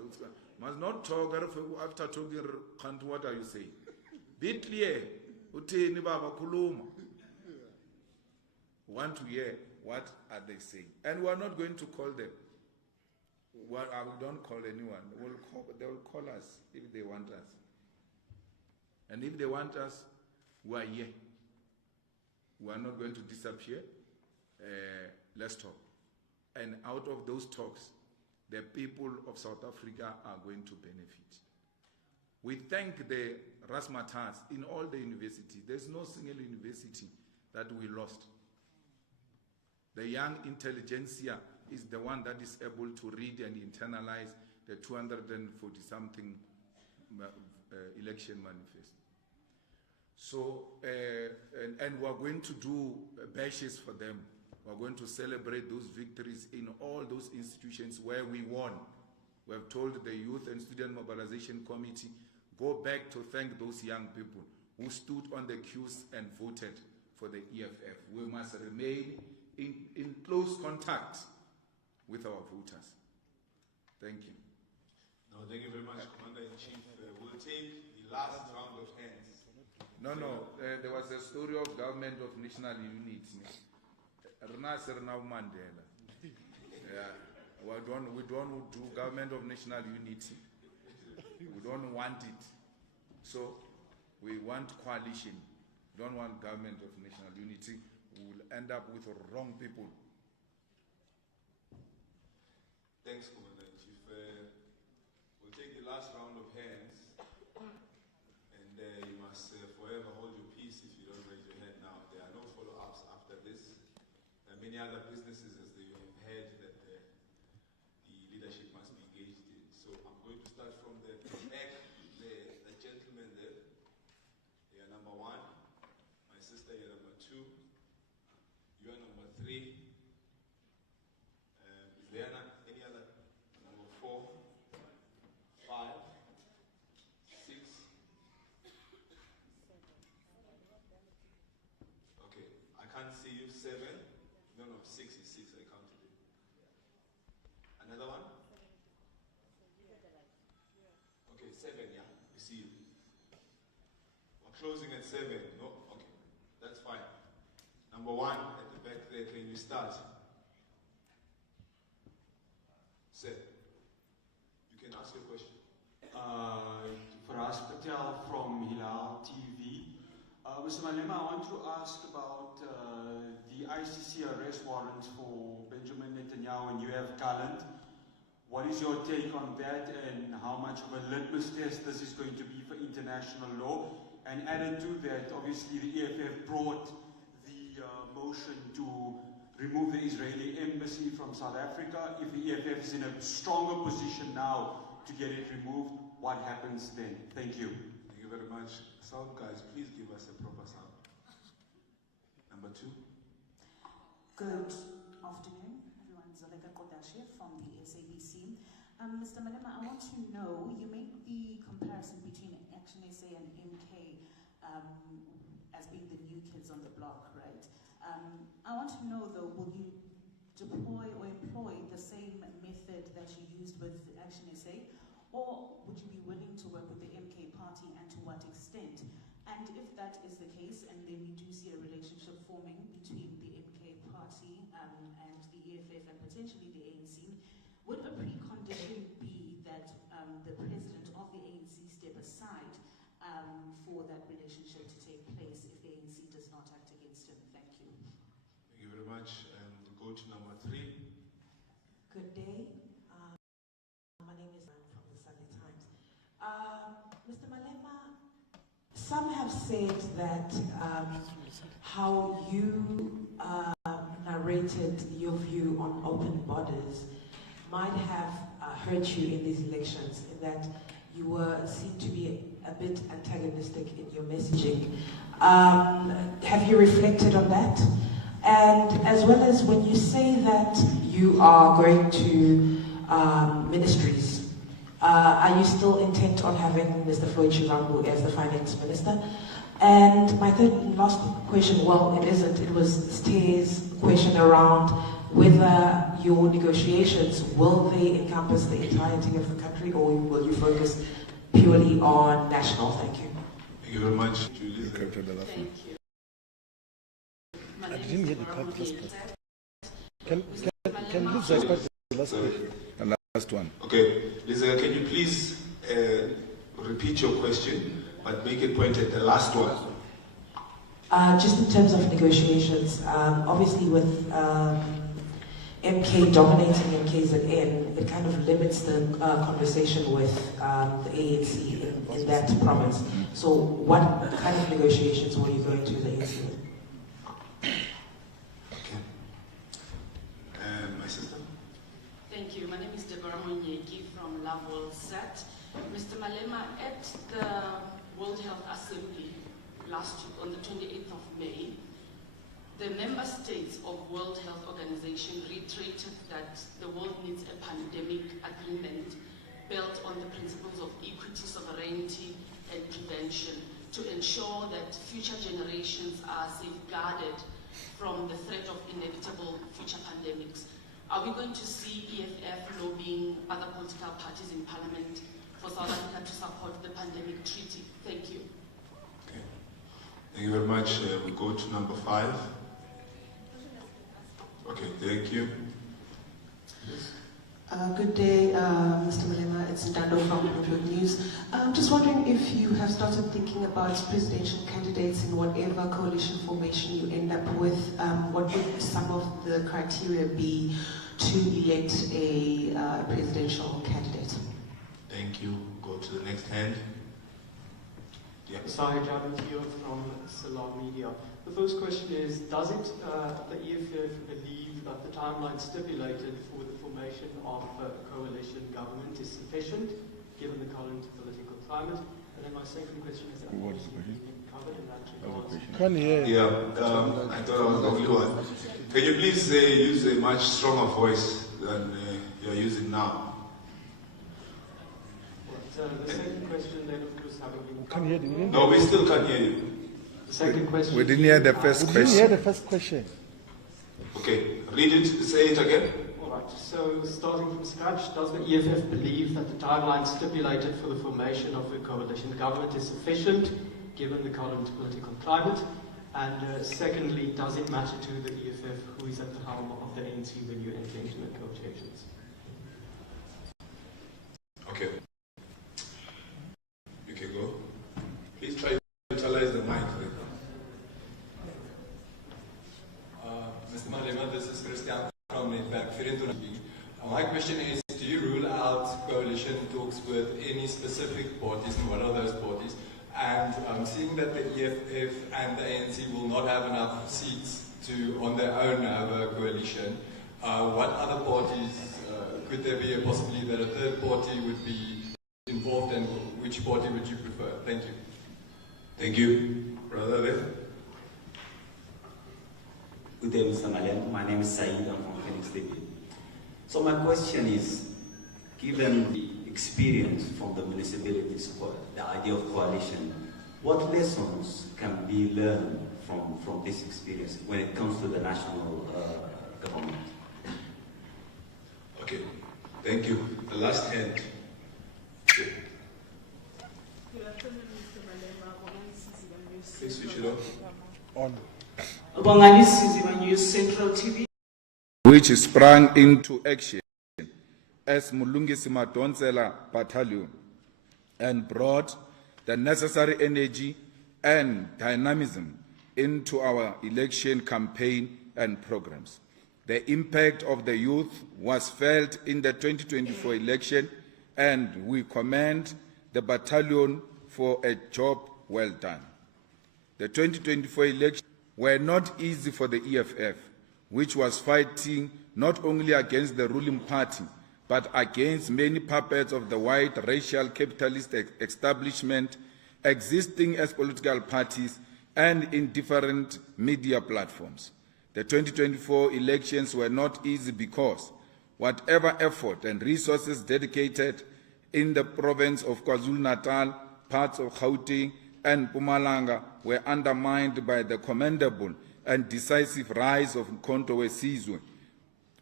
those guys. Must not talk after talking, what are you saying? Be clear. Uteni baba kuluma. Want to hear what are they saying. And we are not going to call them. Well, I don't call anyone. They will call us if they want us. And if they want us, we are here. We are not going to disappear. Let's talk. And out of those talks, the people of South Africa are going to benefit. We thank the Razzmatazz in all the universities. There's no single university that we lost. The young intelligentsia is the one that is able to read and internalize the 240-something election manifesto. So, and we're going to do bashes for them. We're going to celebrate those victories in all those institutions where we won. We have told the Youth and Student Mobilization Committee, go back to thank those young people who stood on the queues and voted for the EFF. We must remain in close contact with our voters. Thank you. No, thank you very much, Commander-in-Chief. We'll take the last round of hands. No, there was a story of government of national unity. Mandela. Yeah, we don't do government of national unity. We don't want it. So we want coalition. We don't want government of national unity. We will end up with wrong people. Thanks, Commander-in-Chief. We'll take the last round of hands. And you must forever hold your peace if you don't raise your hand now. There are no follow-ups after this. There are many other businesses, as you have heard, that the leadership must be engaged in. So I'm going to start from the back, the gentleman there. You are number 1. My sister, you're number 2. You are number 3. Is there any other? Number 4, 5, 6. Okay, I can't see you. 7. No, 6 is 6. I counted it. Another one? Okay, 7. Yeah, we see you. We're closing at 7. No, okay, that's fine. Number 1 at the back there. Can you start? Sir, you can ask your question. Faraz Patel from Hilal TV. Mr. Malema, I want to ask about the ICC arrest warrant for Benjamin Netanyahu and UF Gallant. What is your take on that, and how much of a litmus test this is going to be for international law? And added to that, obviously the EFF brought the motion to remove the Israeli embassy from South Africa. If the EFF is in a stronger position now to get it removed, what happens then? Thank you. Thank you very much. Sound guys, please give us a proper sound. Number 2. Good afternoon, everyone. Zaleka Kodashe from the SABC. Mr. Malema, I want to know, you make the comparison between Action SA and MK as being the new kids on the block, right? I want to know though, will you deploy or employ the same method that you used with Action SA, or would you be willing to work with the MK party, and to what extent? And if that is the case, and then we do see a relationship forming between the MK party and the EFF and potentially the ANC, would a precondition be that the president of the ANC step aside for that relationship to take place if the ANC does not act against him? Thank you. Thank you very much. We'll go to number 3. Good day. My name is Anne from the Sunday Times. Mr. Malema, some have said that how you narrated your view on open borders might have hurt you in these elections, in that you were seen to be a bit antagonistic in your messaging. Have you reflected on that? And as well as when you say that you are going to ministries, are you still intent on having Mr. Floyd Shivambu as the finance minister? And my third and last question, well, it isn't, it was Steve's question around whether your negotiations, will they encompass the entirety of the country, or will you focus purely on national? Thank you. Thank you very much, Julius. Thank you. My I name didn't is hear the Deborah last Munyeki. Can Lisa expect the last question? The last one. Okay, Lisa, can you please repeat your question, but make it point at the last one? Just in terms of negotiations, obviously with MK dominating MKZN, it kind of limits the conversation with the ANC in that province. So what kind of negotiations were you going to the ANC with? My sister? Thank you. My name is Deborah Munyeki from Lavol Set. Mr. Malema, at the World Health Assembly last week on the 28th of May, the member states of World Health Organization reiterated that the world needs a pandemic agreement built on the principles of equity, sovereignty, and prevention to ensure that future generations are safeguarded from the threat of inevitable future pandemics. Are we going to see EFF lobbying other political parties in Parliament for South Africa to support the pandemic treaty? Thank you. Okay. Thank you very much. We go to number 5. Okay, thank you. Good day, Mr. Malema. It's Ndando from Bloomberg News. Just wondering if you have started thinking about presidential candidates in whatever coalition formation you end up with. What would some of the criteria be to elect a presidential candidate? Thank you. Go to the next hand. Yeah. Sahaj here from Salam Media. The first question is, does it, the EFF believe that the timeline stipulated for the formation of a coalition government is sufficient, given the current political climate? And then my second question is, What is the question? covered in that regard. Can hear. Yeah, I thought I was the only one. Can you please use a much stronger voice than you're using now? The second question then, of course, having been Can hear you. No, we still can't hear you. The second question. We didn't hear the first We question. didn't hear the first question. Okay, read it, say it again. All right, so starting from scratch, does the EFF believe that the timeline stipulated for the formation of a coalition government is sufficient, given the current political climate? And secondly, does it matter to the EFF who is at the helm of the ANC when you enter into negotiations? Okay. You can go. Please try to utilize the mic. Mr. Malema, this is Christian from Netwerk 24. My question is, do you rule out coalition talks with any specific parties, and what are those parties? And seeing that the EFF and the ANC will not have enough seats on their own have a coalition, what other parties, could there be a possibility that a third party would be involved, and which party would you prefer? Thank you. Thank you. Brother there. Good day, Mr. Malema. My name is Saeed. I'm from Phoenix City. So my question is, given the experience from the municipalities, the idea of coalition, what lessons can be learned from this experience when it comes to the national government? Okay, thank you. The last hand. Good afternoon, Mr. Malema. Please switch it on. Bongani Siziba News Central TV. Which sprang into action as Mulungisi Madonsela Battalion and brought the necessary energy and dynamism into our election campaign and programs. The impact of the youth was felt in the 2024 election, and we commend the battalion for a job well done. The 2024 elections were not easy for the EFF, which was fighting not only against the ruling party, but against many puppets of the white racial capitalist establishment existing as political parties and in different media platforms. The 2024 elections were not easy because whatever effort and resources dedicated in the province of KwaZulu-Natal, parts of Gauteng, and Mpumalanga were undermined by the commendable and decisive rise of Mkhonto we Sizwe,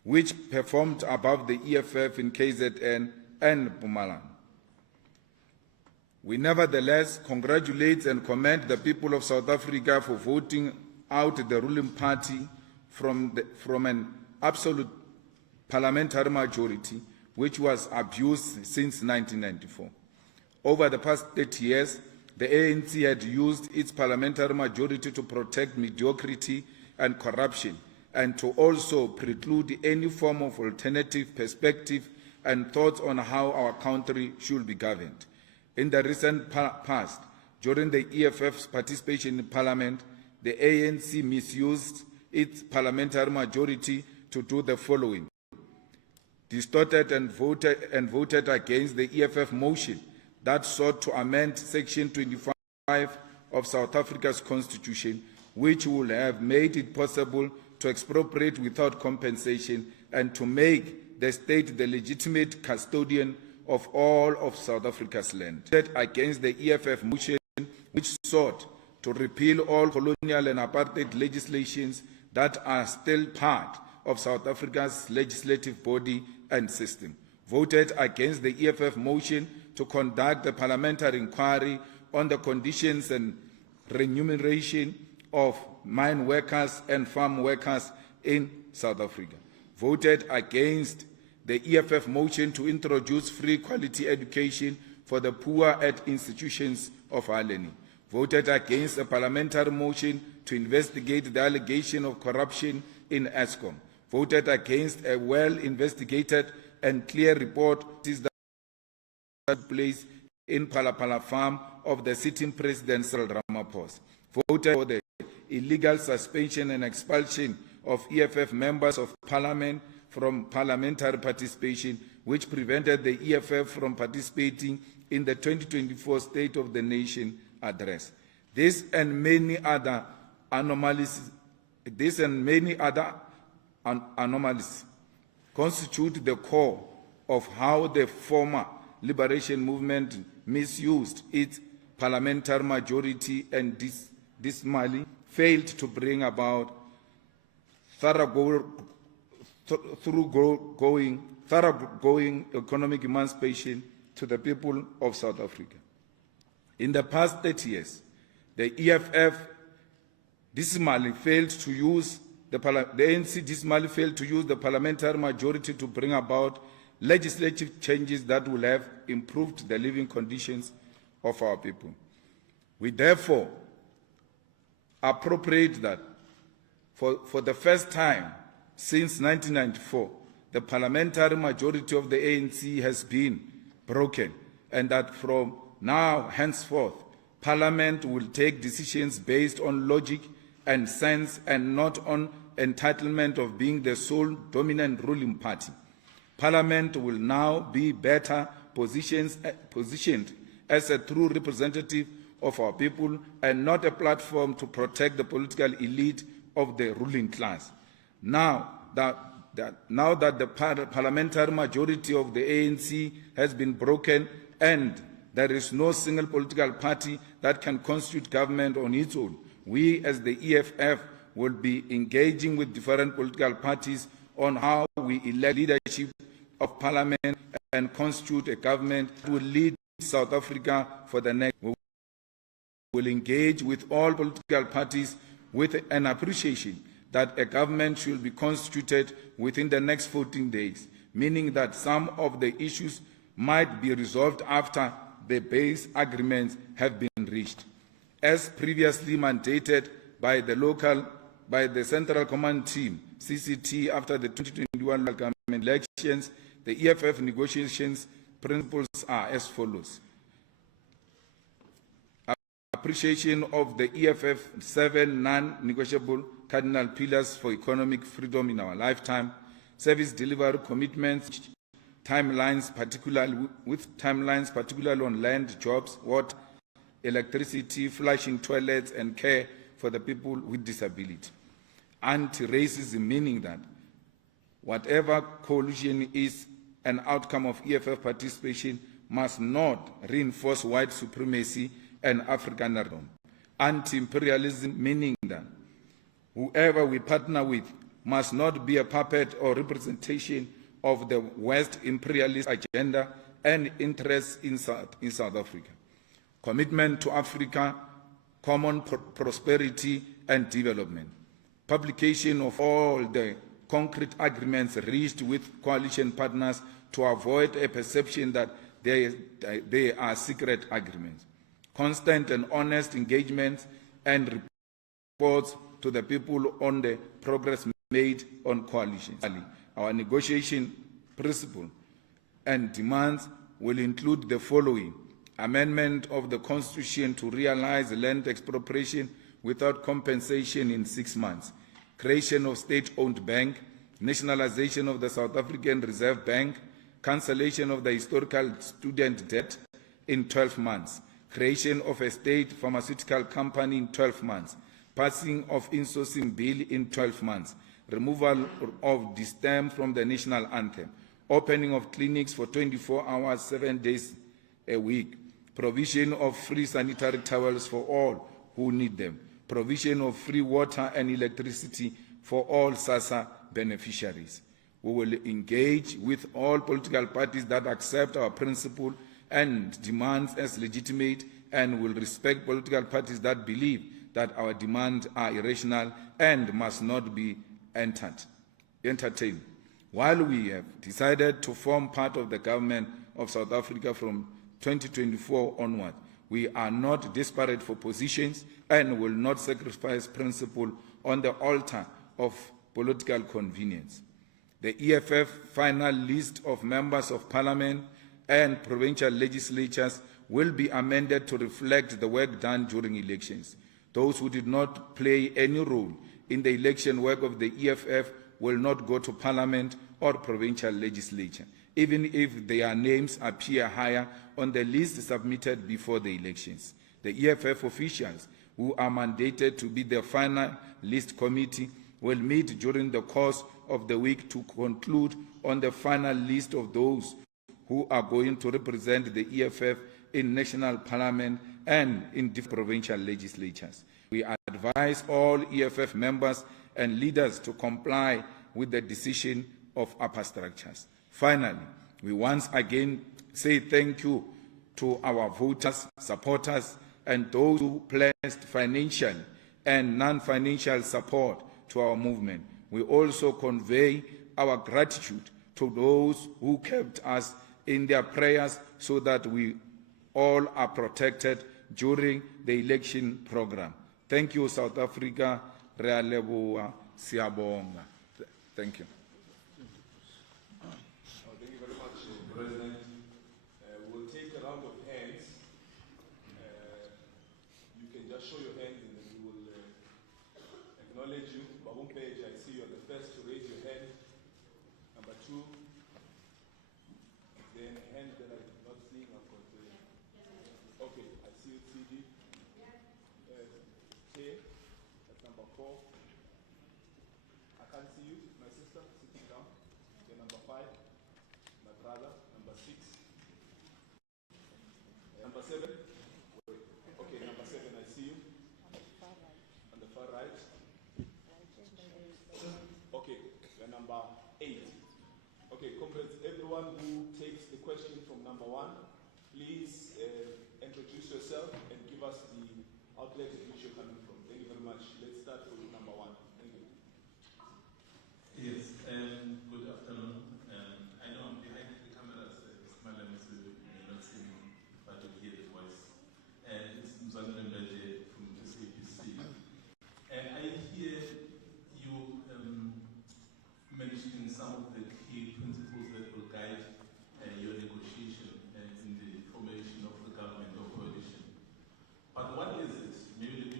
which performed above the EFF in KZN and Mpumalanga. We nevertheless congratulate and commend the people of South Africa for voting out the ruling party from an absolute parliamentary majority, which was abused since 1994. Over the past 30 years, the ANC had used its parliamentary majority to protect mediocrity and corruption, and to also preclude any form of alternative perspective and thoughts on how our country should be governed. In the recent past, during the EFF's participation in Parliament, the ANC misused its parliamentary majority to do the following: distorted and voted against the EFF motion that sought to amend Section 25 of South Africa's Constitution, which would have made it possible to expropriate without compensation and to make the state the legitimate custodian of all of South Africa's land. Against the EFF motion, which sought to repeal all colonial and apartheid legislations that are still part of South Africa's legislative body and system. Voted against the EFF motion to conduct a parliamentary inquiry on the conditions and remuneration of mine workers and farm workers in South Africa. Voted against the EFF motion to introduce free quality education for the poor at institutions of higher learning. Voted against a parliamentary motion to investigate the allegation of corruption in Eskom. Voted against a well-investigated and clear report that took place in Palapala farm of the sitting president, Cyril Ramaphosa. Voted for the illegal suspension and expulsion of EFF members of parliament from parliamentary participation, which prevented the EFF from participating in the 2024 State of the Nation address. This and many other anomalies constitute the core of how the former liberation movement misused its parliamentary majority and dismally failed to bring about thoroughgoing economic emancipation to the people of South Africa. In the past 30 years, the EFF dismally failed to use the ANC dismally failed to use the parliamentary majority to bring about legislative changes that will have improved the living conditions of our people. We therefore appropriate that for the first time since 1994, the parliamentary majority of the ANC has been broken, and that from now henceforth, Parliament will take decisions based on logic and sense and not on entitlement of being the sole dominant ruling party. Parliament will now be better positioned as a true representative of our people and not a platform to protect the political elite of the ruling class. Now that the parliamentary majority of the ANC has been broken and there is no single political party that can constitute government on its own, we as the EFF will be engaging with different political parties on how we elect leadership of parliament and constitute a government that will lead South Africa for the next. We will engage with all political parties with an appreciation that a government should be constituted within the next 14 days, meaning that some of the issues might be resolved after the base agreements have been reached. As previously mandated by the Central Command Team, CCT, after the 2021 local government elections, the EFF negotiations principles are as follows. Appreciation of the EFF 7 non-negotiable cardinal pillars for economic freedom in our lifetime, service delivery commitments, timelines, particularly on land, jobs, water, electricity, flushing toilets, and care for the people with disability. Anti-racism, meaning that whatever coalition is an outcome of EFF participation, must not reinforce white supremacy and Africanism. Anti-imperialism, meaning that whoever we partner with must not be a puppet or representation of the West imperialist agenda and interests in South Africa. Commitment to Africa, common prosperity and development. Publication of all the concrete agreements reached with coalition partners to avoid a perception that they are secret agreements. Constant and honest engagement and reports to the people on the progress made on coalitions. Our negotiation principle and demands will include the following: amendment of the Constitution to realize land expropriation without compensation in 6 months, creation of state-owned bank, nationalization of the South African Reserve Bank, cancellation of the historical student debt in 12 months, creation of a state pharmaceutical company in 12 months, passing of insourcing bill in 12 months, removal of distem from the national anthem, opening of clinics for 24 hours, 7 days a week, provision of free sanitary towels for all who need them, provision of free water and electricity for all SASSA beneficiaries. We will engage with all political parties that accept our principle and demands as legitimate, and will respect political parties that believe that our demands are irrational and must not be entertained. While we have decided to form part of the government of South Africa from 2024 onward, we are not desperate for positions and will not sacrifice principle on the altar of political convenience. The EFF final list of members of parliament and provincial legislatures will be amended to reflect the work done during elections. Those who did not play any role in the election work of the EFF will not go to parliament or provincial legislature, even if their names appear higher on the list submitted before the elections. The EFF officials who are mandated to be the final list committee will meet during the course of the week to conclude on the final list of those who are going to represent the EFF in national parliament and in different provincial legislatures. We advise all EFF members and leaders to comply with the decision of upper structures. Finally, we once again say thank you to our voters, supporters, and those who pledged financial and non-financial support to our movement. We also convey our gratitude to those who kept us in their prayers so that we all are protected during the election program. Thank you, South Africa. Re a leboha, siabonga. Thank you. Thank you very much, President. We'll take a round of hands. You can just show your hands and then we will acknowledge you. Babum Page, I see you are the first to raise your hand. Number two. Then a hand that I'm not seeing. I've got okay, I see you, CD. K, that's number 4. I can't see you, my sister, sitting down. Okay, number 5, my brother, number 6. Number 7. Okay, number 7, I see you. On the far right. Okay, you're number 8. Okay, comrades, everyone who takes the question from number 1, please introduce yourself and give us the outlet in which you're coming from. Thank you very much. Let's start with number 1. Thank you. Yes, good afternoon. I know I'm behind the cameras, Mr. Malema, so you may not see me, but you'll hear the voice. It's Mzanele Mbeje from the SABC. I hear you mentioning some of the key principles that will guide your negotiation in the formation of the government or coalition. But what is it? Maybe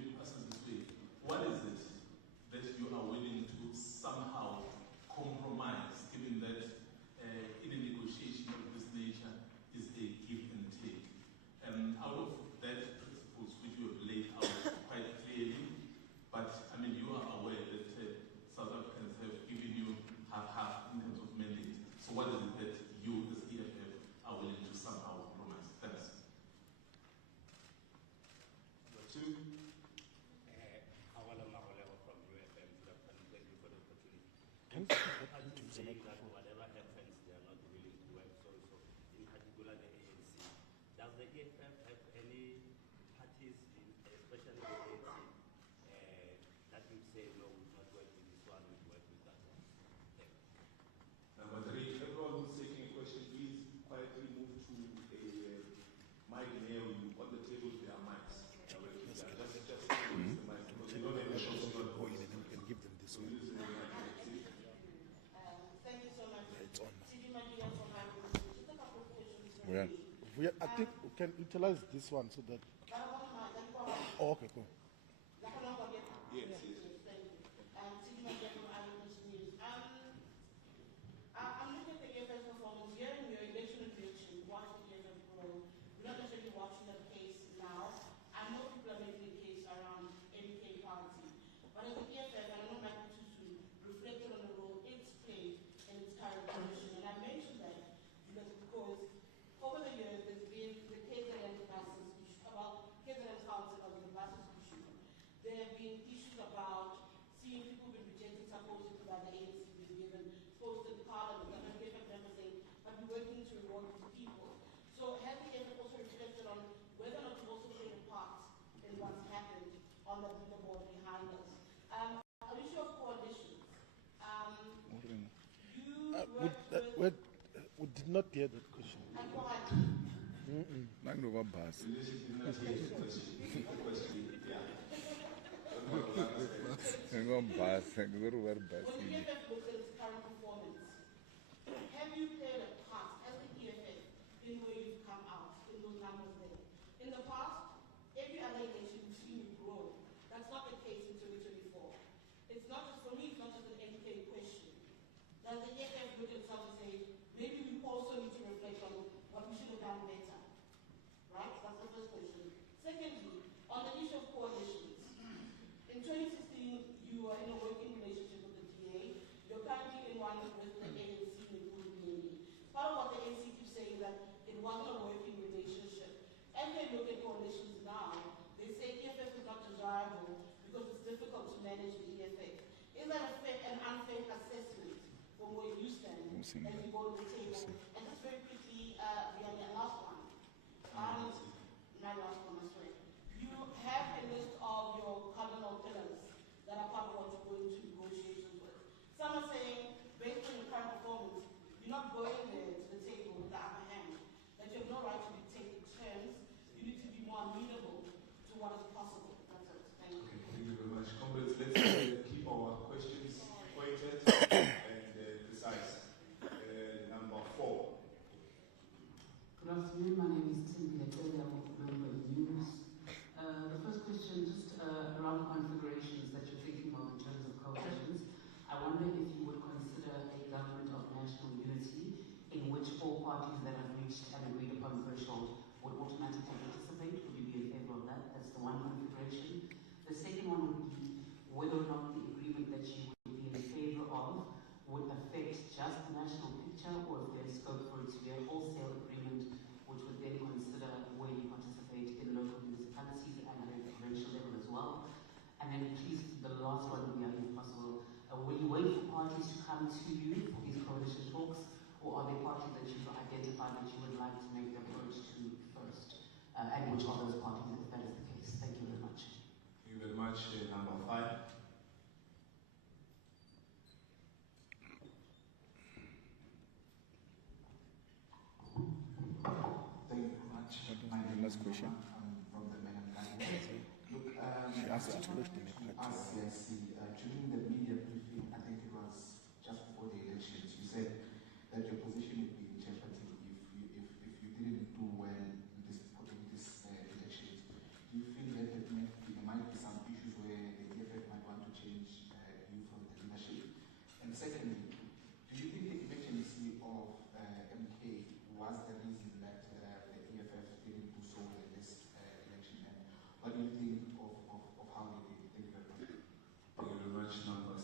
parties, especially the ANC, that will say, no, we will not work with this one, we will work with that one? Thank you. Number three, everyone who's taking a question, please quietly move to a mic near you. On the tables, there are mics. Just use the mic because you don't have a possible voice. And we can give them this So one. use the mic. Thank you so much. It's on. Sidi Madia from Ireland. Just a couple of questions. I think we can utilize this one so that. Oh, okay, cool. Yes, yes. Thank you. Sidi Madia from Ireland News. I'm looking at the EFF performance here in your election prediction. Watch the EFF grow. We're not necessarily watching the case now. I know people are making a case around MK party. But as the EFF, and I know Michael Tusu reflected on the role it's played in its current position. And I mentioned that because over the years there's been the KZN buses issue, about KZN council of the buses issue. There have been issues about seeing people being rejected supposedly by the ANC being given posted parliament and the EFF members saying, but we're working to reward these people. So has the EFF also reflected on whether or not you also played a part in what's happened on the leaderboard behind us? An issue of coalitions. We did not hear that question. When the EFF looks at its current performance, have you played a part as the EFF in where you've come out in those numbers there? In the past, every other election you've seen you grow. That's not the case in 2024. It's not just, for me, it's not just an MK question. Does the EFF look at itself and say, maybe we also need to reflect on what we should have done better? Right? That's the first question. Secondly, on the issue of coalitions, in 2016, you were in a working relationship with the DA. You're currently in one with the ANC and the part of what the ANC keeps saying that it wasn't a working relationship. As they look at coalitions now, they say EFF is not desirable because it's difficult to manage the EFF. Is that an unfair assessment from where you stand as you go to the table? And just very quickly, the last one. My last one, I swear. You have a list of your cardinal pillars that are part of what you're going to negotiations with. Some are saying, based on your current performance, you're not going there to the table with the upper hand, that you have no right to dictate the terms. You need to be more amenable to what is possible. That's it. Thank you. Okay, thank you very much. Comrades, let's keep our questions pointed and precise. Number 4. Good afternoon, my name is Tim Biletele, I'm a member of News. The first question, just around configurations that you're thinking of in terms of coalitions. I wonder if you would consider a government of national unity in which all parties that have reached an agreed upon threshold would automatically participate. Would you be in favor of that? That's the one configuration. The second one would be whether or not the agreement that you would be in favor of would affect just the national picture, or if there's scope for it to be a wholesale agreement which would then consider where you participate in local municipalities and at a provincial level as well. And then please, the last one would be, if possible, will you wait for parties to come to you for these coalition talks, or are there parties that you've identified that you would like to make the approach to first? And which are those parties, if that is the case? Thank you very much. Thank you very much. Number 5. Thank you very much. My name is Question. I'm from the Menan Country. Look, She asked that question. During the media briefing, I think it was just before the elections, you said that your position would be in jeopardy if you didn't do well in this elections. Do you feel that there might be some issues where the EFF might want to change you from the leadership? And secondly, do you think the emergency of MK was the reason that the EFF didn't do so in this election? And what do you think of how they delivered? Thank you very much. Number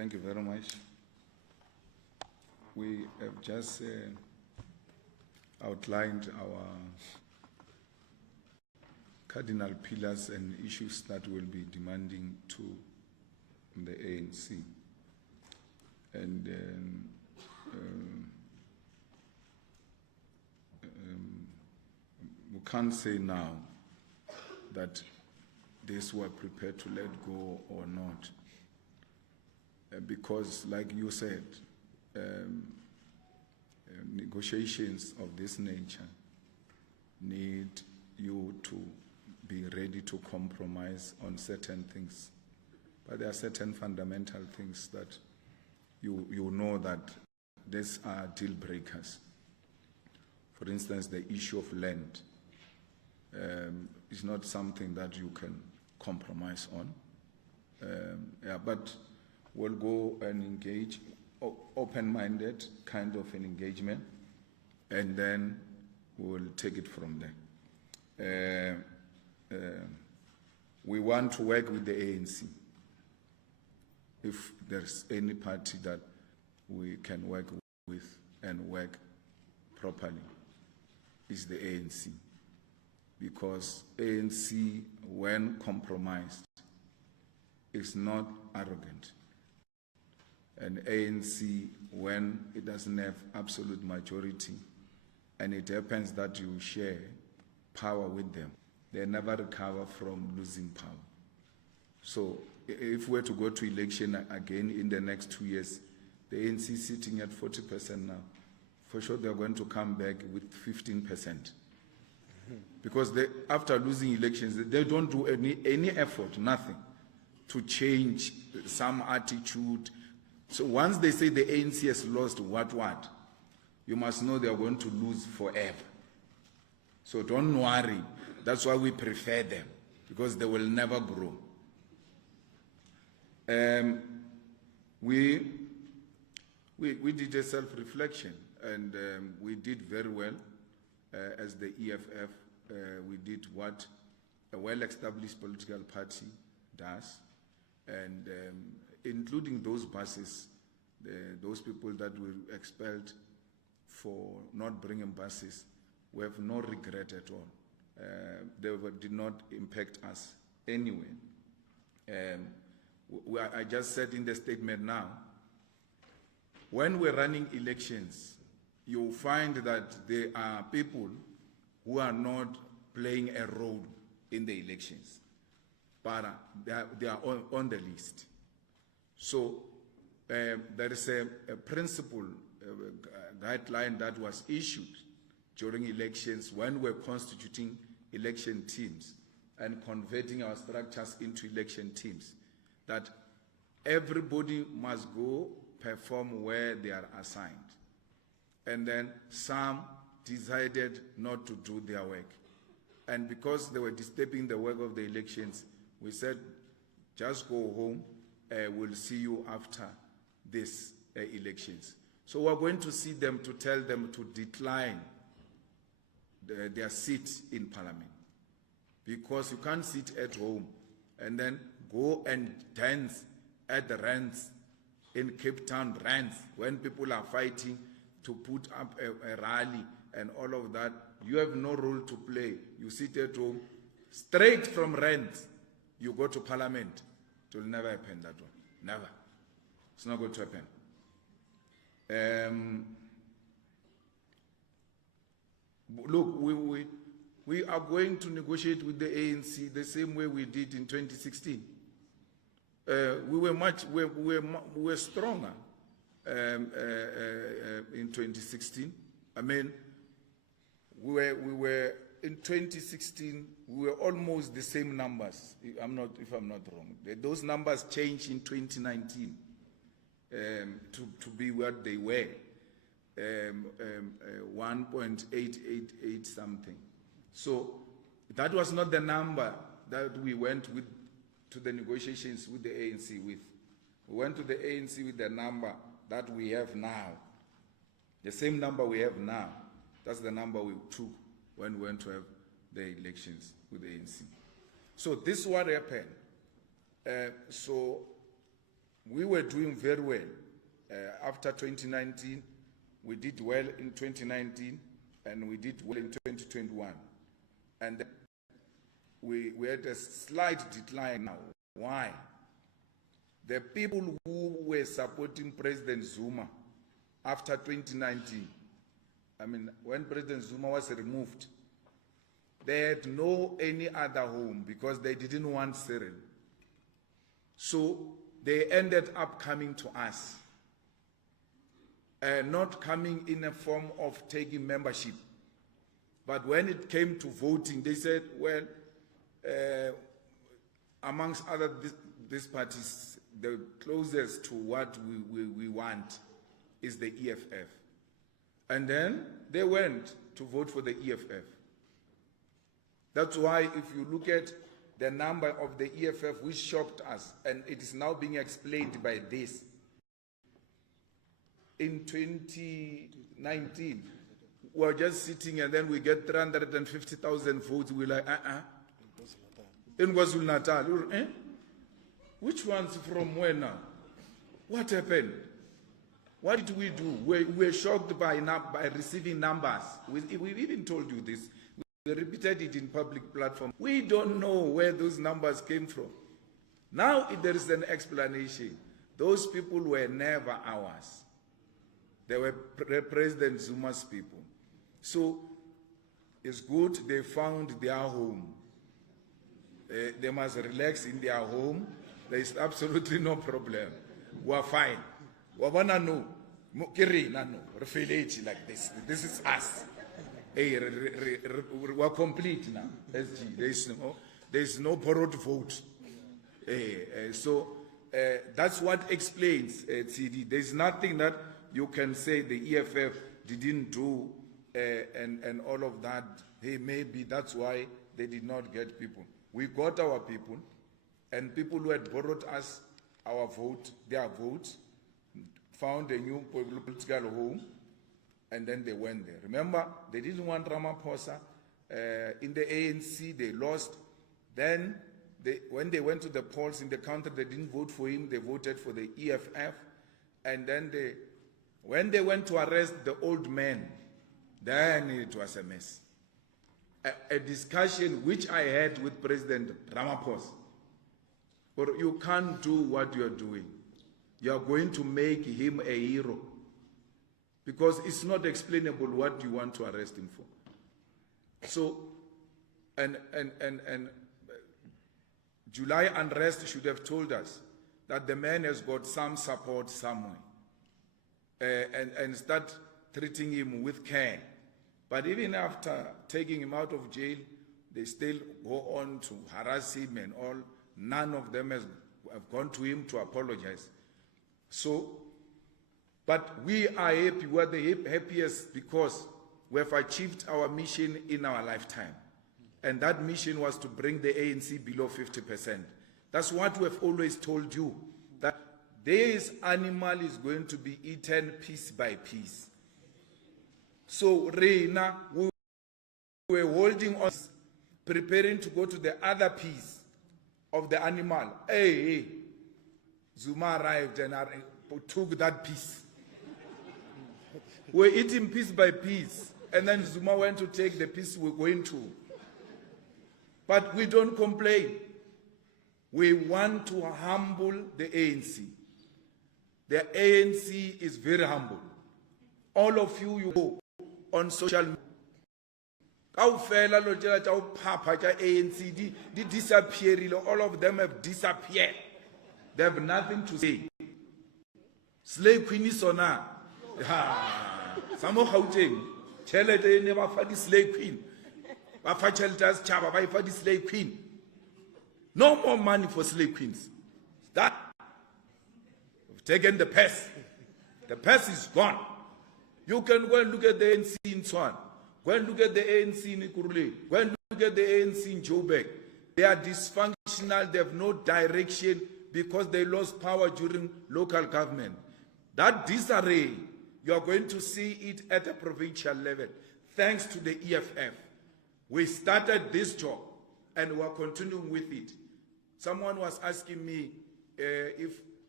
Thank you very much. We have just outlined our cardinal pillars and issues that we'll be demanding to the ANC. And we can't say now that this we're prepared to let go or not. Because, like you said, negotiations of this nature need you to be ready to compromise on certain things. But there are certain fundamental things that you know that these are deal breakers. For instance, the issue of land is not something that you can compromise on. But we'll go and engage, open-minded kind of an engagement, and then we'll take it from there. We want to work with the ANC. If there's any party that we can work with and work properly, is the ANC. Because ANC, when compromised, is not arrogant. And ANC, when it doesn't have absolute majority, and it happens that you share power with them, they never recover from losing power. So if we're to go to election again in the next 2 years, the ANC sitting at 40% now, for sure they're going to come back with 15%. Because after losing elections, they don't do any effort, nothing, to change some attitude. So once they say the ANC has lost what, you must know they are going to lose forever. So don't worry. That's why we prefer them, because they will never grow. We did a self-reflection, and we did very well as the EFF. We did what a well-established political party does, and including those buses, those people that were expelled for not bringing buses, we have no regret at all. They did not impact us anyway. I just said in the statement now, when we're running elections, you'll find that there are people who are not playing a role in the elections, but they are on the list. So there is a principle, a guideline that was issued during elections when we're constituting election teams and converting our structures into election teams, that everybody must go perform where they are assigned. And then some decided not to do their work. And because they were disturbing the work of the elections, we said, just go home, we'll see you after these elections. So we're going to see them to tell them to decline their seat in Parliament. Because you can't sit at home and then go and dance at the rants in Cape Town rants when people are fighting to put up a rally and all of that. You have no role to play. You sit at home, straight from rants, you go to Parliament. It will never happen, that one. Never. It's not going to happen. Look, we are going to negotiate with the ANC the same way we did in 2016. We were stronger in 2016. I mean, we were in 2016. We were almost the same numbers. If I'm not wrong, those numbers changed in 2019 to be what they were. 1.888 something. So that was not the number that we went with to the negotiations with the ANC with. We went to the ANC with the number that we have now. The same number we have now. That's the number we took when we went to have the elections with the ANC. So this is what happened. So we were doing very well. After 2019, we did well in 2019, and we did well in 2021. And then we had a slight decline now. Why? The people who were supporting President Zuma after 2019, I mean, when President Zuma was removed, they had no any other home because they didn't want Cyril. So they ended up coming to us. Not coming in a form of taking membership. But when it came to voting, they said, well, amongst other these parties, the closest to what we want is the EFF. And then they went to vote for the EFF. That's why if you look at the number of the EFF, which shocked us, and it is now being explained by this. In 2019, we were just sitting and then we get 350,000 votes. We're like, In KwaZulu-Natal. Which ones from where now? What happened? What did we do? We were shocked by receiving numbers. We even told you this. We repeated it in public platform. We don't know where those numbers came from. Now there is an explanation. Those people were never ours. They were President Zuma's people. So it's good they found their home. They must relax in their home. There is absolutely no problem. We're fine. No, like this. This is us. We're complete now. SG. There is no borrowed vote. So that's what explains CD. There is nothing that you can say the EFF didn't do and all of that. Hey, maybe that's why they did not get people. We got our people, and people who had borrowed us our vote, their votes, found a new political home, and then they went there. Remember, they didn't want Ramaphosa. In the ANC, they lost. Then, when they went to the polls in the country, they didn't vote for him. They voted for the EFF. And then, when they went to arrest the old man, then it was a mess. A discussion which I had with President Ramaphosa. Or you can't do what you're doing. You are going to make him a hero. Because it's not explainable what you want to arrest him for. So, and July unrest should have told us that the man has got some support somewhere. And start treating him with care. But even after taking him out of jail, they still go on to harass him and all. None of them have gone to him to apologize. So, but we are happy. We are the happiest because we have achieved our mission in our lifetime. And that mission was to bring the ANC below 50%. That's what we have always told you, that this animal is going to be eaten piece by piece. So, Reina, we were holding on, preparing to go to the other piece of the animal. Hey, Zuma arrived and took that piece. We're eating piece by piece, and then Zuma went to take the piece we're going to. But we don't complain. We want to humble the ANC. The ANC is very humble. All of you go on social media. ANC, they disappear. All of them have disappeared. They have nothing to say. Slave Queen is on her. Some of Gauteng, Chelete never for the slave queen. Bafacheltas Chaba for the slave queen. No more money for slave queens. That we've taken the purse. The purse is gone. You can go and look at the ANC in Swan. Go and look at the ANC in Ikurule. Go and look at the ANC in Joburg. They are dysfunctional. They have no direction because they lost power during local government. That disarray, you are going to see it at a provincial level. Thanks to the EFF. We started this job and we are continuing with it. Someone was asking me if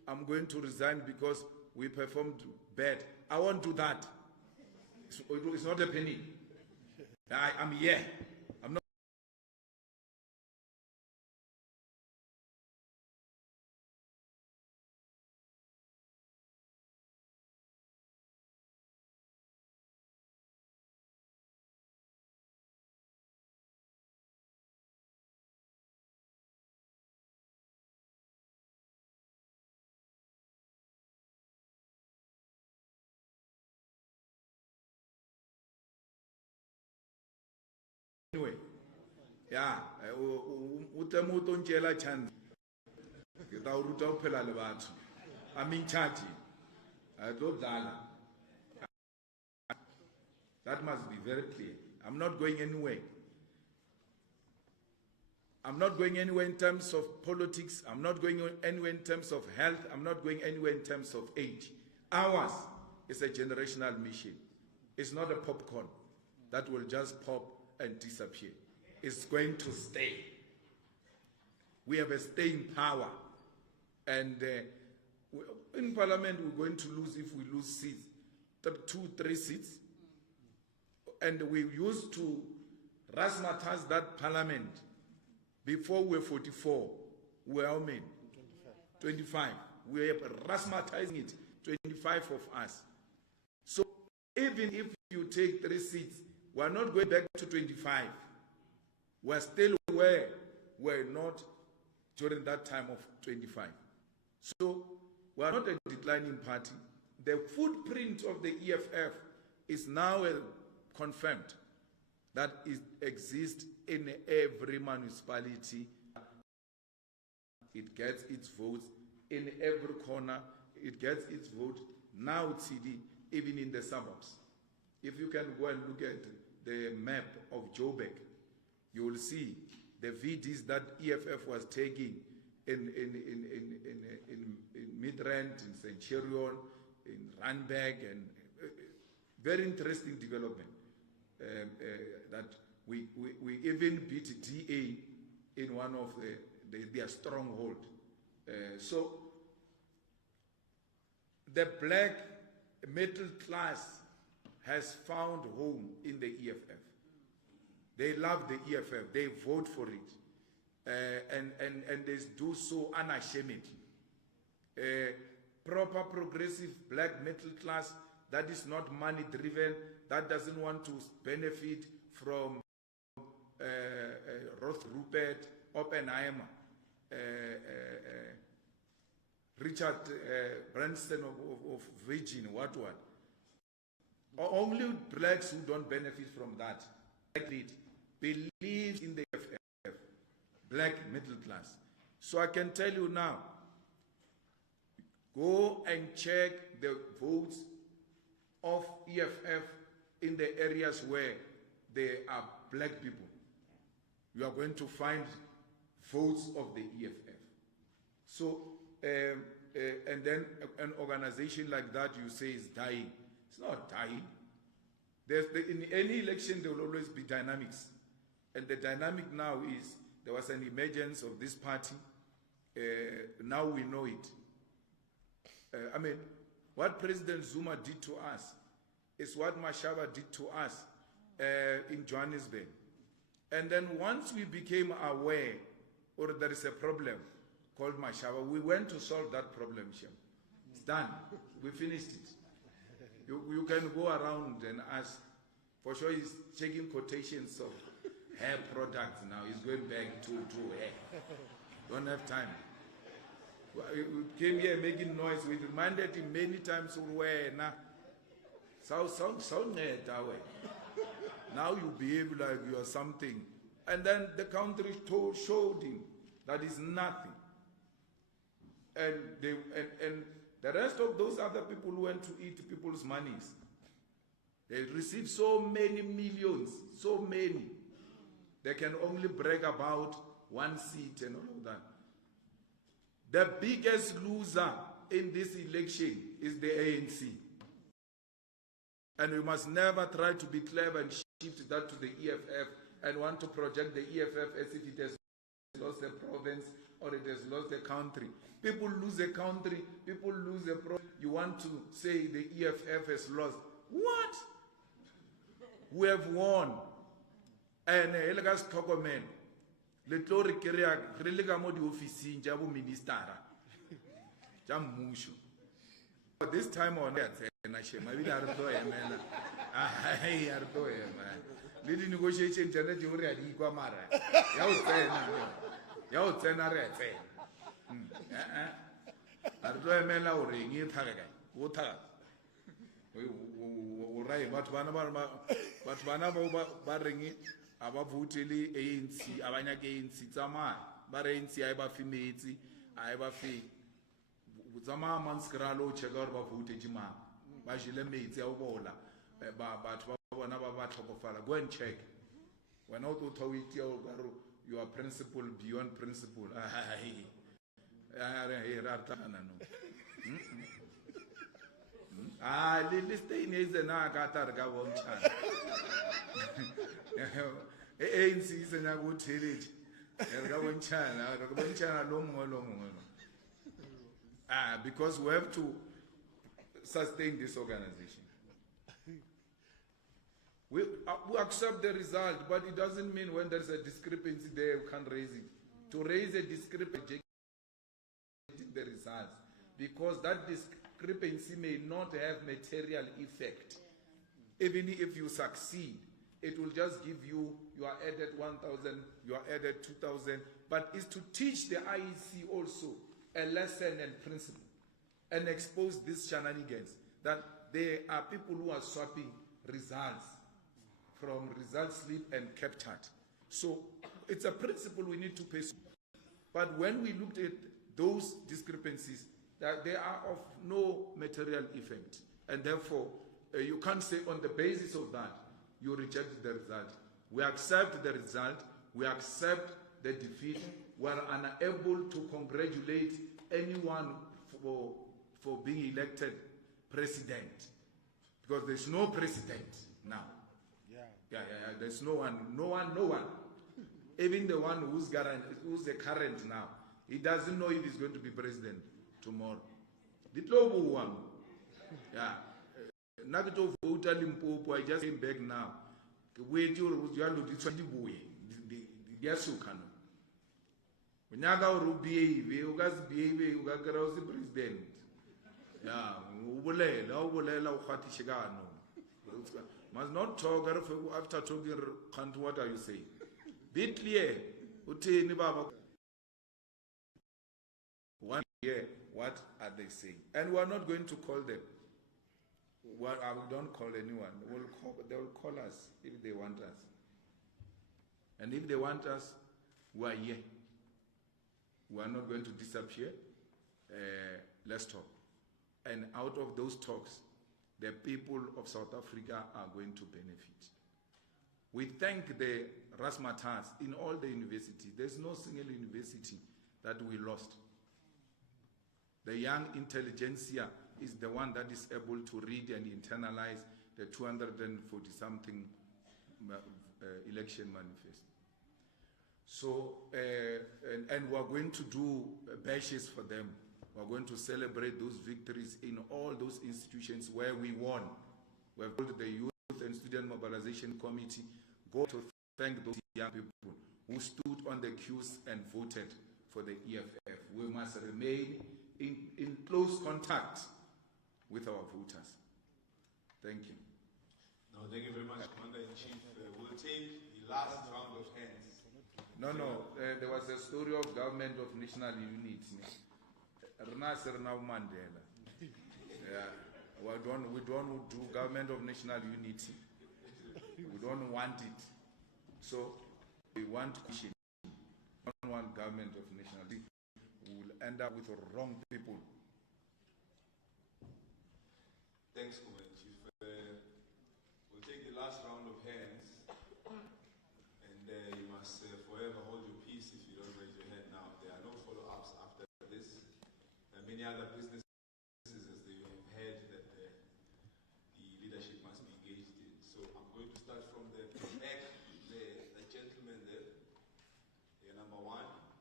I'm going to resign because we performed bad. I won't do that. It's not happening. I'm here. I'm not. Anyway, yeah, utamuto ntshela chance. Ke tla o ruta ho phela le batho. I'm in charge. I don't dala. That must be very clear. I'm not going anywhere. I'm not going anywhere in terms of politics. I'm not going anywhere in terms of health. I'm not going anywhere in terms of age. Ours is a generational mission. It's not a popcorn that will just pop and disappear. It's going to stay. We have a staying power. And in Parliament, we're going to lose if we lose seats, 2-3 seats. And we used to razzmatazz that Parliament. Before we were 44, we were how many? 25. We are razzmatazing it, 25 of us. So even if you take 3 seats, we're not going back to 25. We're still where we're not during that time of 25. So we're not a declining party. The footprint of the EFF is now confirmed that it exists in every municipality. It gets its votes in every corner. It gets its vote now, TD, even in the suburbs. If you can go and look at the map of Joburg, you will see the VDs that EFF was taking in Midrand, in St. Cherion, in Randburg, and very interesting development. That we even beat DA in one of their stronghold. So the black middle class has found home in the EFF. They love the EFF. They vote for it. And they do so unashamedly. Proper progressive black middle class that is not money driven, that doesn't want to benefit from Roth Rupert, Oppenheimer, Richard Branson of Virgin, what. Only blacks who don't benefit from that believe in the EFF, black middle class. So I can tell you now, go and check the votes of EFF in the areas where there are black people. You are going to find votes of the EFF. So, and then an organization like that you say is dying. It's not dying. In any election, there will always be dynamics. And the dynamic now is, there was an emergence of this party. Now we know it. I mean, what President Zuma did to us is what Mashaba did to us in Johannesburg. And then once we became aware, or there is a problem called Mashaba, we went to solve that problem, Shem. It's done. We finished it. You can go around and ask. For sure, he's checking quotations of hair products now. He's going back to hair. Don't have time. We came here making noise. We reminded him many times, now you behave like you are something. And then the country showed him that is nothing. And the rest of those other people who went to eat people's monies, they received so many millions, so many. They can only brag about one seat and all of that. The biggest loser in this election is the ANC. And we must never try to be clever and shift that to the EFF and want to project the EFF as if it has lost a province or it has lost a country. People lose a country, people lose a province. You want to say the EFF has lost. What? We have won. And Elegas Tokomen, Letori Keria, Relegamo di Office, Jabu Ministara. Jam Mushu. But this time on that, maybe I don't know, man. I don't know, man. Lady negotiation, Janet, you already go mara. Yao Tena Rete. I don't know, man, or ring it. Water. But one about barring it. Aba voteli ANC abanya ke ANC tsama ba re ANC a ba fimetse a ba fi tsama manskra lo cheka gore ba vote jima ba jile metsi a bola ba batho ba bona ba tlhokofala. Go and check when o to thawiti o garo your principle beyond principle le stay is na ka tar ka bontsha ANC is a good tillage. Because we have to sustain this organization. We accept the result, but it doesn't mean when there's a discrepancy there, you can't raise it. To raise a discrepancy, the results, because that discrepancy may not have material effect. Even if you succeed, it will just give you are added 1,000, you are added 2,000, but it's to teach the IEC also a lesson and principle and expose these shenanigans that there are people who are swapping results from result slip and captured. So it's a principle we need to pay. But when we looked at those discrepancies, that they are of no material effect, and therefore you can't say on the basis of that you reject the result. We accept the result, we accept the defeat, we are unable to congratulate anyone for being elected president, because there's no president now. There's no one. Even the one who's the current now, he doesn't know if he's going to be president tomorrow. The global one, not to vote Limpopo, I just came back now. Wait, you are looking to the way. The Yasukano. When you go to behave, you guys behave, you got the president. Must not talk after talking. What are you saying? Be clear. One year, what are they saying? And we are not going to call them. Well, I don't call anyone. They will call us if they want us. And if they want us, we are here. We are not going to disappear. Let's talk. And out of those talks, the people of South Africa are going to benefit. We thank the Rasmatas in all the universities. There's no single university that we lost. The young intelligentsia is the one that is able to read and internalize the 240-something election manifest. So, and we're going to do bashes for them. We're going to celebrate those victories in all those institutions where we won. We have told the Youth and Student Mobilization Committee, go to thank those young people who stood on the queues and voted for the EFF. We must remain in close contact with our voters. Thank you. No, thank you very much, Commander-in-Chief. We'll take the last round of hands. No, there was a story of government of national unity. Mandela. We don't do government of national unity. We don't want it. So we want question. We don't want government of national unity. We will end up with wrong people. Thanks, Commander-in-Chief. We'll take the last round of hands, and you must forever hold your peace if you don't raise your hand now. There are no follow-ups after this. There are many other businesses, as they have heard, that the leadership must be engaged in. So I'm going to start from the back, the gentleman there. Number one.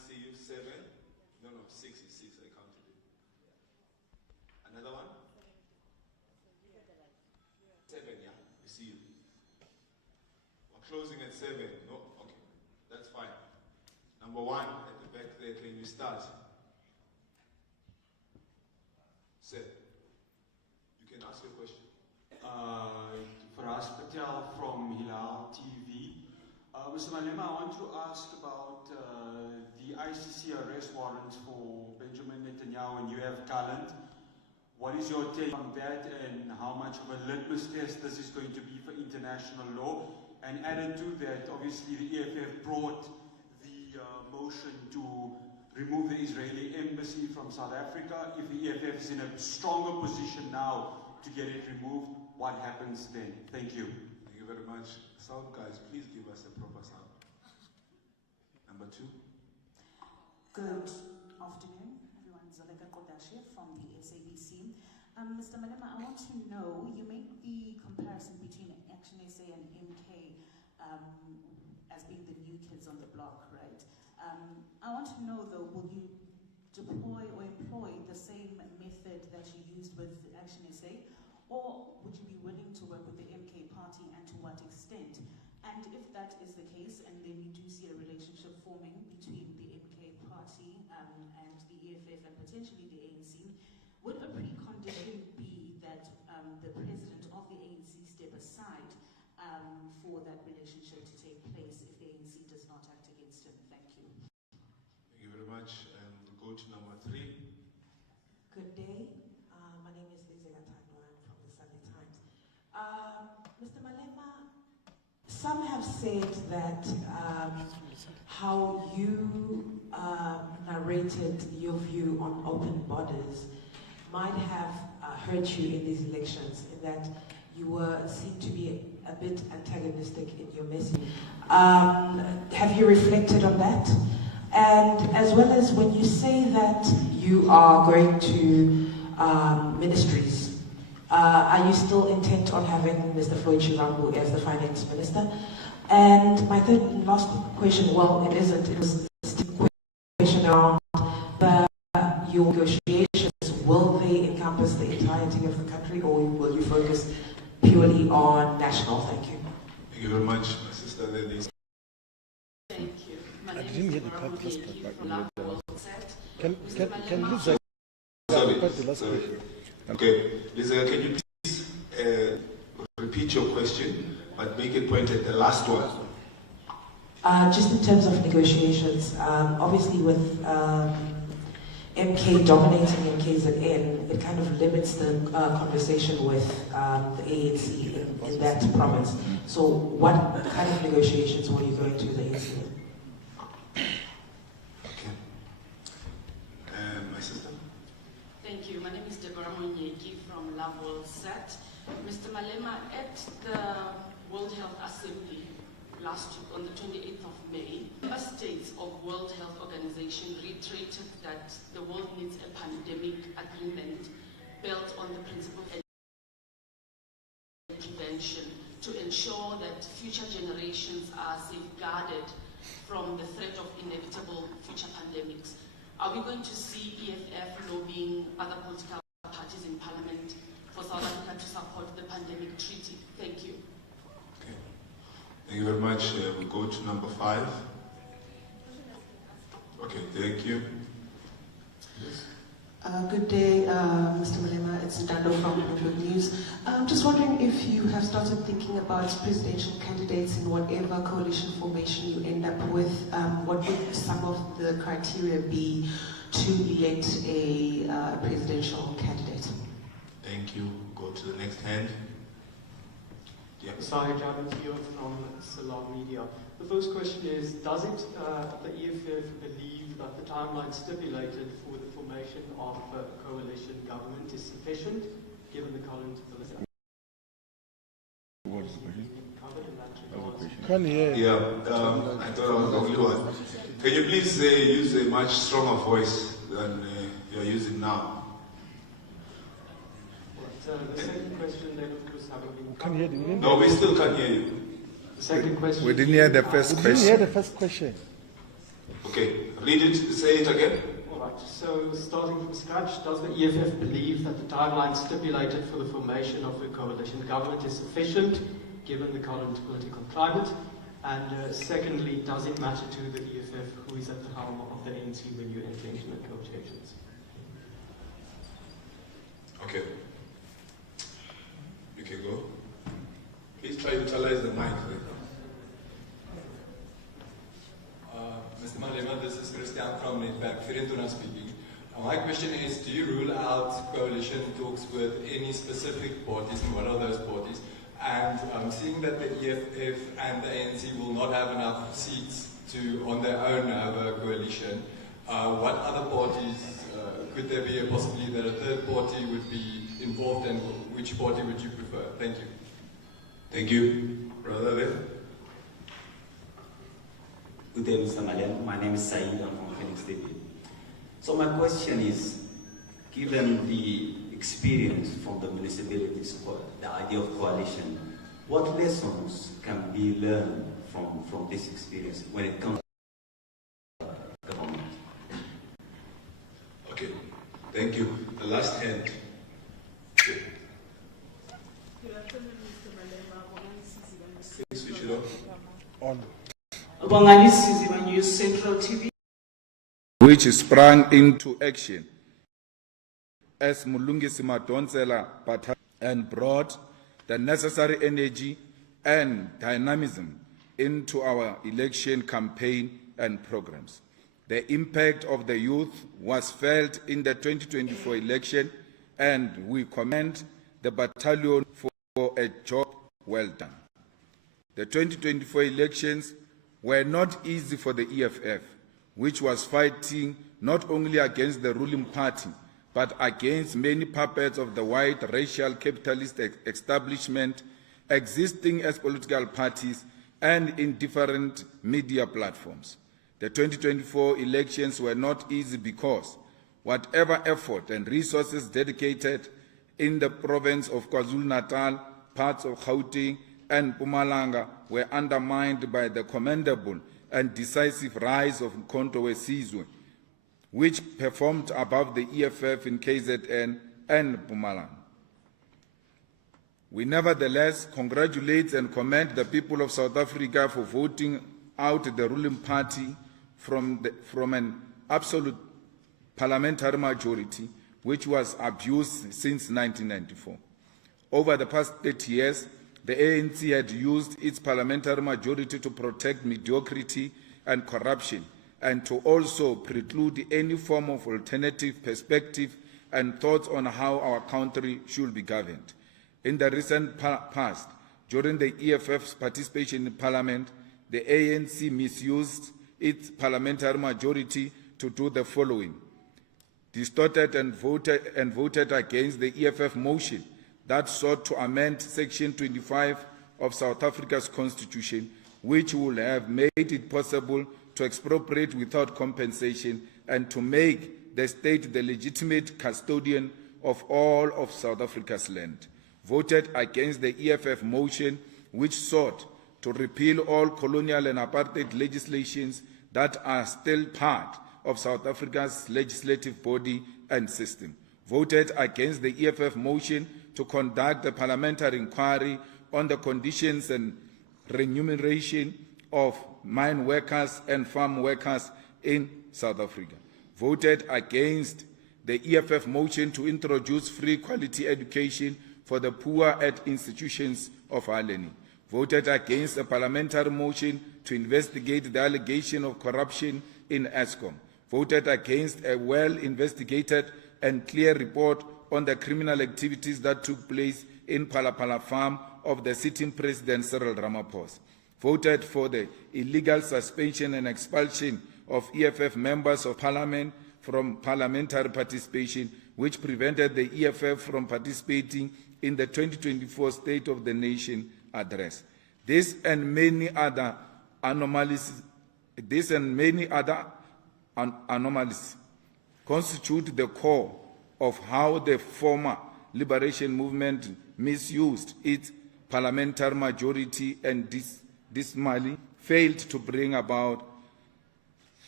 see you. 7. No, 6 is 6. I counted it. Another one? 7, yeah. We see you. We're closing at 7. No? Okay. That's fine. Number 1 at the back there. Can you start? Sir, you can ask your question. Faraz Patel from Hilal TV. Mr. Malema, I want to ask about the ICC arrest warrant for Benjamin Netanyahu and EFF Gallant. What is your take on that, and how much of a litmus test this is going to be for international law? And added to that, obviously the EFF brought the motion to remove the Israeli embassy from South Africa. If the EFF is in a stronger position now to get it removed, what happens then? Thank you. Thank you very much. Sound guys, please give us a proper sound. Number 2. Good afternoon, everyone. Zaleka Kodashie from the SABC. Mr. Malema, I want to know, you make the comparison between Action SA and MK as being the new kids on the block, right? I want to know though, will you deploy or employ the same method that you used with Action SA? Or would you be willing to work with the MK party, and to what extent? And if that is the case, and then you do see a relationship forming between the MK party and the EFF and potentially the ANC, would a precondition be that the president of the ANC step aside for that relationship to take place if the ANC does not act against him? Thank you. Thank you very much. We'll go to number 3. Good day. My name is Lizelle Tandwan from the Sunday Times. Mr. Malema, some have said that how you narrated your view on open borders might have hurt you in these elections, in that you were seen to be a bit antagonistic in your message. Have you reflected on that? And as well as when you say that you are going to ministries, are you still intent on having Mr. Floyd Chirambu as the finance minister? And my third and last question, well, it isn't, it was a question around your negotiations. Will they encompass the entirety of the country, or will you focus purely on national? Thank you. Thank you very much, my sister. Thank you. My I name didn't is hear the Ramaphosa part. from Govt. Can Lisa Sorry. Okay, Lisa, can you please repeat your question, but make it point at the last one? Just in terms of negotiations, obviously with MK dominating MKZN, it kind of limits the conversation with the ANC in that province. So what kind of negotiations were you going to the ANC? Okay. My sister? Thank you. My name is Deborah Monyeki from Love Set. Mr. Malema, at the World Health Assembly last week on the 28th of May, member states of World Health Organization reiterated that the world needs a pandemic agreement built on the principle of prevention to ensure that future generations are safeguarded from the threat of inevitable future pandemics. Are we going to see EFF lobbying other political parties in Parliament for South Africa to support the pandemic treaty? Thank you. Okay. Thank you very much. We'll go to number 5. Okay, thank you. Yes. Good day, Mr. Malema. It's Ndando from Bloomberg News. I'm just wondering if you have started thinking about presidential candidates in whatever coalition formation you end up with. What would some of the criteria be to elect a presidential candidate? Thank you. Go to the next hand. Yeah. Sahir Jabantiyo from Salam Media. The first question is, does it, the EFF believe that the timeline stipulated for the formation of a coalition government is sufficient, given the current political covered in that regard? Can hear. Yeah, I thought I was the only one. Can you please use a much stronger voice than you're using now? The second question then, of course, having been Can hear you. No, we still can't hear you. The second question. We didn't hear the first We question. didn't hear the first question. Okay, read it, say it again. All right, so starting from scratch, does the EFF believe that the timeline stipulated for the formation of a coalition government is sufficient given the current political climate? And secondly, does it matter to the EFF who is at the helm of the ANC when you enter into negotiations? Okay. You can go. Please try to utilize the mic. Mr. Malema, this is Christian from Netwerk 24 speaking. My question is, do you rule out coalition talks with any specific parties, and what are those parties? And seeing that the EFF and the ANC will not have enough seats to, on their own, have a coalition, what other parties, could there be a possibility that a third party would be involved, and which party would you prefer? Thank you. Thank you. Brother there. Good day, Mr. Malema. My name is Saeed. I'm from Phoenix TV. So my question is, given the experience from the municipalities for the idea of coalition, what lessons can be learned from this experience when it comes to government? Okay, thank you. The last hand. Good afternoon, Mr. Malema. Please switch it On. News Central TV. Which sprang into action as Mulungisi Madonsela and brought the necessary energy and dynamism into our election campaign and programs. The impact of the youth was felt in the 2024 election, and we commend the battalion for a job well done. The 2024 elections were not easy for the EFF, which was fighting not only against the ruling party, but against many puppets of the white racial capitalist establishment existing as political parties and in different media platforms. The 2024 elections were not easy because whatever effort and resources dedicated in the province of KwaZulu-Natal, parts of Gauteng, and Mpumalanga were undermined by the commendable and decisive rise of Mkhonto weSizwe, which performed above the EFF in KZN and Mpumalanga. We nevertheless congratulate and commend the people of South Africa for voting out the ruling party from an absolute parliamentary majority, which was abused since 1994. Over the past 30 years, the ANC had used its parliamentary majority to protect mediocrity and corruption, and to also preclude any form of alternative perspective and thoughts on how our country should be governed. In the recent past, during the EFF's participation in Parliament, the ANC misused its parliamentary majority to do the following: distorted and voted against the EFF motion that sought to amend Section 25 of South Africa's Constitution, which would have made it possible to expropriate without compensation and to make the state the legitimate custodian of all of South Africa's land. Voted against the EFF motion, which sought to repeal all colonial and apartheid legislations that are still part of South Africa's legislative body and system. Voted against the EFF motion to conduct a parliamentary inquiry on the conditions and remuneration of mine workers and farm workers in South Africa. Voted against the EFF motion to introduce free quality education for the poor at institutions of higher learning. Voted against a parliamentary motion to investigate the allegation of corruption in Eskom. Voted against a well-investigated and clear report on the criminal activities that took place in Palapala farm of the sitting President Cyril Ramaphosa. Voted for the illegal suspension and expulsion of EFF members of parliament from parliamentary participation, which prevented the EFF from participating in the 2024 State of the Nation address. This and many other anomalies constitute the core of how the former liberation movement misused its parliamentary majority and dismally failed to bring about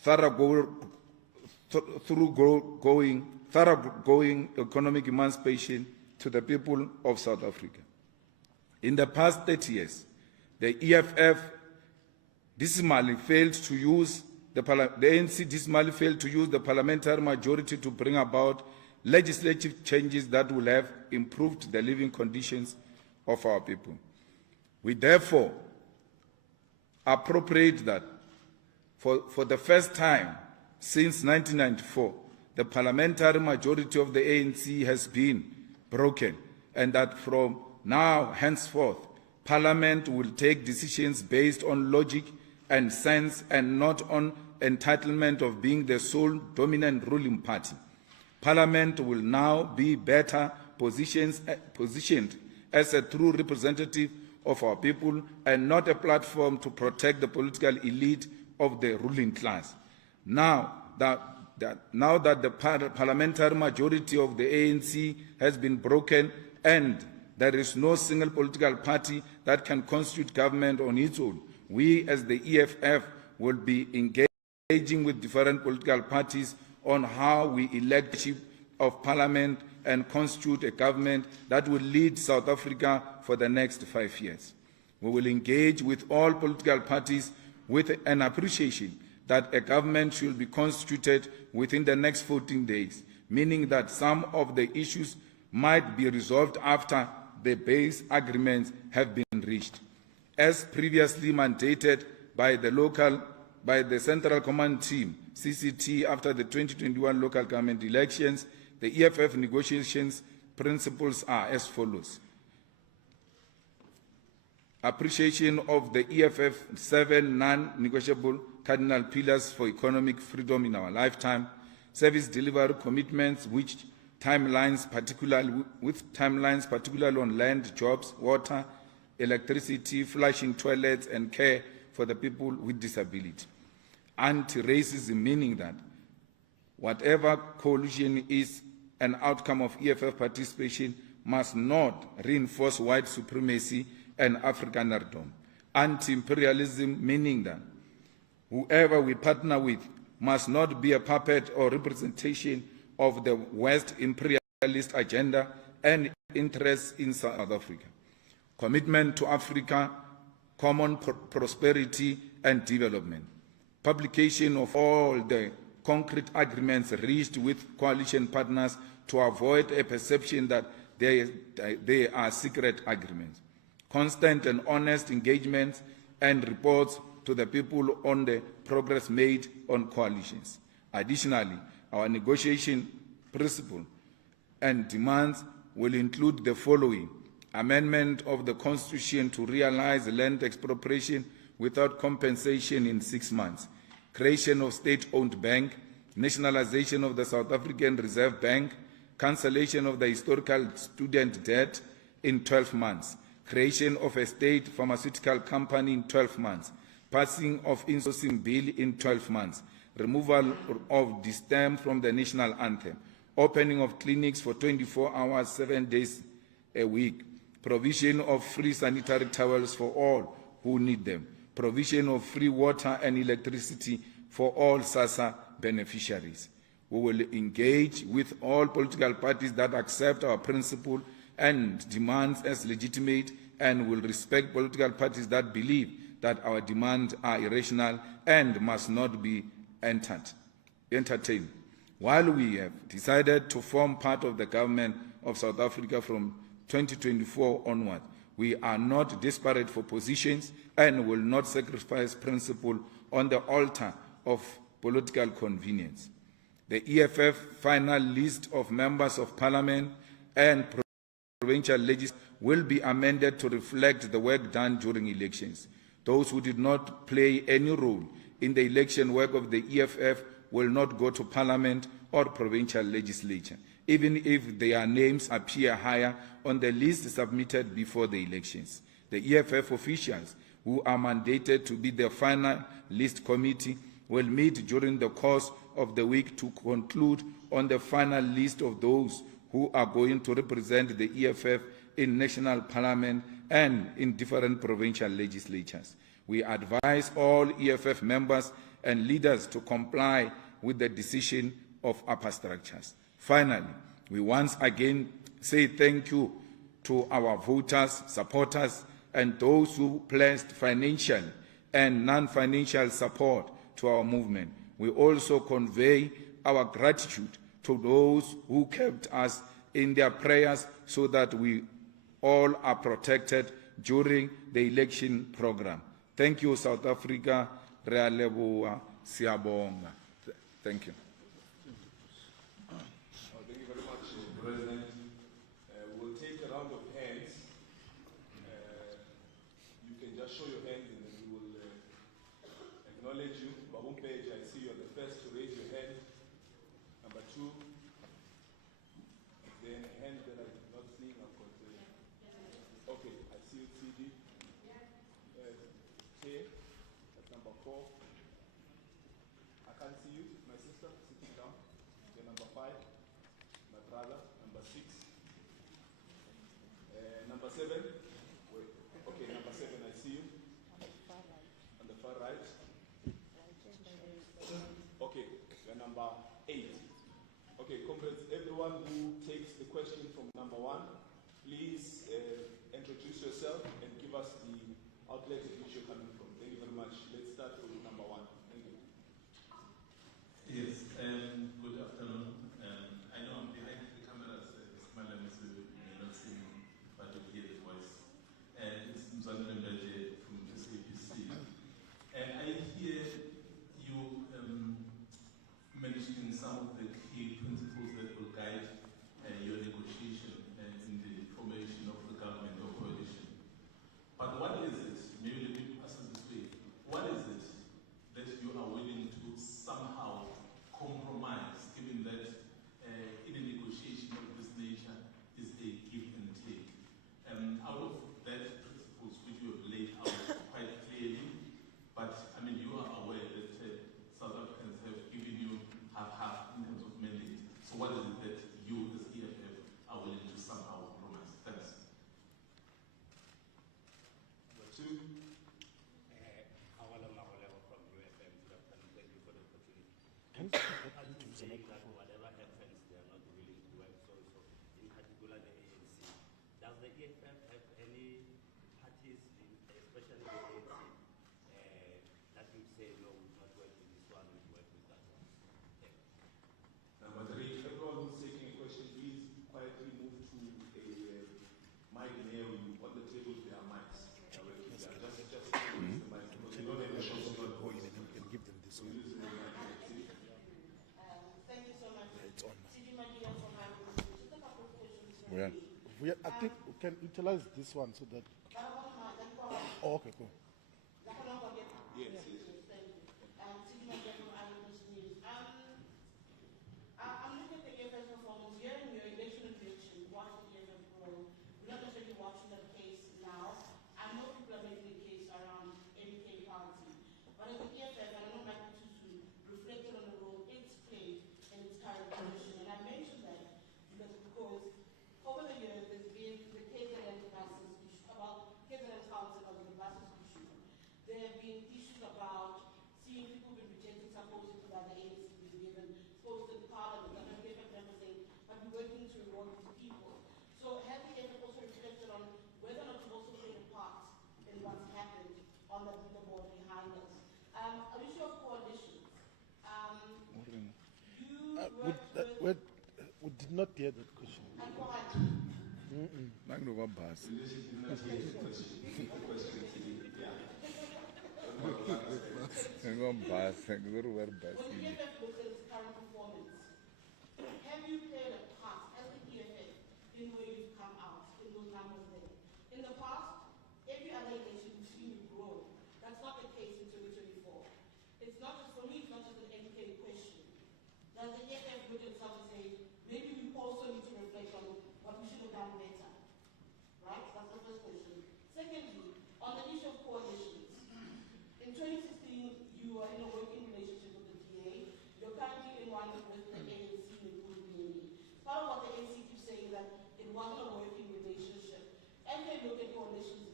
thoroughgoing economic emancipation to the people of South Africa. In the past 30 years, the EFF dismally failed to use the ANC dismally failed to use the parliamentary majority to bring about legislative changes that will have improved the living conditions of our people. We therefore appropriate that for the first time since 1994, the parliamentary majority of the ANC has been broken, and that from now henceforth, Parliament will take decisions based on logic and sense and not on entitlement of being the sole dominant ruling party. Parliament will now be better positioned as a true representative of our people and not a platform to protect the political elite of the ruling class. Now that the parliamentary majority of the ANC has been broken and there is no single political party that can constitute government on its own, we as the EFF will be engaging with different political parties on how we elect the chief of parliament and constitute a government that will lead South Africa for the next 5 years. We will engage with all political parties with an appreciation that a government should be constituted within the next 14 days, meaning that some of the issues might be resolved after the base agreements have been reached. As previously mandated by the Central Command Team, CCT, after the 2021 local government elections, the EFF negotiations principles are as follows. Appreciation of the EFF 7 non-negotiable cardinal pillars for economic freedom in our lifetime, service delivery commitments with timelines particularly on land, jobs, water, electricity, flushing toilets, and care for the people with disability. Anti-racism, meaning that whatever coalition is an outcome of EFF participation, must not reinforce white supremacy and Afrikanerdom. Anti-imperialism, meaning that whoever we partner with must not be a puppet or representation of the West imperialist agenda and interests in South Africa. Commitment to Africa, common prosperity and development. Publication of all the concrete agreements reached with coalition partners to avoid a perception that they are secret agreements. Constant and honest engagements and reports to the people on the progress made on coalitions. Additionally, our negotiation principle and demands will include the following: amendment of the Constitution to realize land expropriation without compensation in 6 months, creation of state-owned bank, nationalization of the South African Reserve Bank, cancellation of the historical student debt in 12 months, creation of a state pharmaceutical company in 12 months, passing of insourcing bill in 12 months, removal of the stem from the national anthem, opening of clinics for 24 hours, 7 days a week, provision of free sanitary towels for all who need them, provision of free water and electricity for all SASSA beneficiaries. We will engage with all political parties that accept our principle and demands as legitimate, and will respect political parties that believe that our demands are irrational and must not be entertained. While we have decided to form part of the government of South Africa from 2024 onward, we are not desperate for positions and will not sacrifice principle on the altar of political convenience. The EFF final list of members of parliament and provincial legislatures will be amended to reflect the work done during elections. Those who did not play any role in the election work of the EFF will not go to parliament or provincial legislature, even if their names appear higher on the list submitted before the elections. The EFF officials who are mandated to be the final list committee will meet during the course of the week to conclude on the final list of those who are going to represent the EFF in national parliament and in different provincial legislatures. We advise all EFF members and leaders to comply with the decision of upper structures. Finally, we once again say thank you to our voters, supporters, and those who pledged financial and non-financial support to our movement. We also convey our gratitude to those who kept us in their prayers so that we all are protected during the election program. Thank you, South Africa. Re a leboha, siabonga. Thank you. Thank you very much, President. We'll take a round of hands. You can just show your hands and then we will acknowledge you. Babumpeji, I see you are the first to raise your hand. Number two. Then a hand that I did not see. I've got, okay, I see you, CD. K, that's number 4. I can't see you, my sister, sitting down. Then number 5, my brother, number 6. Number 7, wait, okay, number 7, I see you. On the far right. Okay, you're number 8. Okay, comrades, everyone who takes the question from number 1, please introduce yourself and give us the outlet in which you're coming from. Thank you very much. Let's start with number 1. Thank you. Yes, good afternoon. I know I'm behind the cameras, Mr. Malema, so you may not see me, but you'll hear the voice. It's Mzanele Mbeje from SABC. I hear you mentioning some of the key principles that will guide your negotiation in the formation of the government or coalition. But what is it, maybe let me ask it this way, what is it that you are willing to somehow compromise, given that in a negotiation of this nature is a give and take? Out of that principles which you have laid out quite clearly, but I mean you are aware that South Africans have given you half in terms of mandate. So what is it that you as EFF are willing to somehow compromise? Thanks. Number 2. Awala Maholema from UFM. Good afternoon. Thank you for the opportunity. Can you saying that whatever happens, they are not willing to work so in particular the ANC. Does the EFF have any parties, especially the ANC, that would say, no, we will not work with this one, we will work with that one? Thank you. Number 3, everyone who's taking a question, please quietly move to a mic near you. On the tables there are mics. Just use the mic because you don't have a shot of your voice. And give them this So one. use the mic. Thank you so much. It's on. Sidi Madia from Ireland. Just a couple of questions for Yeah. me. I think we can utilize this one so that. Oh, okay, cool. Yes, yes. Thank you. Sidi Madia from Ireland News. I'm looking at the EFF performance here in your election prediction. Watching the EFF grow. We're not necessarily watching the case now. I know people are making a case around MK party. But as the EFF, and I know Michael Tutu reflected on the role it's played in its current position. And I mentioned that because over the years there's been the KZN buses issue about KZN council of the buses issue. There have been issues about seeing people being rejected supposedly by the ANC being given posted parliament. And the EFF member saying, but we're working to reward these people. So has the EFF also reflected on whether or not you've also played a part in what's happened on the leaderboard behind us? An issue of coalitions. We did not hear that question. When the EFF looks at its current performance, have you played a part as the EFF in where you've come out in those numbers there? In the past, every other election we've seen you grow. That's not the case in 2024. It's not just, for me, it's not just an MK question. Does the EFF look at itself and say, maybe we also need to reflect on what we should have done better? Right? That's the first question. Secondly, on the issue of coalitions, in 2016, you were in a working relationship with the DA. You're currently in one with the ANC in Bulgaria. Part of what the ANC keeps saying is that it wasn't a working relationship. As they look at coalitions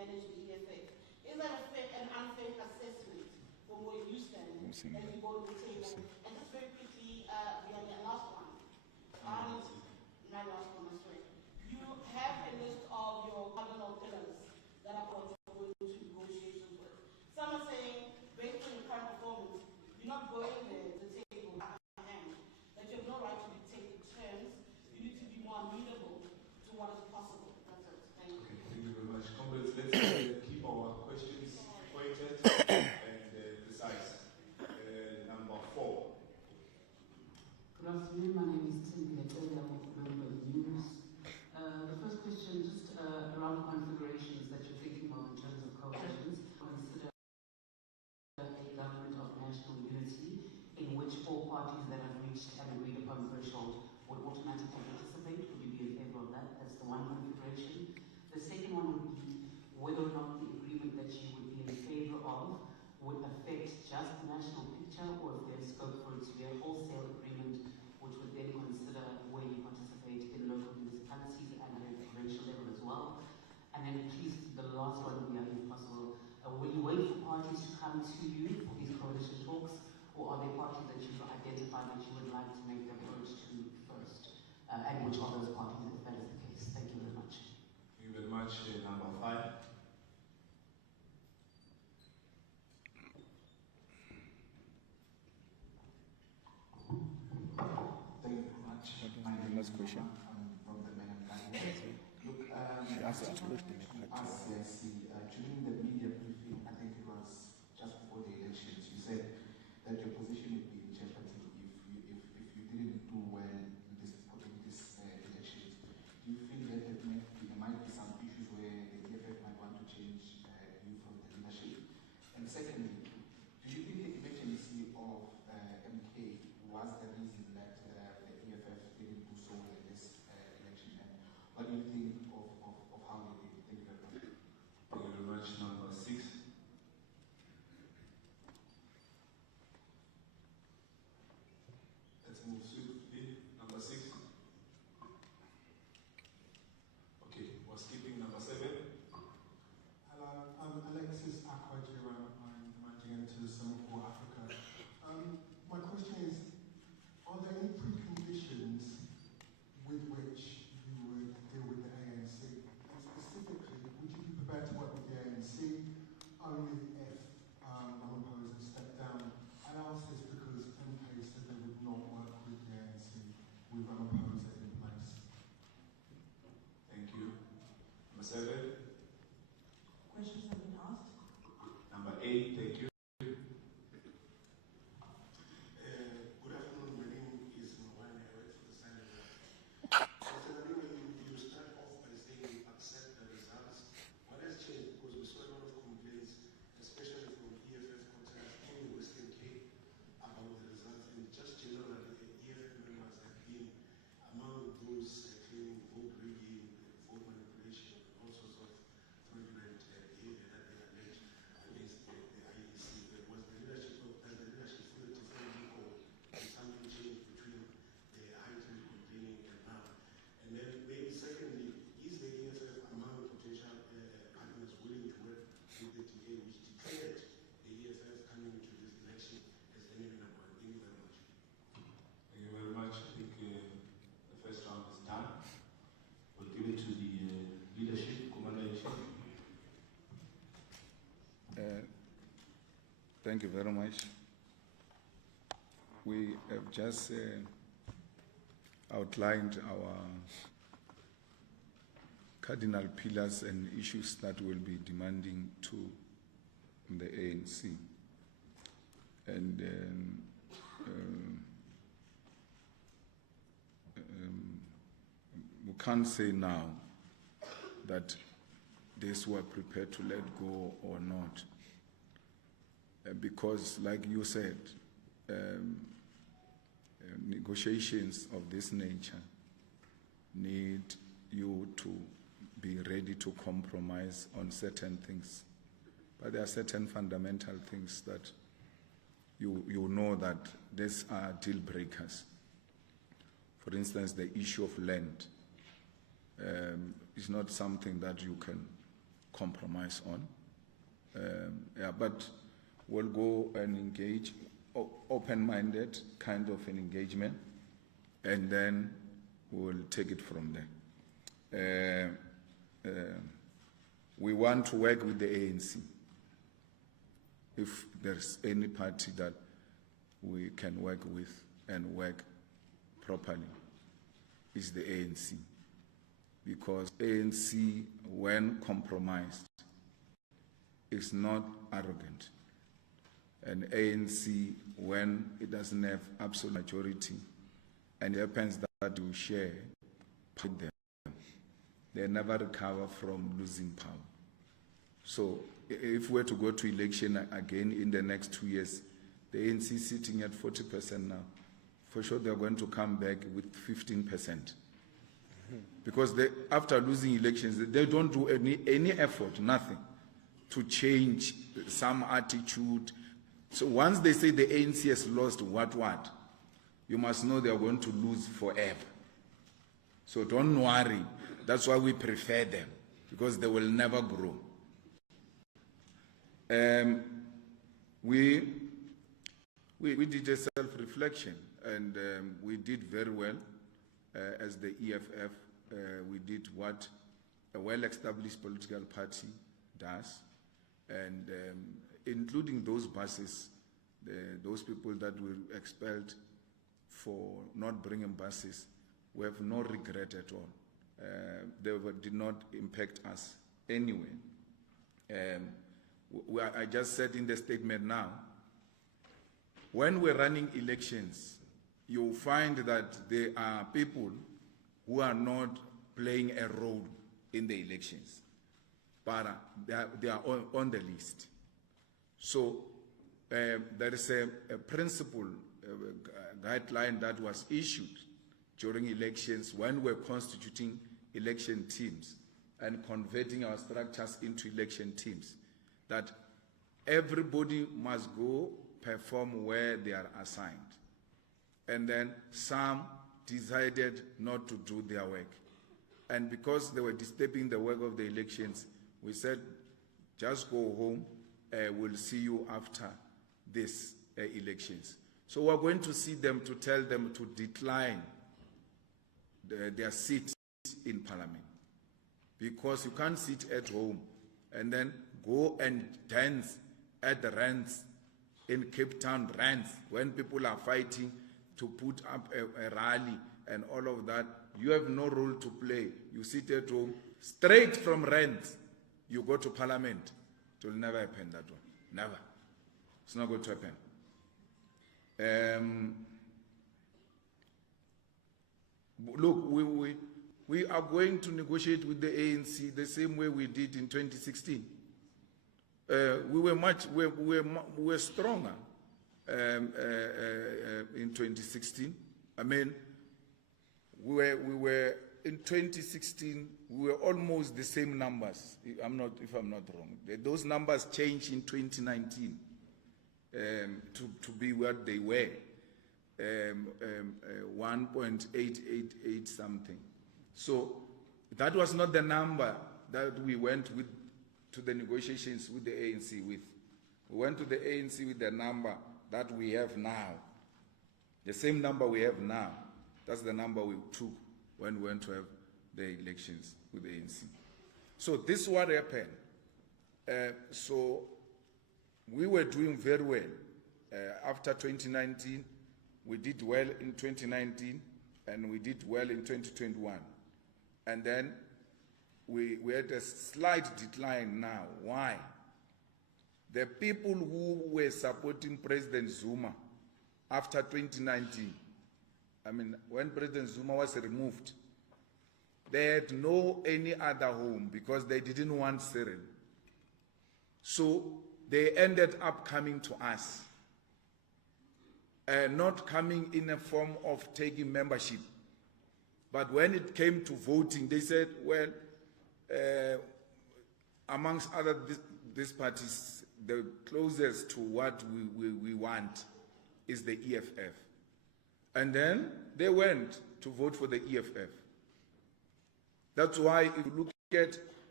manage the EFF. Is that a fair and unfair assessment from where you stand as you go to the table? And just very quickly, the last one. My last one, I swear. You have a list of your cardinal pillars that are going to go into negotiations with. Some are saying, based on your current performance, you're not going there to table hand, that you have no right to dictate the terms. You need to be more amenable to what is possible. That's it. Thank you. Okay, thank you very much. Comrades, let's keep our questions pointed and precise. Number 4. Good afternoon, my name is Tim Gilletele, I'm a member of News. The first question, just around configurations that you're thinking of in terms of coalitions. Consider a government of national unity in which all parties that have reached an agreed upon threshold would automatically participate. Would you be in favor of that? That's the one configuration. The second one would be whether or not the agreement that you would be in favor of would affect just the national picture, or if there's scope for it to be a wholesale agreement which would then consider where you participate in local municipalities and at a provincial level as well. And then please, the last one would be, if possible, will you wait for parties to come to you for these coalition talks, or are there parties that you've identified that you would like to make the approach to first? And which are those parties, if that is the case? Thank you very much. Thank you very much. Number 5. Thank you very much. My name is question. I'm from the Megan Garden. Look, asked that question. as during the media briefing, I think it was just before the elections, you said that your position would be in jeopardy if you didn't do well in this elections. Do you feel that there might be some issues where the EFF might want to change you from the leadership? And secondly, do you think the emergency of MK was the reason that the EFF didn't do so in this election? And what do you think of how they did? Thank you very much. Thank you very much. Number 6. Let's move swiftly. Number 6. Okay, we're skipping number 7. Hello, I'm Alexis Akwajira. I'm the managing editor of Singapore Africa. My question is, are there any preconditions with which you would deal with the ANC? And specifically, would you be prepared to work with the ANC only if Ramaphosa stepped down? I ask this because MK said they would not work with the ANC with Ramaphosa in place. Thank you. Number 7. Questions have been asked. Number 8. Thank you. Good afternoon. My name is Mawani. I work for the Senate. Mr. Malema, you start off by saying you accept the results. What has changed? Because we saw a lot of complaints, especially from EFF contestants in the Western Cape, about the results. And just generally, EFF members have been among those claiming vote rigging, vote manipulation, and all sorts of fraudulent behavior that they allege against the IEC. There was the leadership of the leadership for the different recall, and something changed between the heightened complaining and now. And then maybe secondly, is the EFF among potential partners willing to work with the DA, which declared the EFF coming into this election as enemy number 1? Thank you very much. Thank you very much. I think the first round is done. We'll give it to the leadership, Commander-in-Chief. Thank you very much. We have just outlined our cardinal pillars and issues that we'll be demanding to the ANC. And we can't say now that this we're prepared to let go or not. Because, like you said, negotiations of this nature need you to be ready to compromise on certain things. But there are certain fundamental things that you know that these are deal breakers. For instance, the issue of land is not something that you can compromise on. Yeah, but we'll go and engage, open-minded kind of an engagement, and then we'll take it from there. We want to work with the ANC. If there's any party that we can work with and work properly, is the ANC. Because ANC, when compromised, is not arrogant. And ANC, when it doesn't have absolute majority, and it happens that you share with them, they never recover from losing power. So if we're to go to election again in the next 2 years, the ANC sitting at 40% now, for sure they're going to come back with 15%. Because they, after losing elections, they don't do any effort, nothing, to change some attitude. So once they say the ANC has lost what, you must know they are going to lose forever. So don't worry. That's why we prefer them, because they will never grow. We did a self-reflection, and we did very well as the EFF. We did what a well-established political party does, and including those buses, those people that were expelled for not bringing buses, we have no regret at all. They did not impact us anyway. I just said in the statement now, when we're running elections, you'll find that there are people who are not playing a role in the elections, but they are on the list. So there is a principle, a guideline that was issued during elections when we're constituting election teams and converting our structures into election teams, that everybody must go perform where they are assigned. And then some decided not to do their work. And because they were disturbing the work of the elections, we said, just go home, we'll see you after these elections. So we're going to see them to tell them to decline their seat in Parliament. Because you can't sit at home and then go and dance at the rants in Cape Town rants when people are fighting to put up a rally and all of that. You have no role to play. You sit at home, straight from rants, you go to Parliament. It will never happen, that one. Never. It's not going to happen. Look, we are going to negotiate with the ANC the same way we did in 2016. We were stronger in 2016. I mean, we were in 2016. We were almost the same numbers. If I'm not wrong, those numbers changed in 2019 to be what they were, 1.888 something. So that was not the number that we went with to the negotiations with the ANC with. We went to the ANC with the number that we have now. The same number we have now. That's the number we took when we went to have the elections with the ANC. So this is what happened. So we were doing very well. After 2019, we did well in 2019, and we did well in 2021. And then we had a slight decline now. Why? The people who were supporting President Zuma after 2019, I mean, when President Zuma was removed, they had no any other home because they didn't want Cyril. So they ended up coming to us, not coming in a form of taking membership. But when it came to voting, they said, well, amongst other these parties, the closest to what we want is the EFF. And then they went to vote for the EFF. That's why if you look at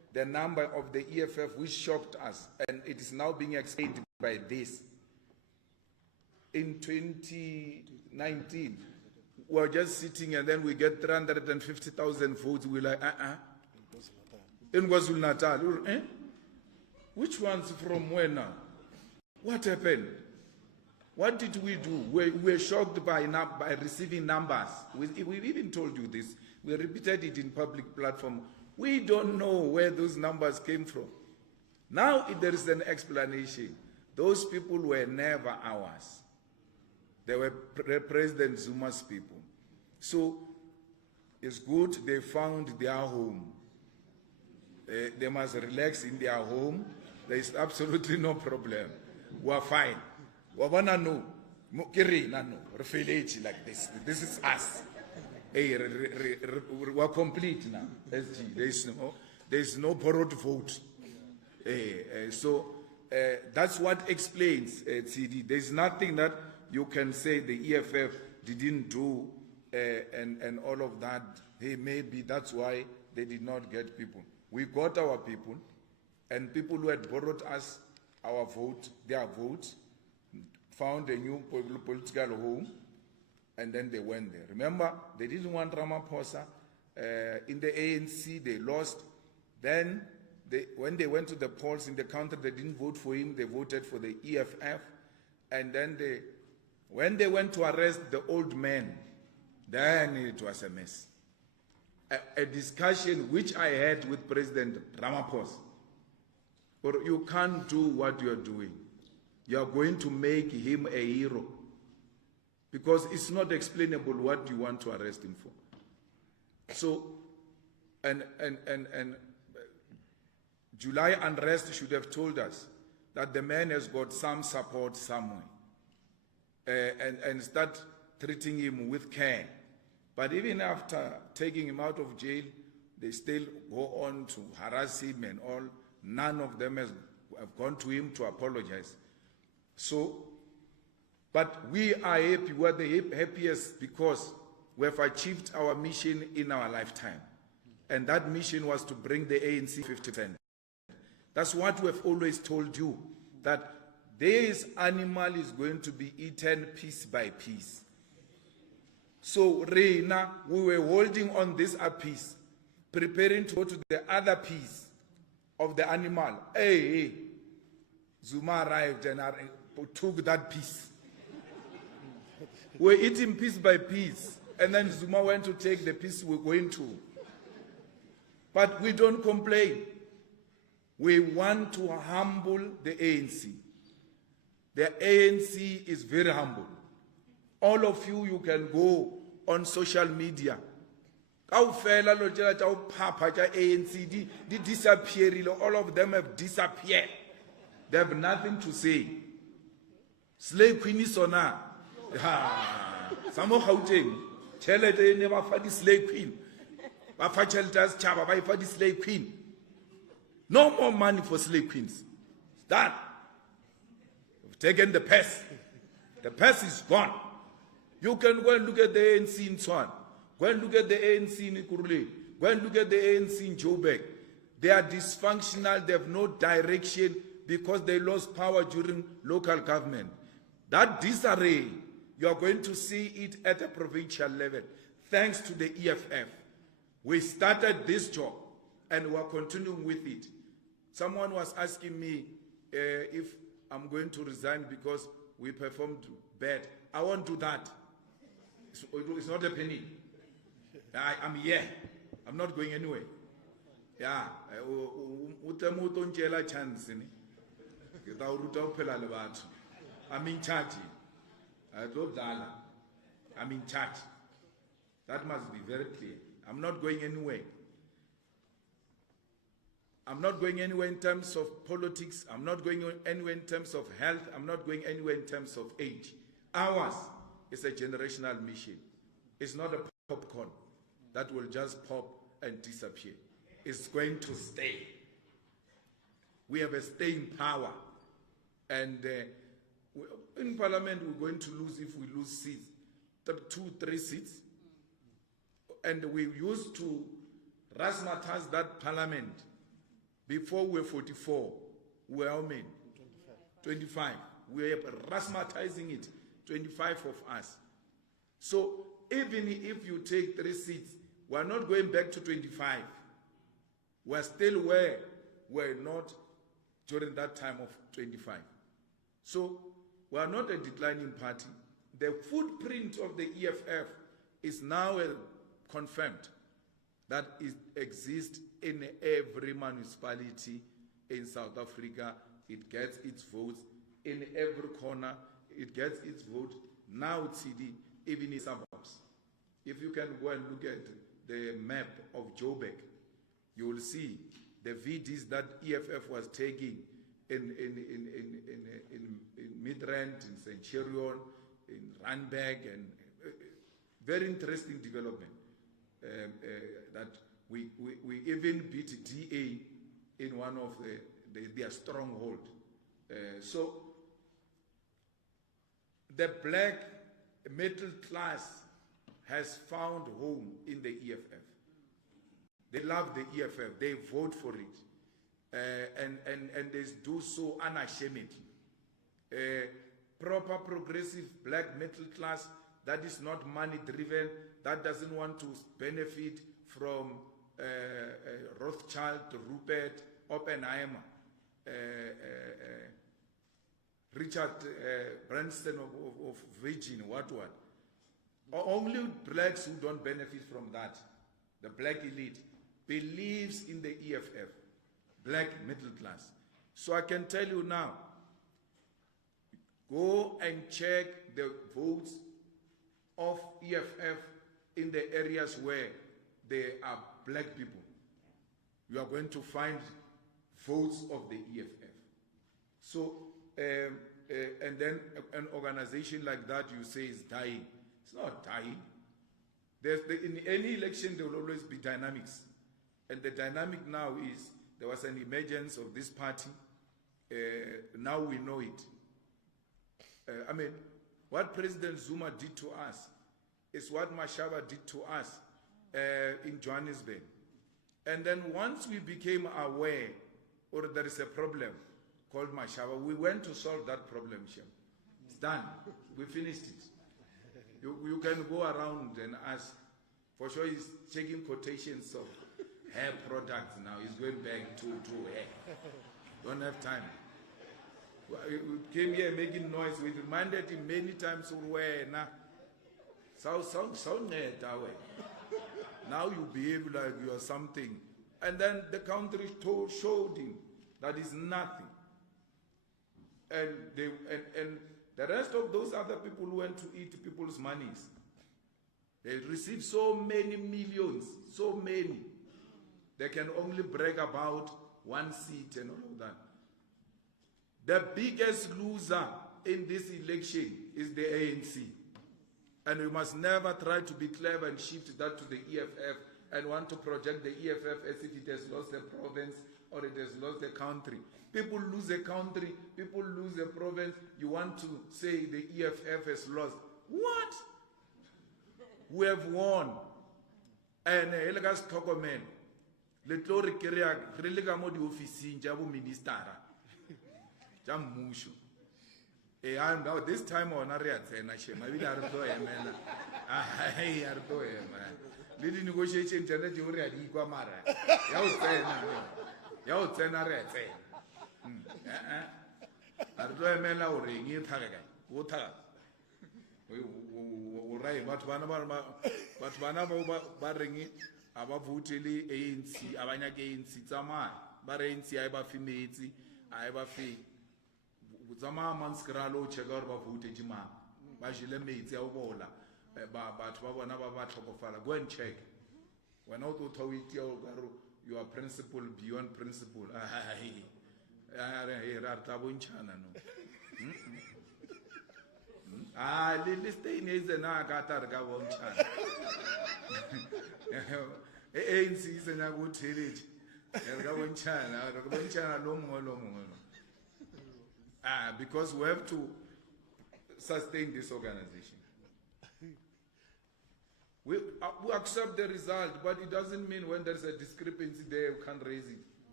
the number of the EFF, which shocked us, and it is now being explained by this. In 2019, we were just sitting and then we get 350,000 votes. We're like, In KwaZulu-Natal, eh? Which ones from where now? What happened? What did we do? We were shocked by receiving numbers. We even told you this. We repeated it in public platform. We don't know where those numbers came from. Now there is an explanation. Those people were never ours. They were President Zuma's people. So it's good they found their home. They must relax in their home. There is absolutely no problem. We are fine. We are like this. This is us. We are complete now. There is no borrowed vote. So that's what explains CD. There is nothing that you can say the EFF didn't do and all of that. Hey, maybe that's why they did not get people. We got our people, and people who had borrowed us our vote, their vote, found a new political home, and then they went there. Remember, they didn't want Ramaphosa. In the ANC, they lost. Then, when they went to the polls in the country, they didn't vote for him. They voted for the EFF. And then, when they went to arrest the old man, then it was a mess. A discussion which I had with President Ramaphosa. Or you can't do what you are doing. You are going to make him a hero. Because it's not explainable what you want to arrest him for. So, and July unrest should have told us that the man has got some support somewhere. And start treating him with care. But even after taking him out of jail, they still go on to harass him and all. None of them have gone to him to apologize. So, but we are happy. We are the happiest because we have achieved our mission in our lifetime. And that mission was to bring the ANC 50%. That's what we have always told you, that this animal is going to be eaten piece by piece. So, Reina, we were holding on this piece, preparing to go to the other piece of the animal. Hey, Zuma arrived and took that piece. We're eating piece by piece, and then Zuma went to take the piece we're going to. But we don't complain. We want to humble the ANC. The ANC is very humble. All of you, you can go on social media. All of them have disappeared. They have nothing to say. Slave Queen is on her. Some of Gauteng, they never find the slave queen. The slave queen. No more money for slave queens. Done. We've taken the purse. The purse is gone. You can go and look at the ANC in Swan. Go and look at the ANC in Ikurule. Go and look at the ANC in Joburg. They are dysfunctional. They have no direction because they lost power during local government. That disarray, you are going to see it at a provincial level. Thanks to the EFF. We started this job and we are continuing with it. Someone was asking me if I'm going to resign because we performed bad. I won't do that. It's not a penny. I'm here. I'm not going anywhere. Yeah. I'm in charge. I'm in charge. That must be very clear. I'm not going anywhere. I'm not going anywhere in terms of politics. I'm not going anywhere in terms of health. I'm not going anywhere in terms of age. Ours is a generational mission. It's not a popcorn that will just pop and disappear. It's going to stay. We have a staying power. And in Parliament, we're going to lose if we lose seats, 2-3 seats. And we used to razzmatazz that Parliament Before we were 44, we were how many? 25. We were rationalizing it, 25 of us. So even if you take 3 seats, we are not going back to 25. We are still where we were not during that time of 25. So we are not a declining party. The footprint of the EFF is now confirmed that it exists in every municipality in South Africa. It gets its votes in every corner. It gets its vote now, TD, even in suburbs. If you can go and look at the map of Joburg, you will see the VDs that EFF was taking in Midrand, in Centurion, in Randburg, and very interesting development. That we even beat DA in one of their stronghold. So the black middle class has found home in the EFF. They love the EFF. They vote for it, and they do so unashamedly. Proper progressive black middle class that is not money driven, that doesn't want to benefit from Rothschild, Rupert, Oppenheimer, Richard Branson of Virgin, what. Only blacks who don't benefit from that, the black elite, believes in the EFF, black middle class. So I can tell you now, go and check the votes of EFF in the areas where there are black people. You are going to find votes of the EFF. So, and then an organization like that you say is dying. It's not dying. In any election there will always be dynamics. And the dynamic now is there was an emergence of this party. Now we know it. I mean, what President Zuma did to us is what Mashaba did to us in Johannesburg. And then once we became aware, or there is a problem called Mashaba, we went to solve that problem, Shem. It's done. We finished it. You can go around and ask. For sure he's checking quotations of hair products now. He's going back to hair. Don't have time. We came here making noise. We reminded him many times, now you behave like you are something. And then the country showed him that is nothing. And the rest of those other people who went to eat people's monies, they received so many millions, so many. They can only brag about one seat and all of that. The biggest loser in this election is the ANC. And we must never try to be clever and shift that to the EFF and want to project the EFF as if it has lost a province or it has lost a country. People lose a country, people lose a province. You want to say the EFF has lost. What? We have won. And Elegas Tokomen, Letori Kiriak, Relegamo di Office, Jabu Ministara, Jam Mushu. And now this time on Ariat, and I shall maybe Arto Emena. I Arto Emena. Little negotiation, Janet, you already Guamara. Yao Tenare. Arto Emena or ring in Taraga. Water. Right, but one of Barring it, about Vutili, ANC, Abanya ANC, Zama, Barenci, Iba Fimiti, Iba Fi, Zama Manskralo, Chagorba Vutijima, Bajile Mates, Yabola, but Wabanaba Batopofala. Go and check. When out to it, you are principle beyond principle. Lili stay is an Agatarga won't chance. ANC is an Agu tillage. Elgawin China, because we have to sustain this organization. We accept the result, but it doesn't mean when there's a discrepancy there, you can't raise it.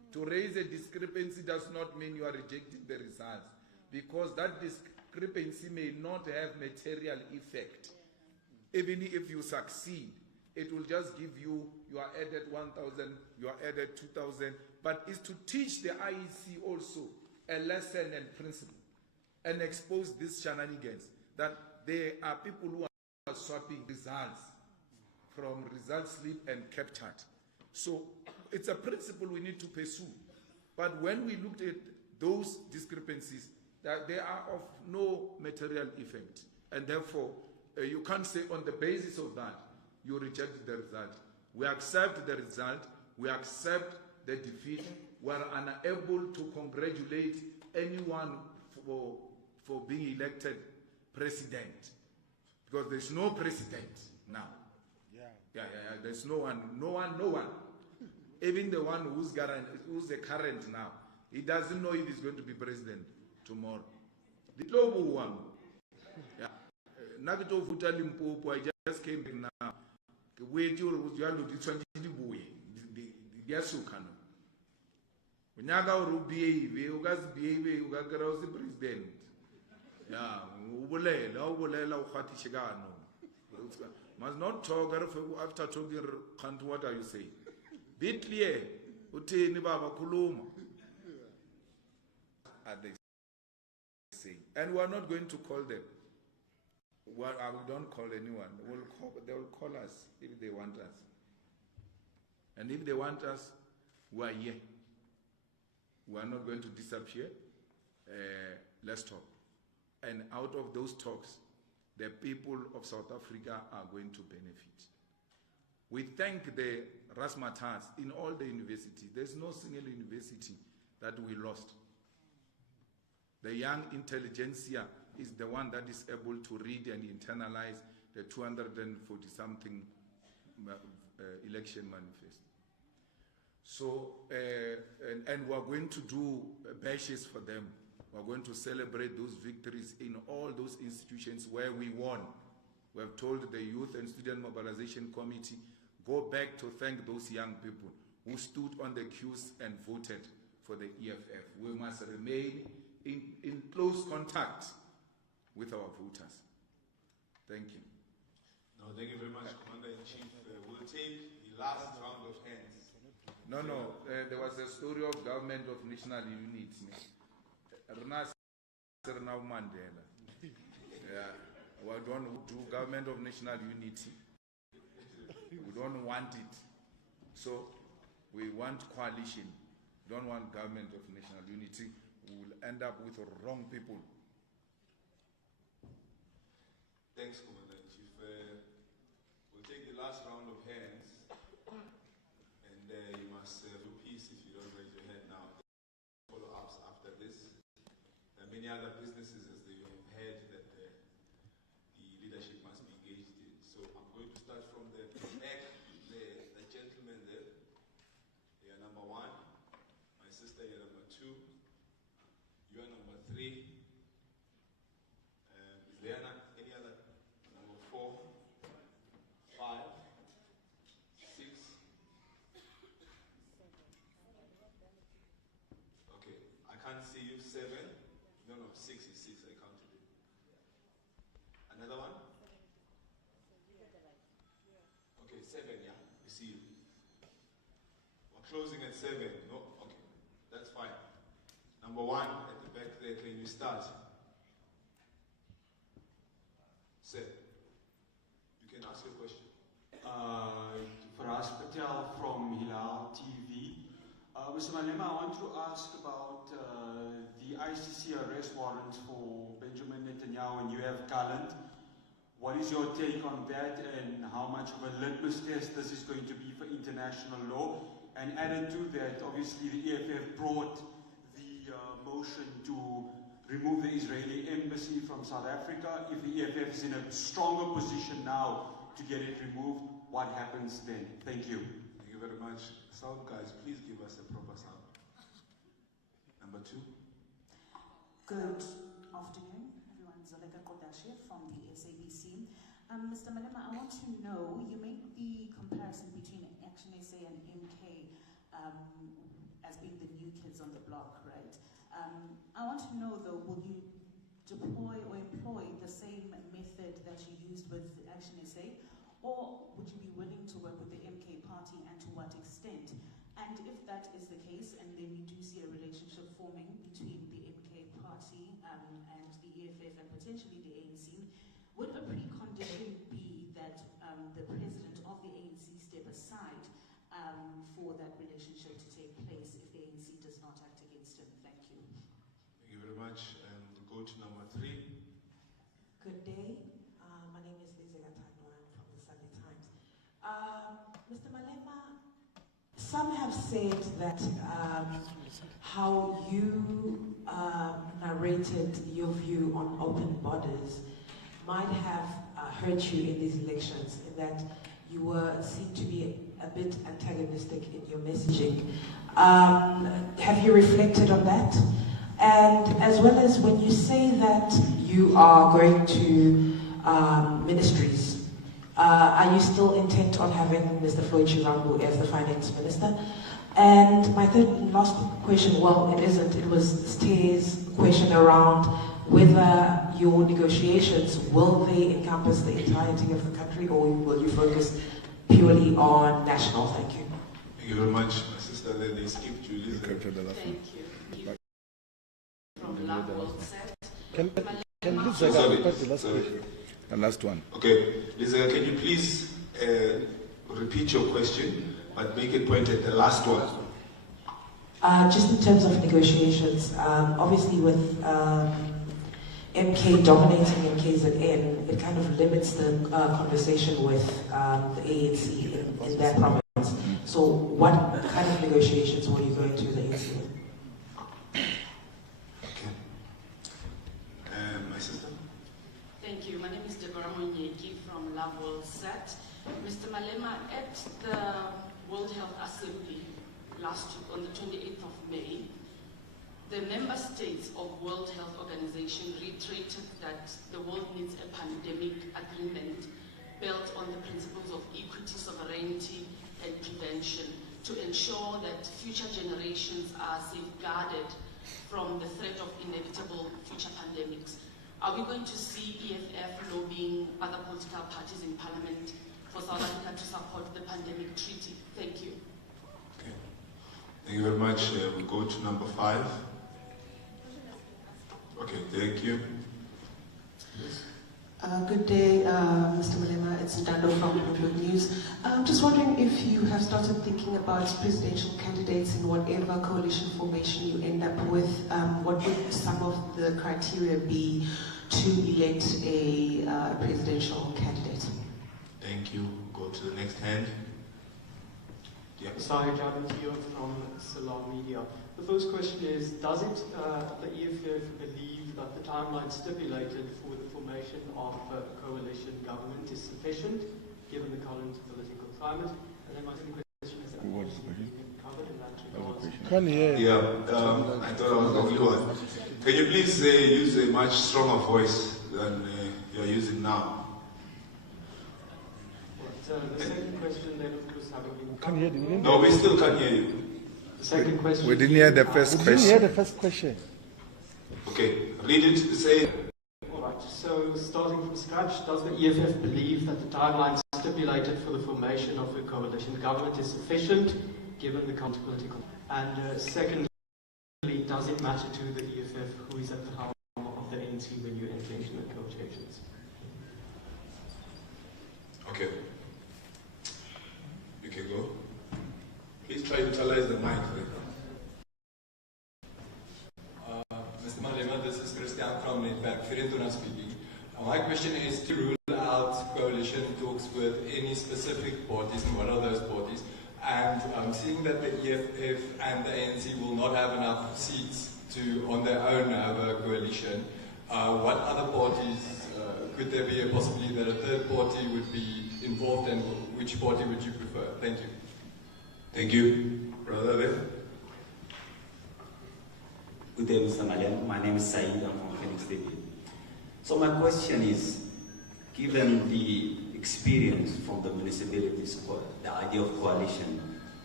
To raise a discrepancy does not mean you are rejecting the results, because that discrepancy may not have material effect. Even if you succeed, it will just give you are added 1,000, you are added 2,000, but it's to teach the IEC also a lesson and principle and expose these shenanigans that there are people who are swapping results from result slip and captured. So it's a principle we need to pursue. But when we looked at those discrepancies, that they are of no material effect, and therefore you can't say on the basis of that you reject the result. We accept the result, we accept the defeat, we are unable to congratulate anyone for being elected president, because there's no president now. There's no one. Even the one who's the current now, he doesn't know if he's going to be president tomorrow. The global one. I just came back now. Wait, you are looking at Unyaga or behave, you guys behave, you got the president. Yeah, must not talk after talking. What are you saying? Be clear. Uteni baba kuluma. Are they saying? And we are not going to call them. Well, we don't call anyone. They will call us if they want us. And if they want us, we are here. We are not going to disappear. Let's talk. And out of those talks, the people of South Africa are going to benefit. We thank the Rasmatas in all the universities. There's no single university that we lost. The young intelligentsia is the one that is able to read and internalize the 240-something election manifest. So, and we're going to do bashes for them. We're going to celebrate those victories in all those institutions where we won. We have told the Youth and Student Mobilization Committee, go back to thank those young people who stood on the queues and voted for the EFF. We must remain in close contact with our voters. Thank you. No, thank you very much, Commander-in-Chief. We'll take the last round of hands. No, there was a story of government of national unity. Mandela. Yeah, we don't do government of national unity. We don't want it. So we want coalition. We don't want government of national unity. We will end up with wrong people. Thanks, Commander-in-Chief. We'll take the last round of hands, and you must have a peace if you don't raise your hand now. Follow-ups after this. There are many other businesses, as you have heard, that the leadership must be engaged in. So I'm going to start from the back, the gentleman there. You are number 1. My sister, you are number 2. You are number 3. Is there any other? Number 4, 5, 6. Okay, I can't see you. 7. No, 6 is 6. I counted it. Another one? Okay, 7. Yeah, we see you. We're closing at 7. No, okay, that's fine. Number 1 at the back there. Can you start? Sir, you can ask your question. Faraz Patel from Hilal TV. Mr. Malema, I want to ask about the ICC arrest warrants for Benjamin Netanyahu and UF Gallant. What is your take on that, and how much of a litmus test this is going to be for international law? And added to that, obviously the EFF brought the motion to remove the Israeli embassy from South Africa. If the EFF is in a stronger position now to get it removed, what happens then? Thank you. Thank you very much. Sound guys, please give us a proper sound. Number 2. Good afternoon, everyone. Zaleka Kodashe from the SABC. Mr. Malema, I want to know, you made the comparison between Action SA and MK as being the new kids on the block, right? I want to know though, will you deploy or employ the same method that you used with Action SA, or would you be willing to work with the MK party, and to what extent? And if that is the case, and then we do see a relationship forming between the MK party and the EFF and potentially the ANC, would a precondition be that the president of the ANC step aside for that relationship to take place if the ANC does not act against him? Thank you. Thank you very much. We'll go to number 3. Good day. My name is Lizega Tandwan from the Sunday Times. Mr. Malema, some have said that how you narrated your view on open borders might have hurt you in these elections, in that you were seen to be a bit antagonistic in your messaging. Have you reflected on that? And as well as when you say that you are going to ministries, are you still intent on having Mr. Floyd Chirambu as the finance minister? And my third and last question, well, it isn't, it was Steve's question around whether your negotiations, will they encompass the entirety of the country, or will you focus purely on national? Thank you. Thank you very much, my sister. Then they skipped Julius. Thank you. From Love set. Can Lizega repeat the last question? The last one. Okay, Lisa, can you please repeat your question, but make it point at the last one? Just in terms of negotiations, obviously with MK dominating MKZN, it kind of limits the conversation with the ANC in that province. So what kind of negotiations were you going to the ANC with? Okay. My sister? Thank you. My name is Deborah Monyeki from Love World Set. Mr. Malema, at the World Health Assembly last week on the 28th of May, the member states of World Health Organization reiterated that the world needs a pandemic agreement built on the principles of equity, sovereignty, and prevention to ensure that future generations are safeguarded from the threat of inevitable future pandemics. Are we going to see EFF lobbying other political parties in Parliament for South Africa to support the pandemic treaty? Thank you. Okay. Thank you very much. We'll go to number 5. Okay, thank you. Yes. Good day, Mr. Malema. It's Ndando from Bloomberg News. I'm just wondering if you have started thinking about presidential candidates in whatever coalition formation you end up with. What would some of the criteria be to elect a presidential candidate? Thank you. Go to the next hand. Yeah. Sorry, Jabantiyo from Salam Media. The first question is, does it, the EFF believe that the timeline stipulated for the formation of a coalition government is sufficient, given the current political climate? And then my second question is, covered in that regard. Can hear you. Yeah, I thought I was the only one. Can you please use a much stronger voice than you're using now? The second question then, of course, having been Can hear you. No, we still can't hear you. The second question. We didn't hear the first We question. didn't hear the first question. Okay, read it. Say. All right. So, starting from scratch, does the EFF believe that the timeline stipulated for the formation of a coalition government is sufficient, given the current political? And secondly, does it matter to the EFF who is at the helm of the ANC when you enter into negotiations? Okay. You can go. Please try to utilize the mic. Mr. Malema, this is Christian from Netwerk Virinduna speaking. My question is to rule out coalition talks with any specific parties, and what are those parties? And seeing that the EFF and the ANC will not have enough seats to, on their own, have a coalition, what other parties, could there be a possibility that a third party would be involved, and which party would you prefer? Thank you. Thank you. Brother there. Good day, Mr. Malema. My name is Saeed. I'm from Phoenix City. So my question is, given the experience from the municipalities, the idea of coalition,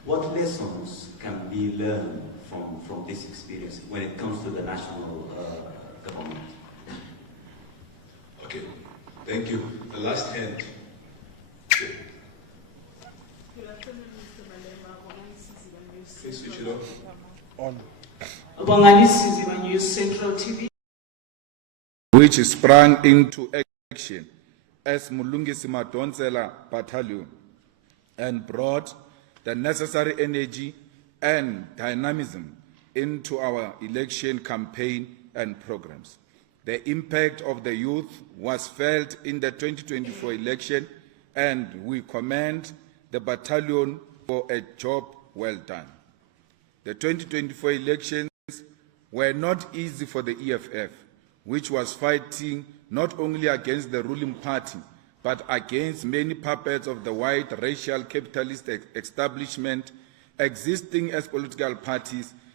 What lessons can be learned from this experience when it comes to the national government? Okay, thank you. The last hand. Good afternoon, Mr. Malema. Please switch it off. On. News Central TV. Which sprang into action as Mulungisi Madonsela Battalion and brought the necessary energy and dynamism into our election campaign and programs. The impact of the youth was felt in the 2024 election, and we commend the battalion for a job well done. The 2024 elections were not easy for the EFF, which was fighting not only against the ruling party, but against many puppets of the white racial capitalist establishment existing as political parties